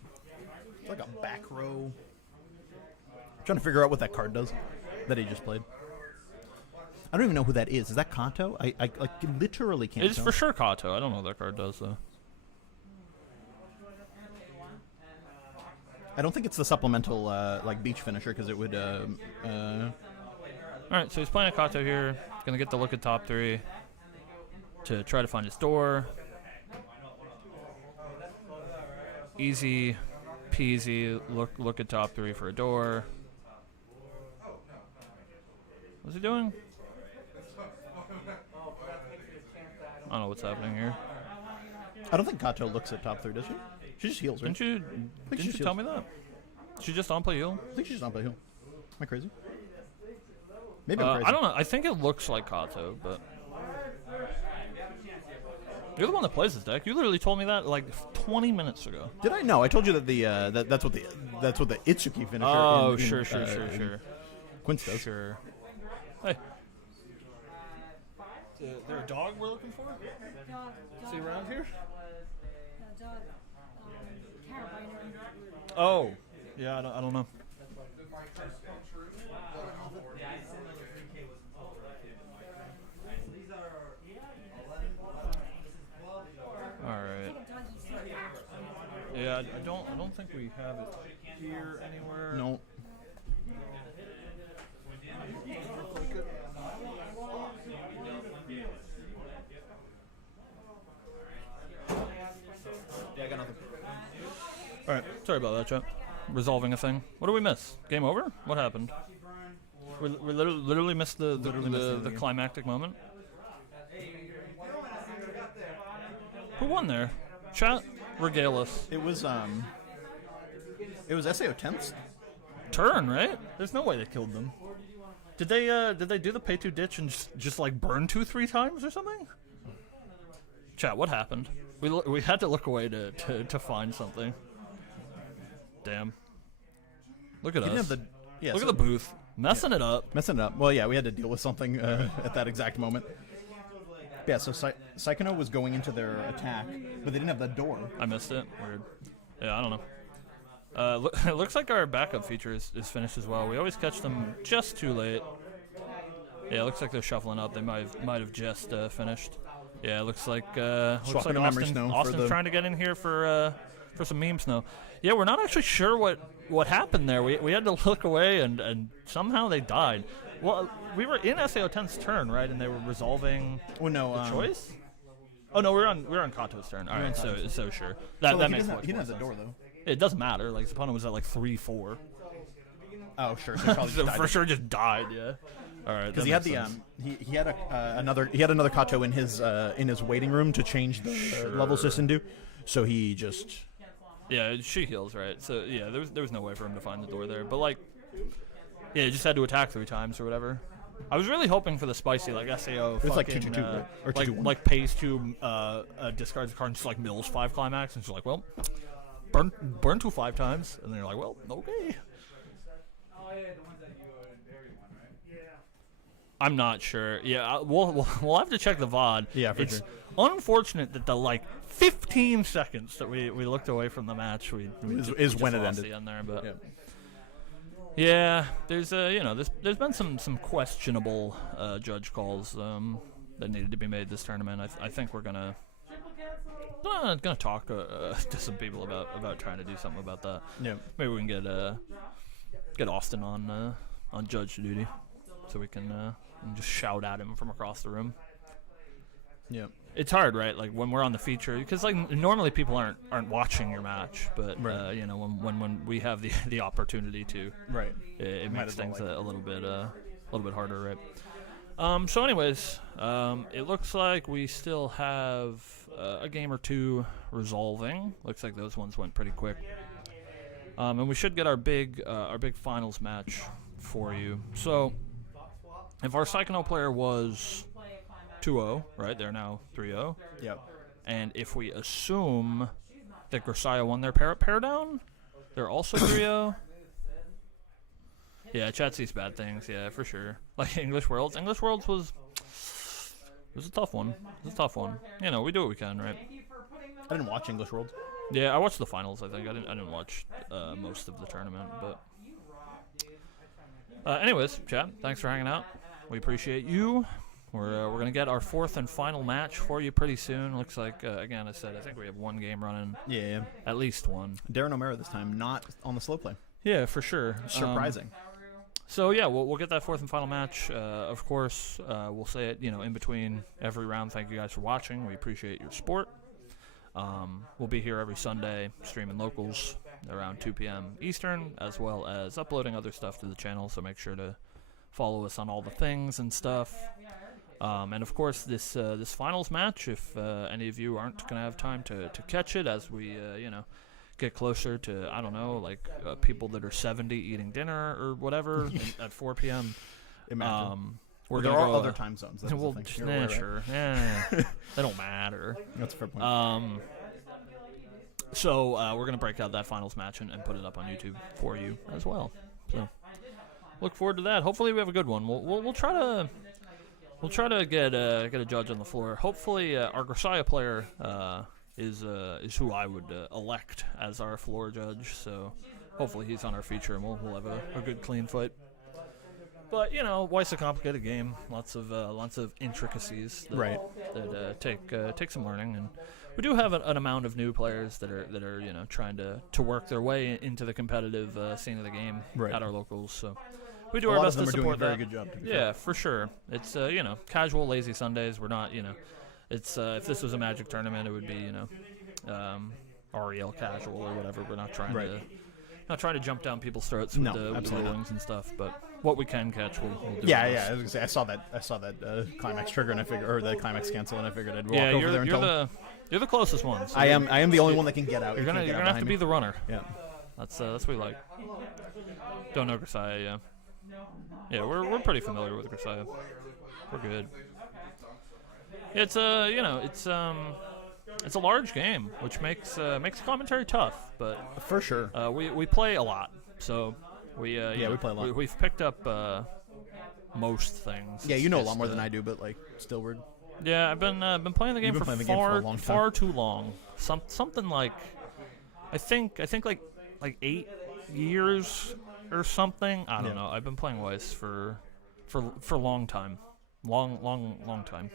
back row? I'm trying to figure out what that card does that he just played. I don't even know who that is. Is that Kanto? I literally can't It's tell. for sure Kato. I don't know what that card does, though. I don't think it's the supplemental beach finisher, because it would... Alright, so he's playing a Kato here. Gonna get the look at top 3 to try to find his door. Easy peasy. Look at top 3 for a door. What's he doing? I don't know what's happening here. I don't think Kato looks at top 3, does she? She just heals, right? Didn't you tell me that? She just on play heal? I think she's just on play heal. Am I crazy? Maybe I'm crazy. I don't know. I think it looks like Kato, but you're the one that plays this deck. You literally told me that like 20 minutes ago. Did I? No, I told you that the that's what the Itsuki finisher. Oh, sure. Quince does. Sure. Hey. Is there a dog we're looking for? Is he around here? Oh, yeah. I don't know. All right. Yeah, I don't think we have it here anywhere. No. Yeah, I got nothing. All right, sorry about that, chat. Resolving a thing. What did we miss? Game over? What happened? We literally missed the climactic moment. Who won there? Chat, regale us. It was SAO 10th turn, right? There's no way they killed them. Did they do the pay 2 ditch and just like burn 2-3 times or something? Chat, what happened? We had to look away to find something. Damn. Look at us. Look at the booth. Messing it up. Messing it up. Well, yeah, we had to deal with something at that exact moment. Yeah, so Psychono was going into their attack, but they didn't have the door. I missed it. Weird. Yeah, I don't know. It looks like our backup feature is finished as well. We always catch them just too late. Yeah, it looks like they're shuffling up. They might have just finished. Yeah, it looks like Austin's trying to get in here for some meme snow. Yeah, we're not actually sure what happened there. We had to look away and somehow they died. Well, we were in SAO 10's turn, right? And they were resolving the choice? Oh no, we're on Kato's turn. All right, so sure. That makes sense. He didn't have the door though. It doesn't matter. Like his opponent was at like 3-4. Oh sure, so, so for sure just died. Yeah. All right. Because he had the he had another Kato in his waiting room to change the level system to, so he just. Yeah, she heals, right? So yeah, there was no way for him to find the door there, but like, yeah, he just had to attack 3 times or whatever. I was really hoping for the spicy like SAO. It's like 2/2, right? Or 2/2. Like pays 2, discards a card and just like mills 5 climax, and she's like, well, burn 2 5 times, and then you're like, well, okay. I'm not sure. Yeah, we'll have to check the VOD. Yeah, for it's sure. Unfortunate that the like 15 seconds that we looked away from the match is when it ended. The end there, but yeah, there's there's been some questionable judge calls that needed to be made this tournament. I think we're gonna talk to some people about trying to do something about that. Yeah, maybe we can get Austin on judge duty, so we can just shout at him from across the room. Yeah. It's hard, right? Like when we're on the feature, because like normally people aren't watching your match, but right. When we have the opportunity to, right, it makes things a little bit harder, right? So anyways, it looks like we still have a game or 2 resolving. Looks like those ones went pretty quick, and we should get our big finals match for you. So if our Psychonaut player was 2-0, right? They're now 3-0. Yep. And if we assume that Grisaya won their pair down, they're also 3-0. Yeah, chat sees bad things. Yeah, for sure. Like English Worlds. English Worlds was a tough one. It was a tough one. You know, we do what we can, right? I didn't watch English Worlds. Yeah, I watched the finals. I think I didn't watch most of the tournament, but anyways, chat. Thanks for hanging out. We appreciate you. We're going to get our 4th and final match for you pretty soon. Looks like, again, I said, I think we have 1 game running. Yeah. At least 1. Darren O'Mara this time, not on the slow play. Yeah, for sure. Surprising. So, yeah, we'll get that 4th and final match. Of course, we'll say it, in between every round. Thank you guys for watching. We appreciate your support. We'll be here every Sunday streaming locals around 2 p.m. Eastern, as well as uploading other stuff to the channel. So make sure to follow us on all the things and stuff. And of course, this finals match, if any of you aren't going to have time to catch it as we, get closer to, I don't know, like people that are 70 eating dinner or whatever at 4 p.m. Imagine. There are other time zones. That's well, sure. Yeah, they don't matter. That's a fair point. So we're going to break out that finals match and put it up on YouTube for you as well. So look forward to that. Hopefully we have a good one. We'll try to... We'll try to get a judge on the floor. Hopefully, our Grisaya player is who I would elect as our floor judge. So hopefully he's on our feature and we'll have a good clean fight. But Weiss is a complicated game. Lots of intricacies that take some learning, and we do have an amount of new players that are trying to work their way into the competitive scene of the game at our locals. So. We do our best to support that. A lot of them are doing a very good job. Yeah, for sure. It's casual, lazy Sundays. We're not it's if this was a Magic tournament, it would be REL casual or whatever. We're not trying to jump down people's throats with the rulings and stuff. But what we can catch, we'll do. Yeah. I was gonna say I saw that climax trigger and the climax cancel, and I figured I'd walk over there and tell them. You're the closest one. So I am the only one that can get out. You're gonna have to be the runner. Yeah. That's what we like. Don't know Grisaya, yeah. Yeah, we're pretty familiar with Grisaya. We're good. It's it's a large game, which makes commentary tough, but for sure. We play a lot, so we play a lot. We've picked up most things. Yeah, you know a lot more than I do, but like still weird. Yeah, I've been playing the game for far too long. Something like I think like 8 years. Or something. I don't know. I've been playing Weiss for a long time. Long time.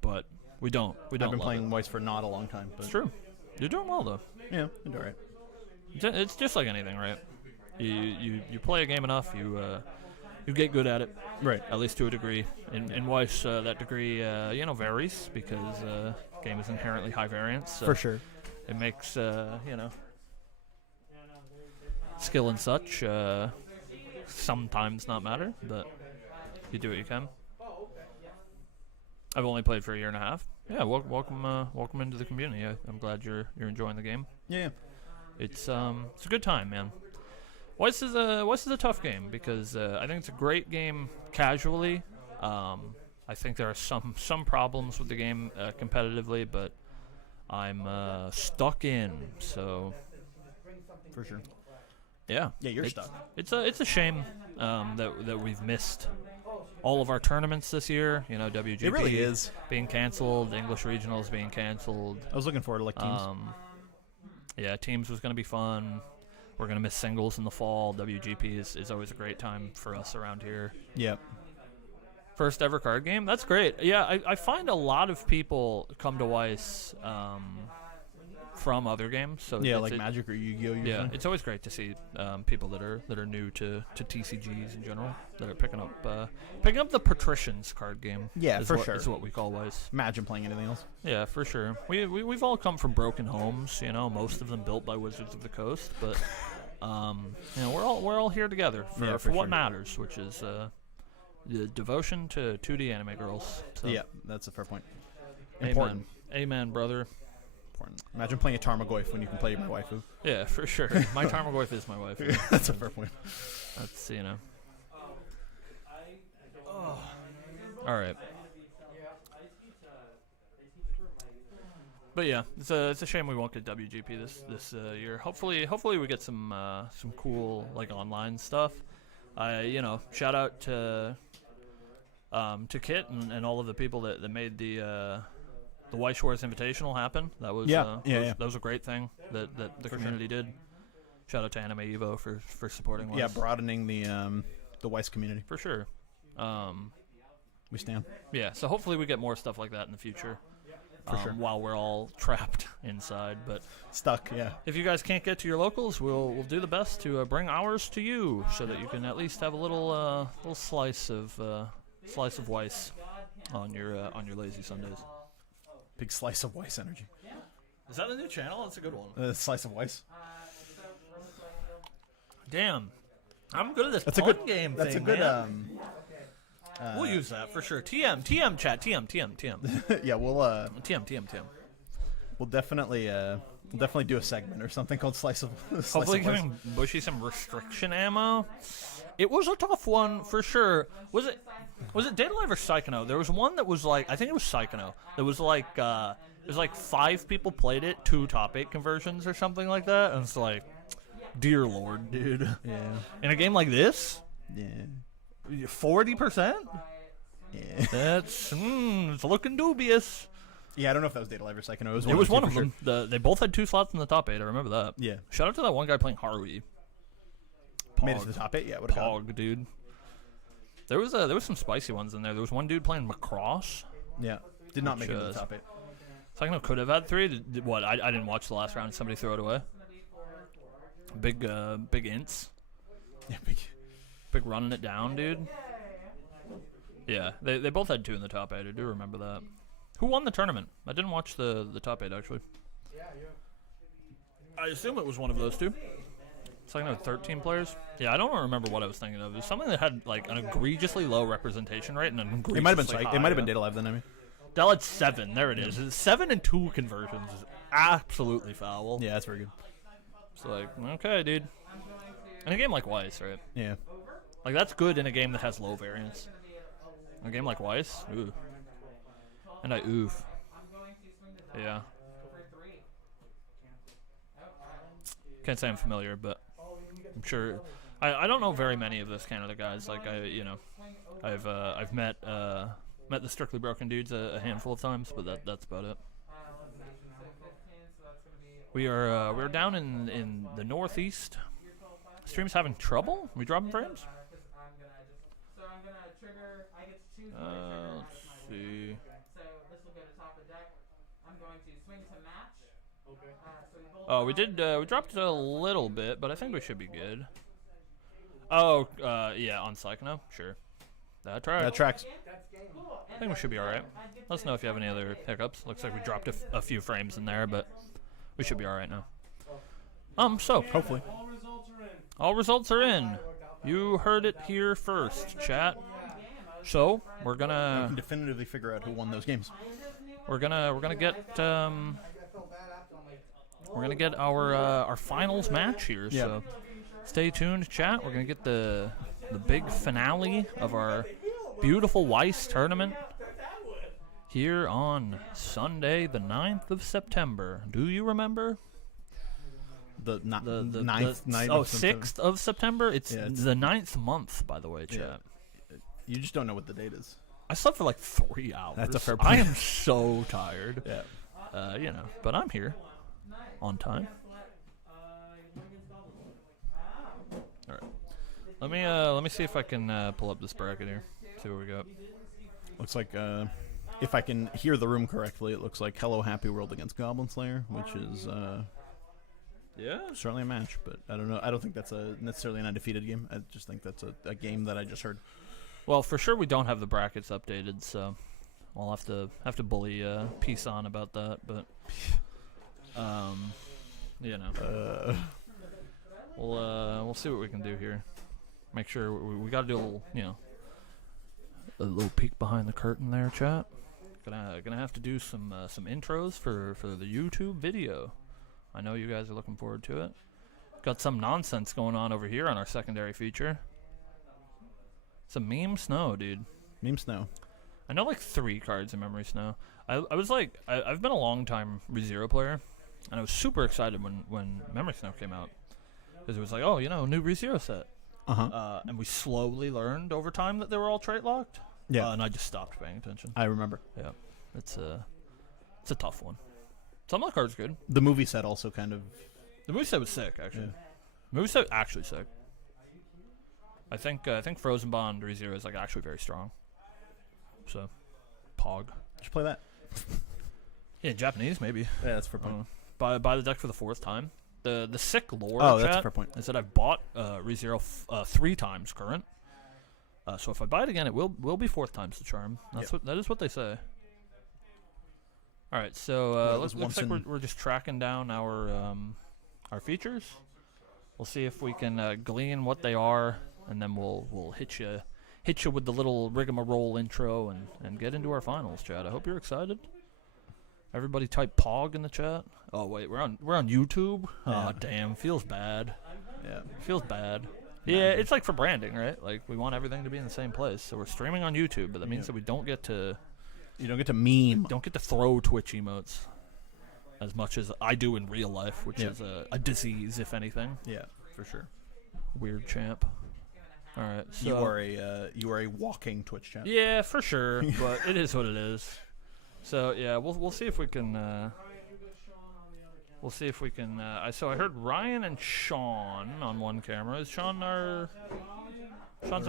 But we don't. I've been playing Weiss for not a long time. But it's true. You're doing well though. Yeah, you're doing alright. It's just like anything, right? You play a game enough, you get good at it. Right. At least to a degree. In Weiss, that degree varies because game is inherently high variance. So for sure. It makes skill and such sometimes not matter, but you do what you can. I've only played for a year and a half. Yeah, welcome into the community. I'm glad you're enjoying the game. Yeah. It's a good time, man. Weiss is a tough game because I think it's a great game casually. I think there are some problems with the game competitively, but I'm stuck in. So For sure. yeah, You're stuck. It's a shame that we've missed all of our tournaments this year. You know, WGP It really is being canceled, English regionals being canceled. I was looking forward to like teams. Yeah, teams was gonna be fun. We're gonna miss singles in the fall. WGP is always a great time for us around here. Yep. First ever card game? That's great. Yeah, I find a lot of people come to Weiss from other games. So yeah, like Magic or Yu-Gi-Oh! Usually. Yeah, it's always great to see people that are new to TCGs in general that are picking up the Patricians card game. Yeah, for sure. Is what we call Weiss. Imagine playing anything else. Yeah, for sure. We've all come from broken homes, you know, most of them built by Wizards of the Coast, but you know, we're all here together for what matters, which is the devotion to 2D anime girls. So. Yeah, that's a fair point. Important. Amen, brother. Important. Imagine playing a Tarmogoyf when you can play my waifu. Yeah, for sure. My Tarmogoyf is my wife. That's a fair point. That's, you know. Oh. All right. But yeah, it's a shame we won't get WGP this year. Hopefully we get some cool like online stuff. You know, shout out to Kit and all of the people that made the Weiss Wars Invitational happen. That was that was a great thing that the community did. Shout out to Anime Evo for supporting Weiss. Yeah, broadening the Weiss community. For sure. We stand. Yeah, so hopefully we get more stuff like that in the future. For sure. While we're all trapped inside, but stuck. Yeah. If you guys can't get to your locals, we'll do the best to bring ours to you, so that you can at least have a little slice of Weiss on your lazy Sundays. Big slice of Weiss energy. Is that the new channel? That's a good one. Slice of Weiss. Damn, I'm good at this. That's a good game. That's thing, a good. Man. We'll use that for sure. TM chat. TM. Yeah, we'll TM. We'll definitely do a segment or something called Slice of. Hopefully, giving Bushy some restriction ammo. It was a tough one for sure. Was it Data Live or Psychono? There was one that was like, I think it was Psychono. That was like it was like 5 people played it, 2 top 8 conversions or something like that, and it's like, dear Lord, dude. Yeah. In a game like this. Yeah. 40%? Yeah. That's it's looking dubious. Yeah, I don't know if that was Data Live or Psychono. It was one of them. Sure. They both had 2 slots in the top 8. I remember that. Yeah. Shout out to that one guy playing Harui. Made it to the top 8. Yeah. What a Pog, dude. There was some spicy ones in there. There was one dude playing Macross. Yeah. Did not make it to the top 8. Psychono could have had 3. What? I didn't watch the last round. Somebody throw it away. Big ints. Yeah. Big running it down, dude. Yeah, they both had 2 in the top 8. I do remember that. Who won the tournament? I didn't watch the top 8, actually. I assume it was one of those 2. It's like 13 players. Yeah, I don't remember what I was thinking of. It was something that had like an egregiously low representation rate and an egregiously It might have been high. It might have been Data Live then. I mean, Dell had 7. There it is. 7 and 2 conversions is absolutely foul. Yeah, that's very good. It's like, okay, dude. In a game like Weiss, right? Yeah. Like, that's good in a game that has low variance. In a game like Weiss, ooh. And I oof. Yeah. Can't say I'm familiar, but I'm sure. I don't know very many of those Canada guys. Like, I've met the Strictly Broken dudes a handful of times, but that's about it. We're down in the northeast. Stream's having trouble? We dropping frames? Let's see. Oh, we dropped it a little bit, but I think we should be good. Oh, yeah, on Psychono, sure. That tracks. I think we should be alright. Let us know if you have any other hiccups. Looks like we dropped a few frames in there, but we should be alright now. So. Hopefully. All results are in. You heard it here first, chat. So we're I gonna can definitively figure out who won those games. we're gonna get our finals match here. Yeah. So stay tuned, chat. We're gonna get the big finale of our beautiful Weiss tournament here on Sunday, the 9th of September. Do you remember? The ninth Oh, 6th of September? It's it's the 9th month, by the way, chat. Yeah. You just don't know what the date is. I slept for like 3 hours. That's a fair point. I am so tired. Yeah. But I'm here on time. All right. Let me see if I can pull up this bracket here. See what we got. Looks like, if I can hear the room correctly, it looks like Hello Happy World against Goblin Slayer, which is certainly a match. But I don't know. I don't think that's necessarily an undefeated game. I just think that's a game that I just heard. Well, for sure we don't have the brackets updated, so I'll have to bully Peace on about that. But we'll see what we can do here. Make sure we got to do a little peek behind the curtain there, chat. Gonna have to do some intros for the YouTube video. I know you guys are looking forward to it. Got some nonsense going on over here on our secondary feature. Some meme snow, dude. Meme snow. I know like 3 cards in Memory Snow. I was like, I've been a long time ReZero player, and I was super excited when Memory Snow came out, because it was like, oh, new ReZero set. And we slowly learned over time that they were all trait locked. Yeah. And I just stopped paying attention. I remember. Yeah. It's a tough one. Some of the cards are good. The movie set also kind of... The movie set was sick, actually. Yeah. The movie set actually sick. I think Frozen Bond ReZero is like actually very strong. So, Pog. Should play that. Yeah, Japanese maybe. Yeah, that's a fair point. Buy the deck for the 4th time. The sick lore. Oh, chat that's a fair point. Is that I've bought ReZero 3 times current. So if I buy it again, it will be 4th time's the charm. That is what they say. All right, so looks like we're just tracking down our features. We'll see if we can glean what they are, and then we'll hit you with the little rigmarole intro and get into our finals, chat. I hope you're excited. Everybody type Pog in the chat. Oh wait, we're on YouTube. Yeah. Oh damn, feels bad. Yeah. Feels bad. Yeah, it's like for branding, right? Like we want everything to be in the same place. So we're streaming on YouTube, but that means that we don't get to. You don't get to meme. Don't get to throw Twitch emotes as much as I do in real life, which is a disease, if anything. Yeah, for sure. Weird champ. All right, so you are a walking Twitch chat. Yeah, for sure, but it is what it is. So yeah, we'll see if we can. We'll see if we can. So I heard Ryan and Sean on one camera. Is Sean's our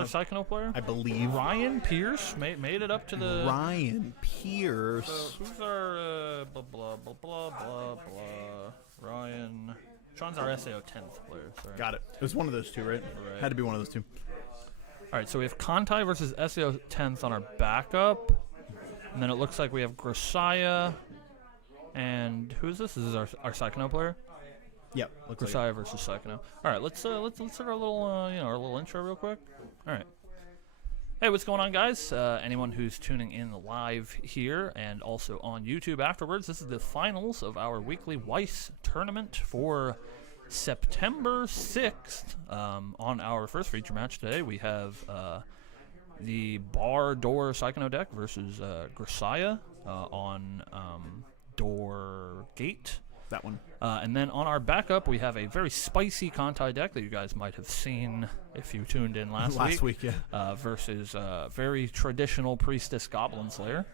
Psychono player? I believe. Ryan Pierce made it up to the. Ryan Pierce. So who's our blah blah blah blah blah blah? Ryan. Sean's our SAO 10th player. Sorry. Got it. It was one of those two, right? Had to be one of those two. All right, so we have Kantai versus SAO 10th on our backup. And then it looks like we have Grisaya and who is this? This is our Psychono player. Yep. Grisaya versus Psychono. All right, let's start our little our little intro real quick. All right. Hey, what's going on, guys? Anyone who's tuning in live here and also on YouTube afterwards, this is the finals of our weekly Weiss tournament for September 6th. On our first feature match today, we have the Bar Door Psychono deck versus Grisaya on Door Gate. That one. And then on our backup, we have a very spicy Kantai deck that you guys might have seen if you tuned in last week. Yeah. Versus very traditional Priestess Goblin Slayer.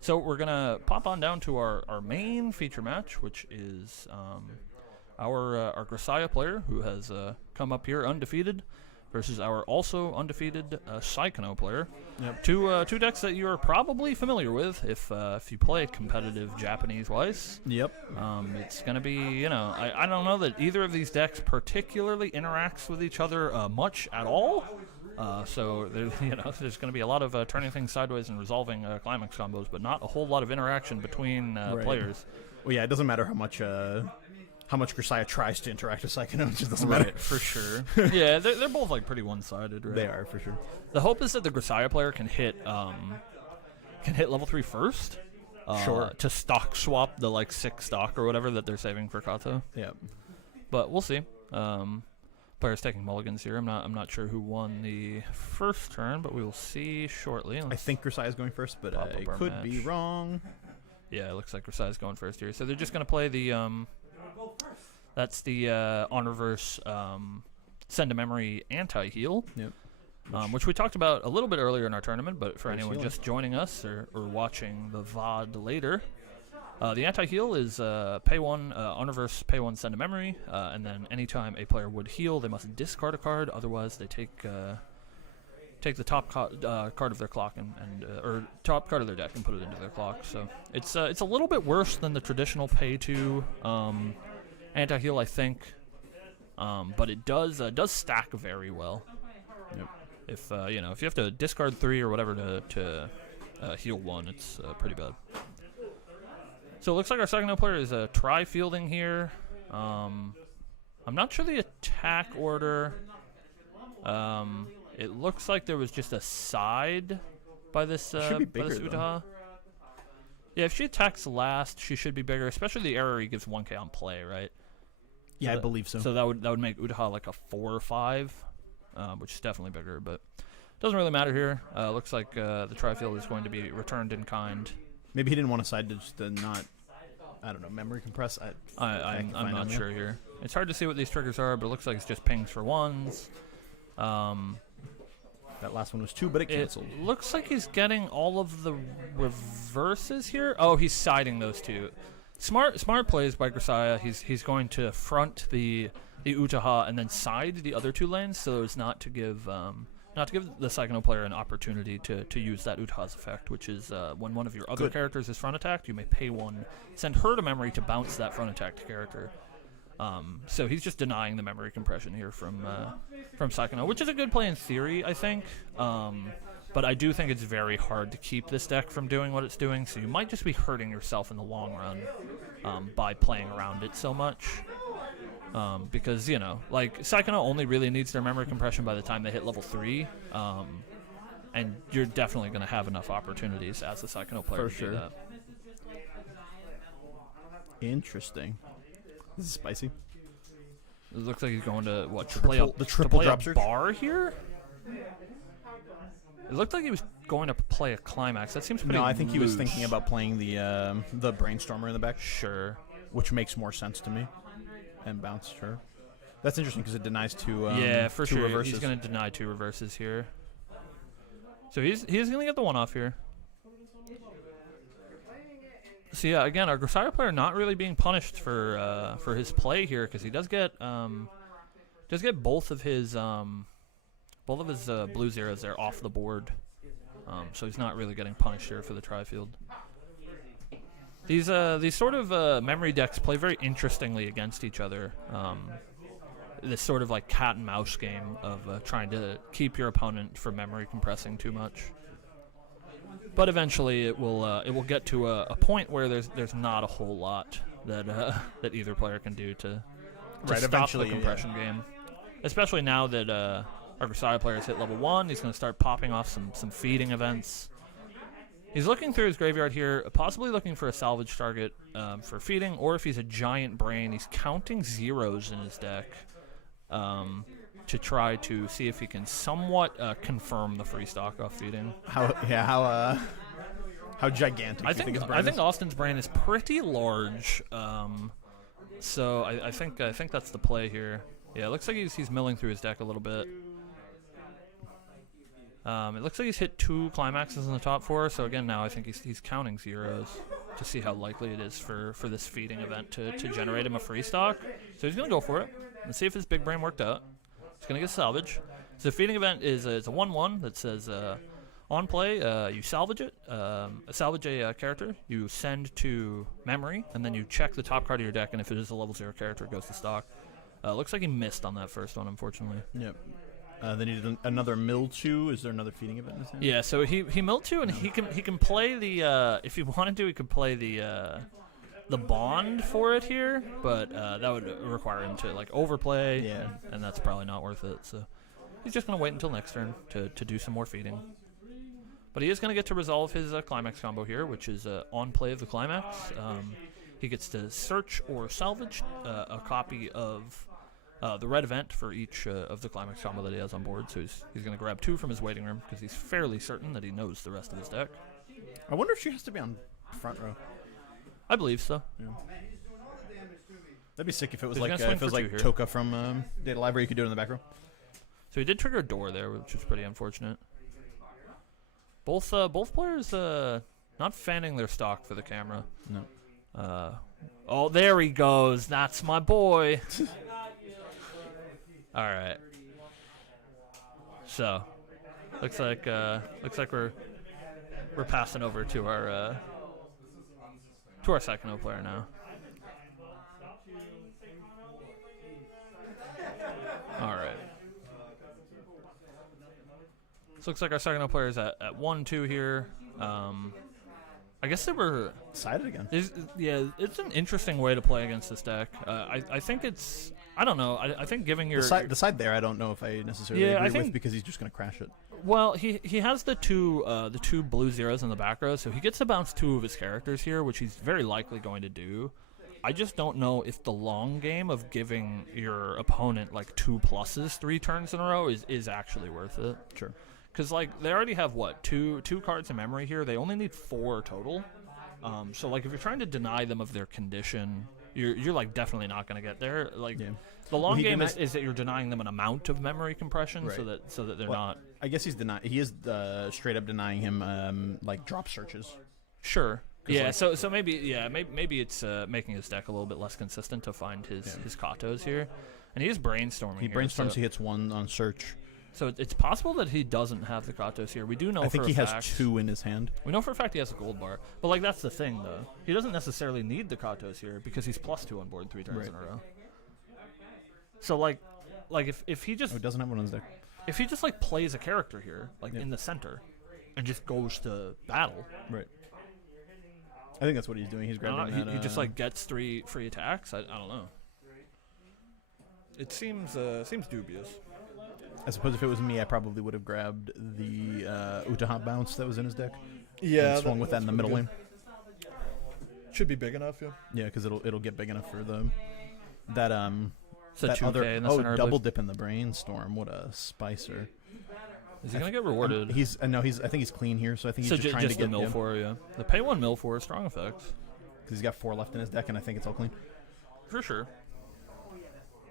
So we're going to pop on down to our main feature match, which is our Grisaya player, who has come up here undefeated, versus our also undefeated Psychono player. Yep. Two decks that you are probably familiar with if you play competitive Japanese Weiss. Yep. It's going to be, I don't know that either of these decks particularly interacts with each other much at all. So there's going to be a lot of turning things sideways and resolving climax combos, but not a whole lot of interaction between players. Well, yeah, it doesn't matter how much how much Grisaya tries to interact with Psychonaut. It just doesn't Right, matter. for sure. Yeah, they're both like pretty one-sided, right? They are, for sure. The hope is that the Grisaya player can hit level 3 first. Sure. To stock swap the like 6 stock or whatever that they're saving for Kato. Yeah. But we'll see. Players taking mulligans here. I'm not sure who won the first turn, but we will see shortly. I think Grisaya is going first, but I could be wrong. Yeah, it looks like Grisaya is going first here. So they're just going to play the that's the on reverse send a memory anti-heal. Yep. Which we talked about a little bit earlier in our tournament, but for anyone healing. just joining us or watching the VOD later, the anti-heal is pay 1, on reverse, pay 1, send a memory, and then anytime a player would heal, they must discard a card, otherwise they take the top card of their clock or top card of their deck and put it into their clock. So it's a little bit worse than the traditional pay 2 anti-heal, I think, but it does stack very well. Yep. If if you have to discard 3 or whatever to heal 1, it's pretty bad. So it looks like our second player is tri-fielding here. I'm not sure the attack order. It looks like there was just a side by this Utaha. Yeah, if she attacks last, she should be bigger. Especially the error he gives 1k on play, right? Yeah, I believe so. So that would make Utaha like a 4 or 5. Which is definitely bigger, but doesn't really matter here. Looks like the tri-field is going to be returned in kind. Maybe he didn't want to side to just not, I don't know, memory compress. I'm not sure here. It's hard to see what these triggers are, but it looks like it's just pings for 1s. That last one was 2, but it canceled. It looks like he's getting all of the reverses here. Oh, he's siding those 2. Smart plays by Grisaya. He's going to front the Utaha and then side the other 2 lanes, so as not to give the Psychonaut player an opportunity to use that Utaha's effect, which is when one of your other characters is front attacked, you may pay 1, send her to memory to bounce that front attacked character. So he's just denying the memory compression here from Psychonaut, which is a good play in theory, I think. But I do think it's very hard to keep this deck from doing what it's doing, so you might just be hurting yourself in the long run by playing around it so much. Because, like, Psychonaut only really needs their memory compression by the time they hit level 3, and you're definitely going to have enough opportunities as a Psychonaut player to do that. Interesting. This is spicy. It looks like he's going to, the triple drop search bar here? It looked like he was going to play a climax. That seems pretty No, I think he was loose. thinking about playing the Brainstormer in the back. Sure. Which makes more sense to me. And bounce, sure. That's interesting because it denies 2 yeah, for 2 sure. reverses. He's going to deny 2 reverses here. So he's going to get the 1 off here. So yeah, again, our Grisaya player not really being punished for his play here, because he does get both of his blue zeros there off the board. So he's not really getting punished here for the tri-field. These sort of memory decks play very interestingly against each other. This sort of like cat and mouse game of trying to keep your opponent from memory compressing too much. But eventually, it will get to a point where there's not a whole lot that either player can do to stop the compression game. Especially now that our Grisaya player has hit level 1, he's going to start popping off some feeding events. He's looking through his graveyard here, possibly looking for a salvage target for feeding, or if he's a giant brain, he's counting zeros in his deck to try to see if he can somewhat confirm the free stock off feeding. How gigantic? I think Austin's brain is pretty large, so I think that's the play here. Yeah, it looks like he's milling through his deck a little bit. It looks like he's hit 2 climaxes in the top 4, so again, now I think he's counting zeros to see how likely it is for this feeding event to generate him a free stock. So he's going to go for it. Let's see if his big brain worked out. He's going to get salvage. So the feeding event is a 1/1 that says, on play, you salvage it, salvage a character, you send to memory, and then you check the top card of your deck, and if it is a level 0 character, it goes to stock. Looks like he missed on that first one, unfortunately. Yep. Then he did another mill 2. Is there another feeding event in this hand? Yeah, so he milled 2, and he can play the if he wanted to, he could play the the bond for it here, but that would require him to like overplay, and that's probably not worth it. So he's just gonna wait until next turn to do some more feeding. But he is gonna get to resolve his climax combo here, which is on play of the climax. He gets to search or salvage a copy of the red event for each of the climax combo that he has on board. So he's gonna grab 2 from his waiting room because he's fairly certain that he knows the rest of his deck. I wonder if she has to be on front row. I believe so. Yeah. That'd be sick if it was like Toka from Data Library. You could do it in the back row. So he did trigger a door there, which was pretty unfortunate. Both players not fanning their stock for the camera. No. Oh, there he goes. That's my boy. All right. So looks like we're passing over to our second player now. All right. So looks like our second player is at 1-2 here. I guess they were sided again. It's an interesting way to play against this deck. I think it's. I don't know. I think giving your the side there, I don't know if I necessarily agree with because he's just going to crash it. Well, he has the two blue zeros in the back row, so he gets to bounce 2 of his characters here, which he's very likely going to do. I just don't know if the long game of giving your opponent like 2 pluses 3 turns in a row is actually worth it. Sure. Because like they already have what two cards in memory here. They only need 4 total. So like if you're trying to deny them of their condition, you're like definitely not going to get there. Like the long game is that you're denying them an amount of memory compression, right, so that they're not. I guess he is straight up denying him like drop searches. Sure. Yeah. Like, so maybe it's making his deck a little bit less consistent to find his Katos here, and he is brainstorming. He brainstorms. He hits 1 on search. So it's possible that he doesn't have the Katos here. We do know. I think he has 2 in his hand. We know for a fact he has a gold bar, but like that's the thing though. He doesn't necessarily need the Katos here because he's +2 on board 3 turns in a row. So like if he just he doesn't have one on his deck. If he just like plays a character here like in the center, and just goes to battle, right? I think that's what he's doing. He's grabbing he just like gets 3 free attacks. I don't know. It seems dubious. I suppose if it was me, I probably would have grabbed the Utaha bounce that was in his deck. Yeah, and swung with that in the middle lane. Should be big enough, yeah. Yeah, because it'll get big enough for that that other in the center, double dip in the brainstorm. What a spicer! Is he gonna get rewarded? I think he's clean here, so I think he's just trying to get the mill for the pay 1 mill for strong effects. Because he's got 4 left in his deck, and I think it's all clean. For sure.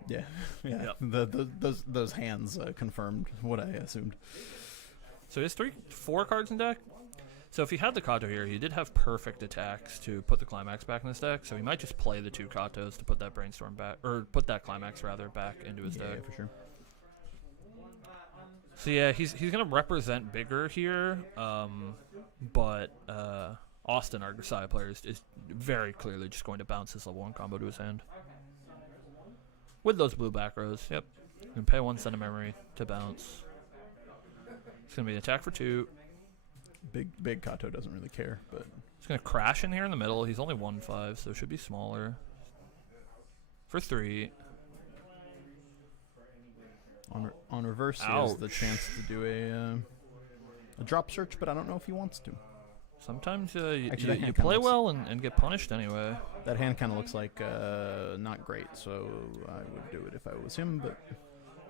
Yeah. Yep. Those hands confirmed what I assumed. So he has 4 cards in deck. So if he had the Kato here, he did have perfect attacks to put the climax back in his deck. So he might just play the 2 Katos to put that brainstorm back, or put that climax rather back into his deck. Yeah, for sure. So yeah, he's gonna represent bigger here, but Austin, our Grisaya player, is very clearly just going to bounce his level 1 combo to his hand. With those blue back rows, yep. You can pay 1 cent of memory to bounce. It's going to be an attack for 2. Big Kato doesn't really care, but it's going to crash in here in the middle. He's only 1/5, so it should be smaller. For 3. On reverse, he has the chance to do a drop search, but I don't know if he wants to. Sometimes you play well and get punished anyway. That hand kind of looks like not great, so I would do it if I was him. But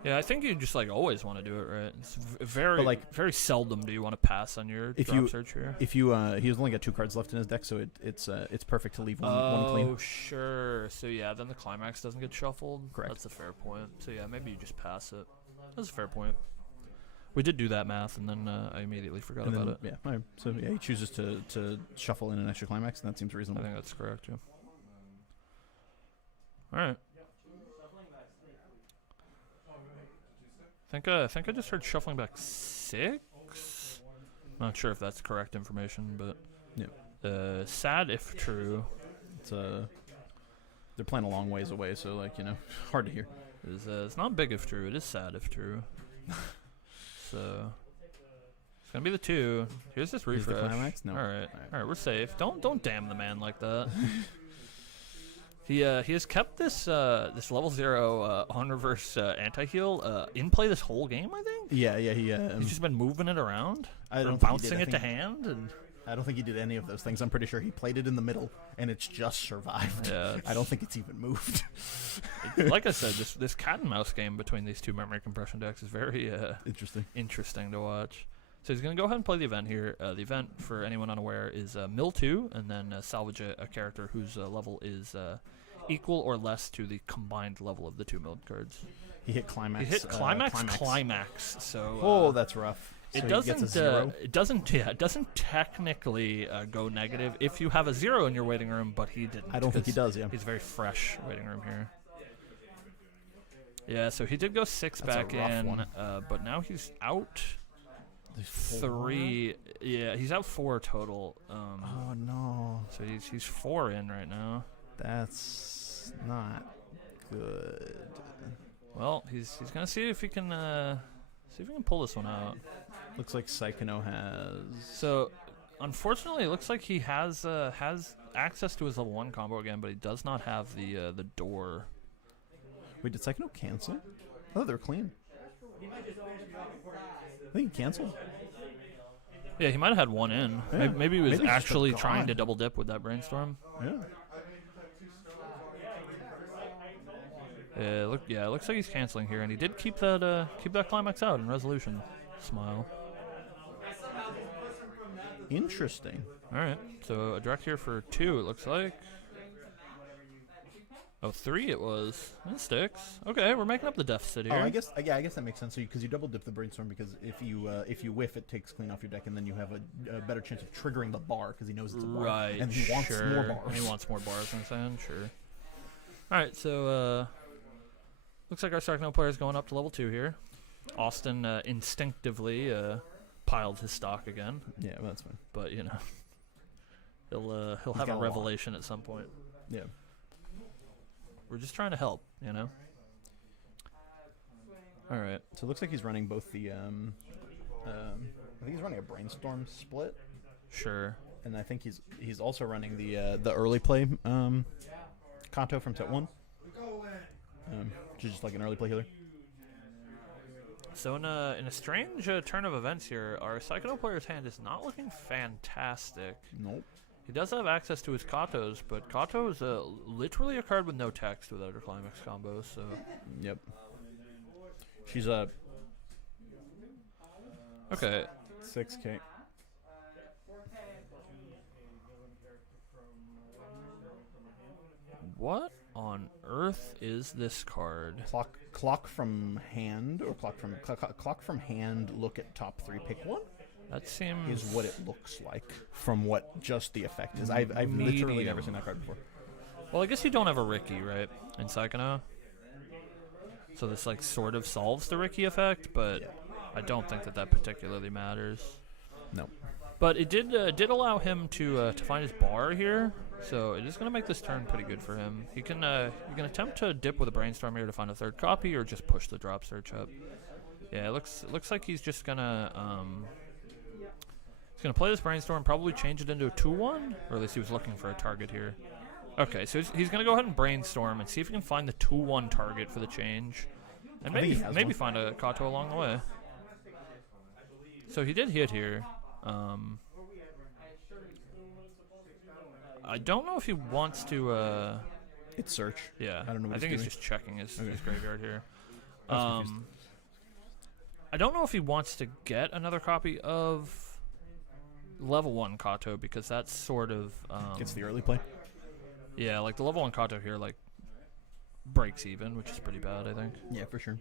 yeah, I think you just like always want to do it, right? It's very seldom do you want to pass on your drop search here. If you he's only got 2 cards left in his deck, so it's perfect to leave one clean. Oh sure. So yeah, then the climax doesn't get shuffled. Correct. That's a fair point. So yeah, maybe you just pass it. That's a fair point. We did do that math, and then I immediately forgot about it. Yeah, all right. So yeah, he chooses to shuffle in an extra climax, and that seems reasonable. I think that's correct, yeah. All right. I think I just heard shuffling back 6. Not sure if that's correct information, but yeah. Sad if true. It's they're playing a long ways away, so like hard to hear. It's not big if true. It is sad if true. So it's gonna be the 2. Here's this refresh. The climax? No. All right, we're safe. Don't damn the man like that. He has kept this this level 0 on reverse anti-heal in play this whole game, I think. Yeah, He's just been moving it around, I don't think bouncing he did. it to hand, and I don't think he did any of those things. I'm pretty sure he played it in the middle, and it's just survived. Yeah, I don't think it's even moved. like I said, this cat and mouse game between these two memory compression decks is very interesting to watch. So he's going to go ahead and play the event here. The event, for anyone unaware, is mill 2, and then salvage a character whose level is equal or less to the combined level of the 2 milled cards. He hit climax. He hit climax. So oh, that's rough. So it doesn't technically go negative if you have a 0 in your waiting room, but he didn't. I don't think he does. Yeah, he's very fresh waiting room here. Yeah, so he did go 6 That's back a rough in, one. but now he's out 3. Yeah, he's out 4 total. Oh no! So he's 4 in right now. That's not good. Well, he's gonna see if he can pull this one out. Looks like Psychono has. So, unfortunately, it looks like he has access to his level 1 combo again, but he does not have the door. Wait, did Psychono cancel? Oh, they're clean. I think he canceled. Yeah, he might have had 1 in. Yeah. Maybe he was Maybe he's actually just trying to gone. double dip with that brainstorm. Yeah. It looks like he's canceling here, and he did keep that climax out in resolution. Smile. Interesting. All right, so a direct here for 2. It looks like. Oh, 3 it was. It sticks. Okay, we're making up the deficit here. Oh, I guess that makes sense. So because you double dip the brainstorm, because if you whiff, it takes clean off your deck, and then you have a better chance of triggering the bar because he knows it's a bar, Right. and he wants more bars. And he wants more bars in his hand. Sure. All right, so looks like our Sarkno player is going up to level 2 here. Austin instinctively piled his stock again. Yeah, well, that's fine. But you know, he'll He's have a got a lot. revelation at some point. Yeah. We're just trying to help, you know. All right. So it looks like he's running both the. I think he's running a brainstorm split, Sure. and I think he's also running the early play Kanto from set 1, which is just like an early play healer. So in a strange turn of events here, our Psycho player's hand is not looking fantastic. Nope. He does have access to his Katos, but Kato is literally a card with no text without her climax combo. So Yep. She's okay. 6K. What on earth is this card? Clock from hand, or clock from hand. Look at top 3, pick 1. That seems Is what it looks like from what just the effect is. I've literally never seen that card before. Well, I guess you don't have a Ricky, right, in Psychono? So this like sort of solves the Ricky effect, but Yeah. I don't think that particularly matters. No. But it did allow him to find his bar here, so it is going to make this turn pretty good for him. He can attempt to dip with a brainstorm here to find a 3rd copy, or just push the drop search up. Yeah, it looks like he's just gonna play this brainstorm, probably change it into a 2-1, or at least he was looking for a target here. Okay, so he's gonna go ahead and brainstorm and see if he can find the 2-1 target for the change, and maybe find a Kato along the way. So he did hit here. I don't know if he wants to. It's search. Yeah, I don't know what I think he's he's just checking his graveyard here. I was confused. I don't know if he wants to get another copy of level 1 Kato, because that's sort of It's the early play. yeah, like the level 1 Kato here like breaks even, which is pretty bad, I think. Yeah, for sure.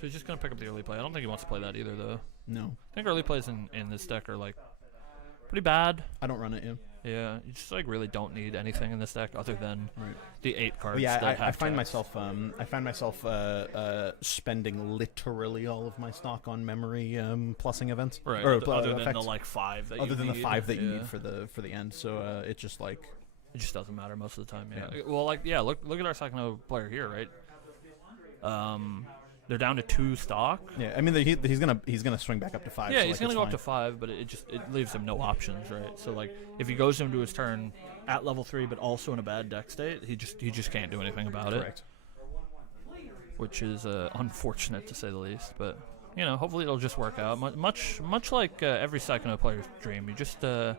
So he's just gonna pick up the early play. I don't think he wants to play that either, though. No, I think early plays in this deck are like pretty bad. I don't run it. Yeah. Yeah, you just like really don't need anything in this deck other than Right. the 8 cards. But yeah, that I have find text. myself spending literally all of my stock on memory plussing events. Right, Or other than effects. the like 5 that Other you than need. the 5 that you Yeah. need for the end. So it's just like It just doesn't matter most of the time. Yeah. Yeah. Well, like yeah, look at our second player here, right? they're down to 2 stock. Yeah, I mean he's gonna swing back up to 5. Yeah, so he's like, gonna it's go up fine. to 5, but it leaves him no options, right? So like if he goes into his turn at level 3, but also in a bad deck state, he just can't do anything about Correct. it, which is unfortunate to say the least. But you know, hopefully it'll just work out. Much like every Psychonaut player's dream, you just kind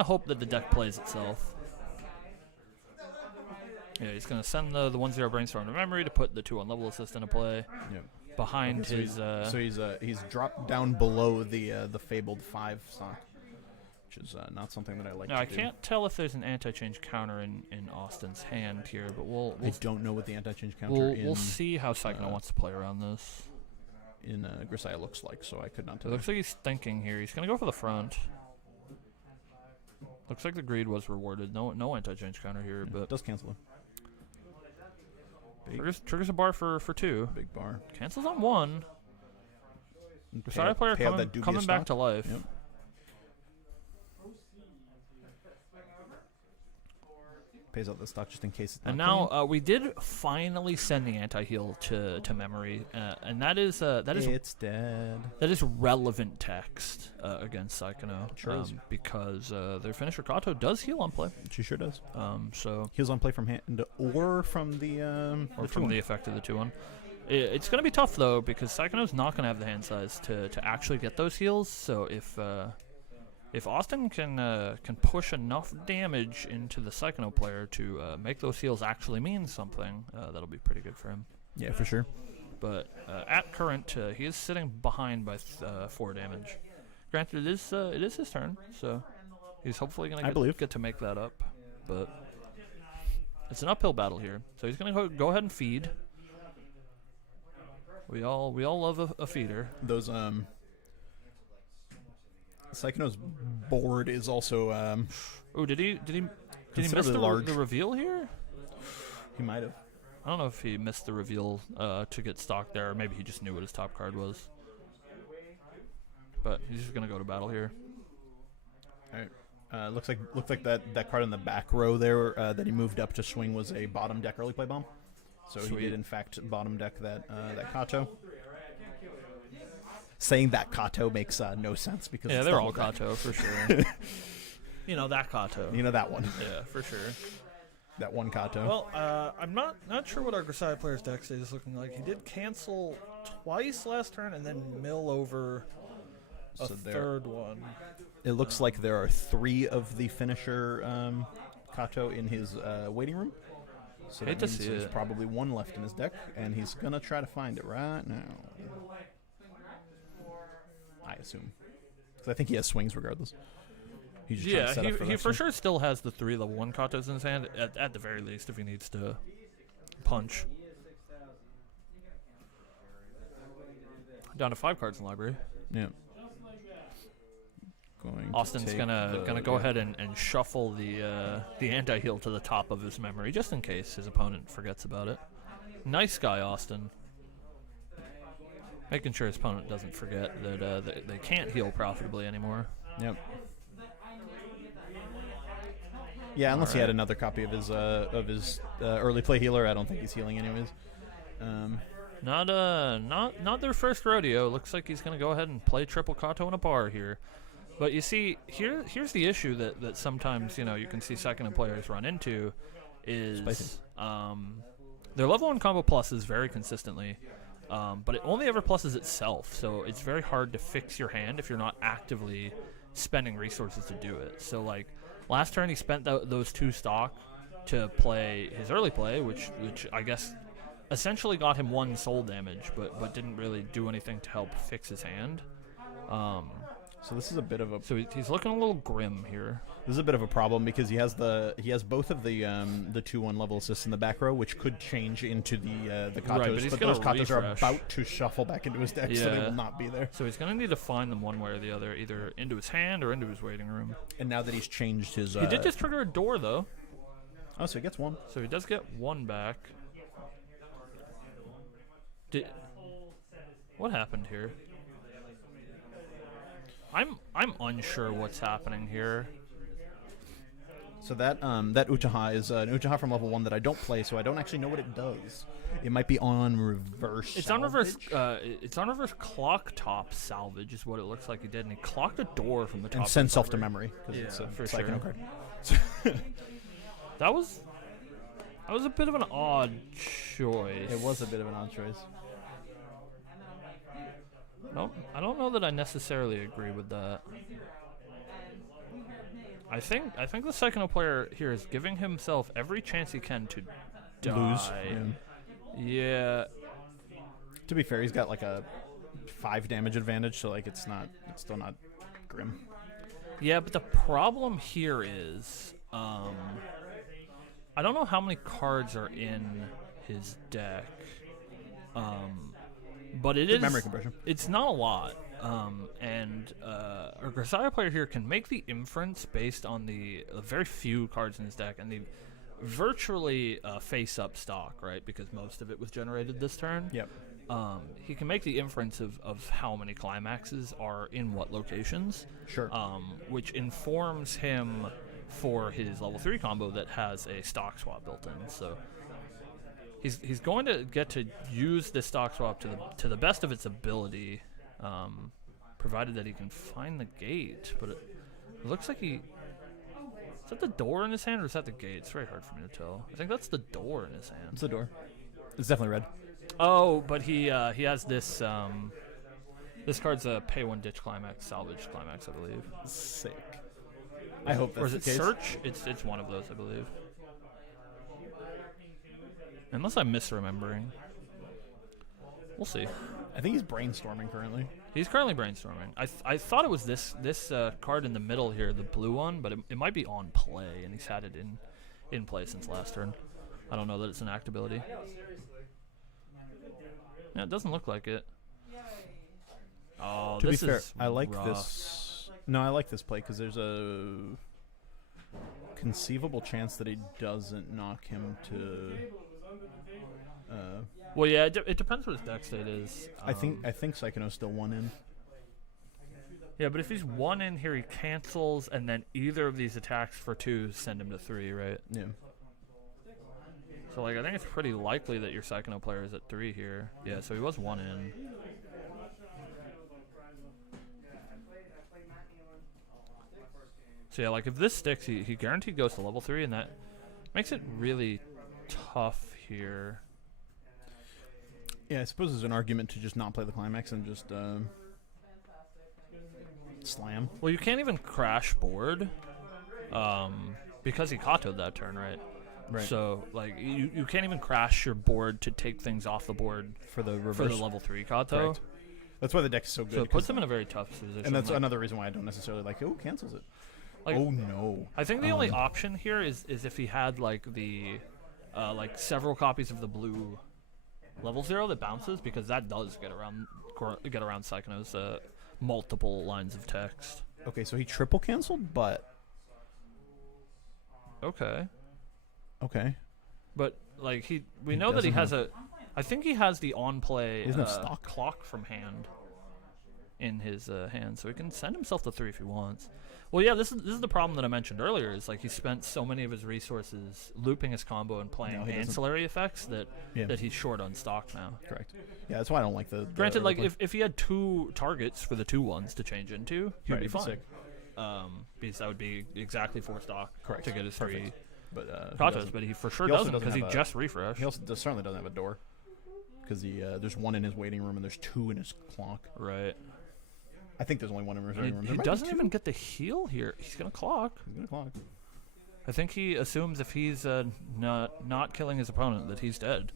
of hope that the deck plays itself. Yeah, he's going to send the 1/0 Brainstorm to memory to put the 2/1 level assist into play. Yep. Behind So his. he's dropped down below the fabled 5 stock, which is not something that I like. Now, to I do. can't tell if there's an anti-change counter in Austin's hand here, but I don't know what the anti-change counter we'll see how Psychonaut wants to play around this. in Grisaya looks like. So I could not It tell. looks like he's thinking here. He's going to go for the front. Looks like the greed was rewarded. No anti-change counter here, Yeah, but it does cancel it. triggers a bar for 2. Big bar. Cancels on 1. And Grisaya player pay out that coming dubious back stock. to life. Yep. Pays out the stock just in case. It's And not now we did finally send the anti-heal to memory, and that is it's dead. that is relevant text against Psychonaut, Sure is. because their finisher Kato does heal on play. She sure does. So Heals on play from hand or from the or from the effect of the 2/1. It's going to be tough though, because Psychonaut's not going to have the hand size to actually get those heals. So if Austin can push enough damage into the Psychonaut player to make those heals actually mean something, that'll be pretty good for him. Yeah, for sure. But at current, he is sitting behind by 4 damage. Granted, it is his turn, so he's hopefully going to get to make that up. But it's an uphill battle here, so he's going to go ahead and feed. We all love a feeder. Those Psychonaut's board is also Oh, did he miss considerably large. the reveal here? He might have. I don't know if he missed the reveal to get stock there, or maybe he just knew what his top card was. But he's just gonna go to battle here. All right. Looks like that card in the back row there that he moved up to swing was a bottom deck early play bomb. So Sweet. he did in fact bottom deck that Kato. Saying that Kato makes no sense because Yeah, it's they're the all whole deck. Kato for sure. You know that Kato. You know that one. Yeah, for sure. That one Kato. Well, I'm not sure what our Grisaya player's deck state is looking like. He did cancel twice last turn and then mill over a So there- third one. It looks like there are 3 of the finisher Kato in his waiting room. So Hate that to means see there's it. probably 1 left in his deck, and he's gonna try to find it right now. I assume, because I think he has swings regardless. He's just trying to Yeah, set up he that for swing. sure still has the 3 level 1 Katos in his hand, at the very least, if he needs to punch. Down to 5 cards in the library. Yeah. Going to Austin's take gonna go ahead and shuffle the anti-heal to the top of his memory, just in case his opponent forgets about it. Nice guy, Austin. Making sure his opponent doesn't forget that they can't heal profitably anymore. Yep. Yeah, unless he had Alright. another copy of his early play healer, I don't think he's healing anyways. Not their first rodeo. Looks like he's gonna go ahead and play triple Kato in a bar here. But you see, here's the issue that sometimes you can see second players run into is Spicy. their level 1 combo pluses very consistently, but it only ever pluses itself. So it's very hard to fix your hand if you're not actively spending resources to do it. So like last turn he spent those 2 stock to play his early play, which I guess essentially got him 1 soul damage, but didn't really do anything to help fix his hand. So this is a bit of a So he's looking a little grim here. this is a bit of a problem because he has both of the 2/1 level assists in the back row, which could change into the Katos, Right, but he's but gonna those Katos are refresh. about to shuffle back into his deck, so they Yeah. will not be there. So he's going to need to find them one way or the other, either into his hand or into his waiting room. And now that he's changed his, He did just trigger a door, though, oh, so he gets 1. so he does get 1 back. What happened here? I'm unsure what's happening here. So that that Uchiha is an Uchiha from level 1 that I don't play, so I don't actually know what it does. It might be on reverse. It's on reverse. It's on reverse clock top salvage is what it looks like he did, and he clocked a door from the top. And send self to memory because Yeah, it's a for Psycho sure. card. That was a bit of an odd choice. It was a bit of an odd choice. No, I don't know that I necessarily agree with that. I think the Psycho player here is giving himself every chance he can to die. Lose. Yeah. To be fair, he's got like a 5 damage advantage, so like it's still not grim. Yeah, but the problem here is, I don't know how many cards are in his deck, but it is memory compression. It's not a lot, and our Grisaya player here can make the inference based on the very few cards in his deck and the virtually face-up stock, right? Because most of it was generated this turn. Yep. He can make the inference of how many climaxes are in what locations. Sure. Which informs him for his level 3 combo that has a stock swap built in. So he's going to get to use this stock swap to the best of its ability, provided that he can find the gate. But it looks like is that the door in his hand or is that the gate? It's very hard for me to tell. I think that's the door in his hand. It's the door. It's definitely red. Oh, but he has this. This card's a pay 1 ditch climax, salvage climax, I believe. Sick. I hope that's or is the it case. search? It's one of those, I believe. Unless I'm misremembering. We'll see. I think he's brainstorming currently. He's currently brainstorming. I thought it was this card in the middle here, the blue one, but it might be on play, and he's had it in play since last turn. I don't know that it's an act ability. Yeah, it doesn't look like it. Oh, To be this fair, is I like rough. this. No, I like this play because there's a conceivable chance that he doesn't knock him to. Well, yeah, it depends what his deck state is. I think Psychono's still 1 in. Yeah, but if he's 1 in here, he cancels, and then either of these attacks for 2 send him to 3, right? Yeah. So, like, I think it's pretty likely that your Psychono player is at 3 here. Yeah, so he was 1 in. So, yeah, like, if this sticks, he guaranteed goes to level 3, and that makes it really tough here. Yeah, I suppose there's an argument to just not play the climax and just slam. Well, you can't even crash board because he Kato'd that turn, right? Right. So, like, you can't even crash your board to take things off the board For the reverse. for the level 3 Kato. Correct. That's why the deck is so good. So it puts him in a very tough position. and that's like, another reason why I don't necessarily like, oh, cancels it. Like, oh, no. I think the only option here is if he had, like, the several copies of the blue level 0 that bounces, because that does get around Psychono's multiple lines of text. Okay, so he triple canceled, but... Okay. Okay. But, like, we He know that he has doesn't I think he has the on-play He doesn't have stock. clock from hand in his hand, so he can send himself to 3 if he wants. Well, yeah, this is the problem that I mentioned earlier, is, like, he spent so many of his resources looping his combo and playing No, he doesn't. ancillary effects that Yeah. he's short on stock now. Correct. Yeah, that's why I don't like the Granted, like, early play. if he had 2 targets for the 2 ones to change into, he'd Right, be it'd be fine. sick. Because that would be exactly 4 stock Correct. to get his 3 But, he Katos, doesn't. but he for sure He also doesn't because he have a- just refreshed. He also certainly doesn't have a door. Because there's 1 in his waiting room and there's 2 in his clock. Right. I think there's only 1 in his And waiting room. he There might be doesn't 2. even get the heal here. He's going to clock. He's gonna clock. I think he assumes if he's not killing his opponent that he's dead.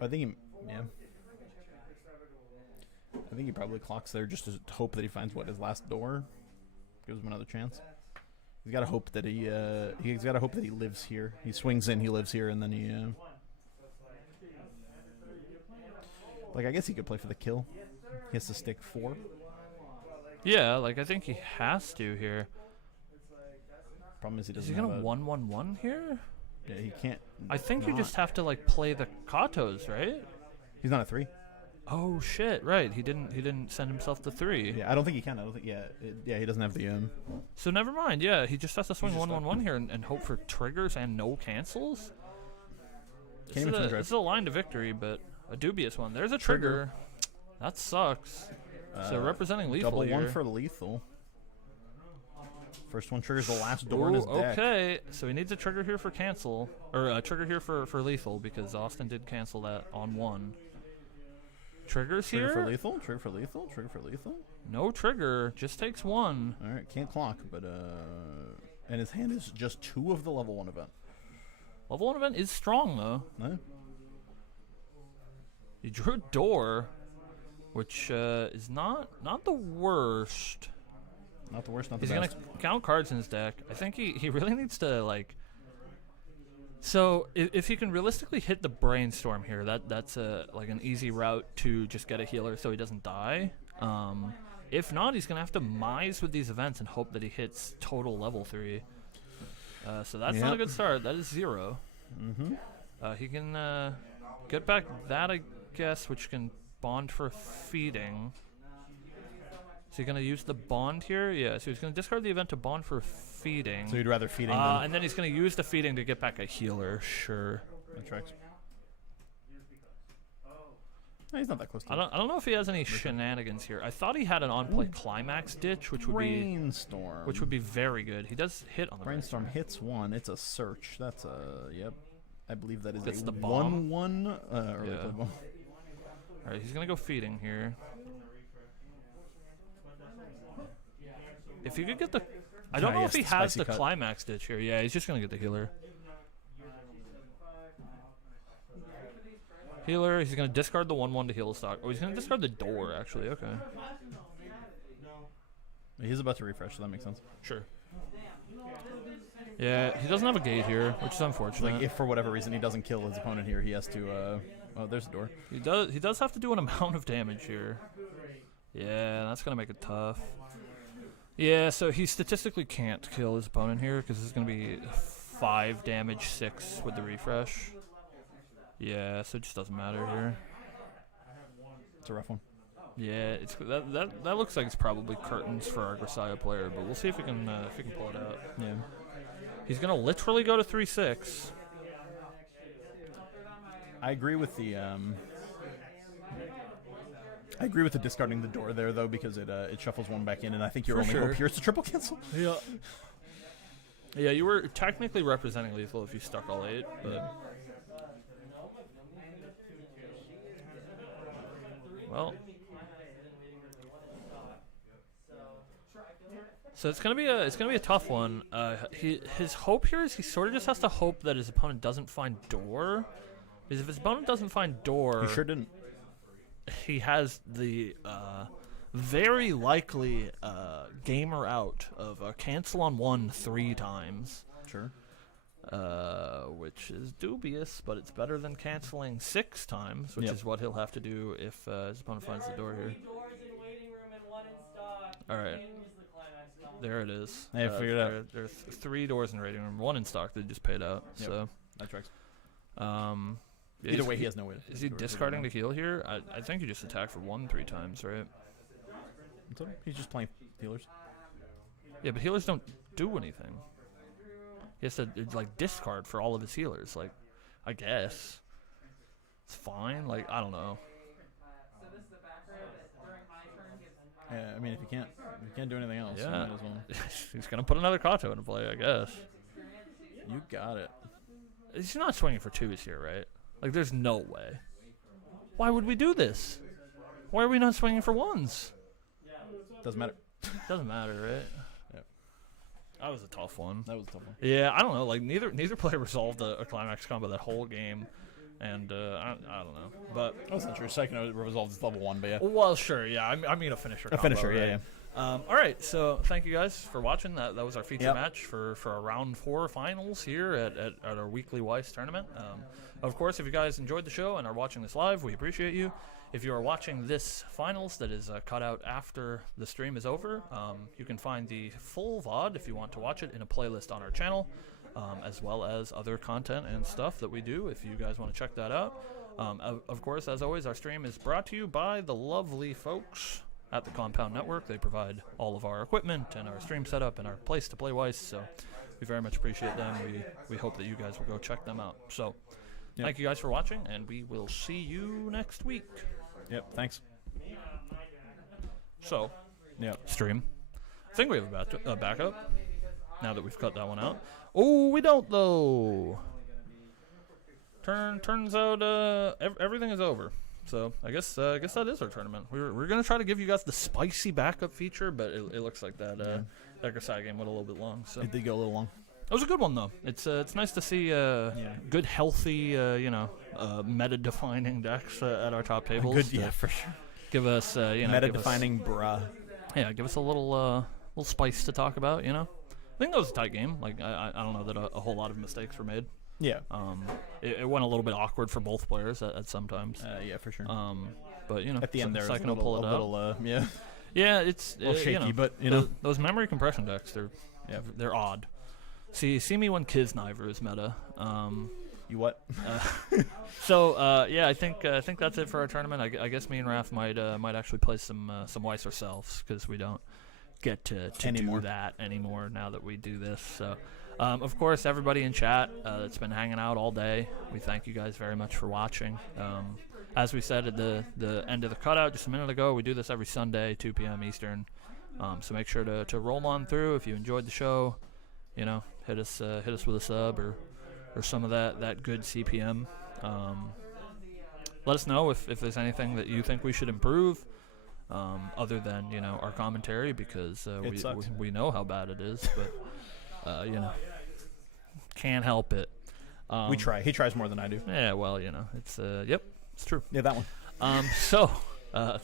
I think he... Yeah. I think he probably clocks there just to hope that he finds, his last door? Gives him another chance. He's got to hope that he's got to hope that he lives here. He swings in, he lives here, and then he... Like, I guess he could play for the kill. He has to stick 4. Yeah, like, I think he has to here. Problem is he Is doesn't he going have to 1/1/1 here? Yeah, he can't... I think you not. just have to, like, play the Katos, right? He's not a 3. Oh shit! Right, he didn't send himself to 3. Yeah, I don't think he can. I don't think. Yeah, he doesn't have the. So never mind. Yeah, he just has to swing 1/1/1 here and hope for triggers and no cancels. This is a line to victory, but a dubious one. There's a trigger. That sucks. So representing lethal double here. 1 for lethal. First one triggers the last door in his deck. Okay, so he needs a trigger here for cancel, or a trigger here for lethal, because Austin did cancel that on 1. Triggers trigger here? For lethal, trigger for lethal, trigger for lethal. No trigger, just takes 1. All right, can't clock, but and his hand is just 2 of the level 1 event. Level 1 event is strong though. No. He drew a door, which is not the worst. Not the worst, not the best. He's going to count cards in his deck. I think he really needs to, like... So, if he can realistically hit the Brainstorm here, that's like an easy route to just get a healer so he doesn't die. If not, he's going to have to mise with these events and hope that he hits total level 3. So that's not a good start. That is 0. He can get back that, I guess, which can bond for feeding. So you're going to use the bond here? Yeah, so he's going to discard the event to bond for feeding. So you'd rather feeding and then he's going to use the feeding to get back a healer. Sure. That tracks. No, he's not that close to I don't know if he has any shenanigans here. I thought he had an on-play climax ditch, which would Brainstorm. Which would be very good. He does hit on the Brainstorm. Hits 1. It's a search. That's a... Yep. I believe that is the 1/1 early play bomb. Alright, he's going to go feeding here. If you could get the... I don't know if he has the climax ditch here. Yeah, he's just going to get the healer. Healer, he's going to discard the 1/1 to heal the stock. Oh, he's going to discard the door, actually. Okay. He's about to refresh, so that makes sense. Sure. Yeah, he doesn't have a gate here, which is unfortunate. Like, if for whatever reason he doesn't kill his opponent here, he has to... oh, there's the door. He does have to do an amount of damage here. Yeah, that's going to make it tough. Yeah, so he statistically can't kill his opponent here because it's going to be 5 damage, 6 with the refresh. Yeah, so it just doesn't matter here. It's a rough one. Yeah, it's that looks like it's probably curtains for our Grisaya player, but we'll see if we can pull it out. Yeah. He's going to literally go to 3/6. I agree with the discarding the door there, though, because it shuffles 1 back in, and I think your only hope here is to triple cancel. Yeah. Yeah, you were technically representing lethal if you stuck all 8, but... Well... So it's gonna be a tough one. His hope here is he sort of just has to hope that his opponent doesn't find door, because if his opponent doesn't find door, he sure didn't. He has the very likely gamer out of a cancel on 1 3 times. Sure. Which is dubious, but it's better than canceling 6 times, which is what he'll have to do if his opponent finds the door here. All right. There it is. I figured it out. There's 3 doors in the rating room, 1 in stock. They just paid out. Yep. So that tracks. Either way, he has no way. Is he discarding to heal here? I think he just attacked for 1 3 times, right? He's just playing healers. Yeah, but healers don't do anything. He has to like discard for all of his healers. Like, I guess it's fine. Like, I don't know. Yeah, I mean, if you can't do anything else, you might as well. He's gonna put another Kato into play, I guess. You got it. He's not swinging for 2s here, right? Like, there's no way. Why would we do this? Why are we not swinging for 1s? Doesn't matter. Doesn't matter, right? Yeah. That was a tough one. That was a tough one. Yeah, I don't know. Like, neither player resolved a climax combo that whole game. And I don't know, but that's not true. Second resolves level 1, but yeah. Well, sure, yeah. I mean a finisher. A finisher, right? Yeah. All right, so thank you guys for watching. That was our feature match for our round 4 finals here at our weekly Weiss tournament. Of course, if you guys enjoyed the show and are watching this live, we appreciate you. If you are watching this finals that is cut out after the stream is over, you can find the full VOD if you want to watch it in a playlist on our channel. As well as other content and stuff that we do if you guys want to check that out. Of course, as always, our stream is brought to you by the lovely folks at the Compound Network. They provide all of our equipment and our stream setup and our place to play Weiss, so we very much appreciate them. We hope that you guys will go check them out. So thank you guys for watching, and we will see you next week. Yep, thanks. So, stream. I think we have a backup now that we've cut that one out. Oh, we don't, though. Turns out everything is over. So I guess that is our tournament. We're gonna try to give you guys the spicy backup feature, but it looks like that that Grisai game went a little bit long. So It did go a little long. it was a good one though. It's nice to see good, healthy, meta-defining decks at our top tables. Good, yeah, for sure. Give us Meta-defining, bruh. give us a little spice to talk about. I think that was a tight game. Like I don't know that a whole lot of mistakes were made. Yeah. It went a little bit awkward for both players at some times. Yeah, for sure. But at the end there, Psycho will pull it out. Yeah, it's a little shaky, but those memory compression decks, they're odd. See me when Kisniver is meta. You what? I think that's it for our tournament. I guess me and Raph might actually play some Weiss ourselves because we don't get to do that anymore now that we do this. So. Of course, everybody in chat that's been hanging out all day, we thank you guys very much for watching. As we said at the end of the cutout just a minute ago, we do this every Sunday, 2 p.m. Eastern. So make sure to roll on through. If you enjoyed the show, hit us with a sub or some of that good CPM. Let us know if there's anything that you think we should improve, other than our commentary, because we know how bad it is, but. Can't help it. We try. He tries more than I do. Yeah, well, it's it's true. Yeah, that one. So,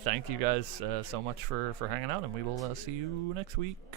thank you guys so much for hanging out, and we will see you next week.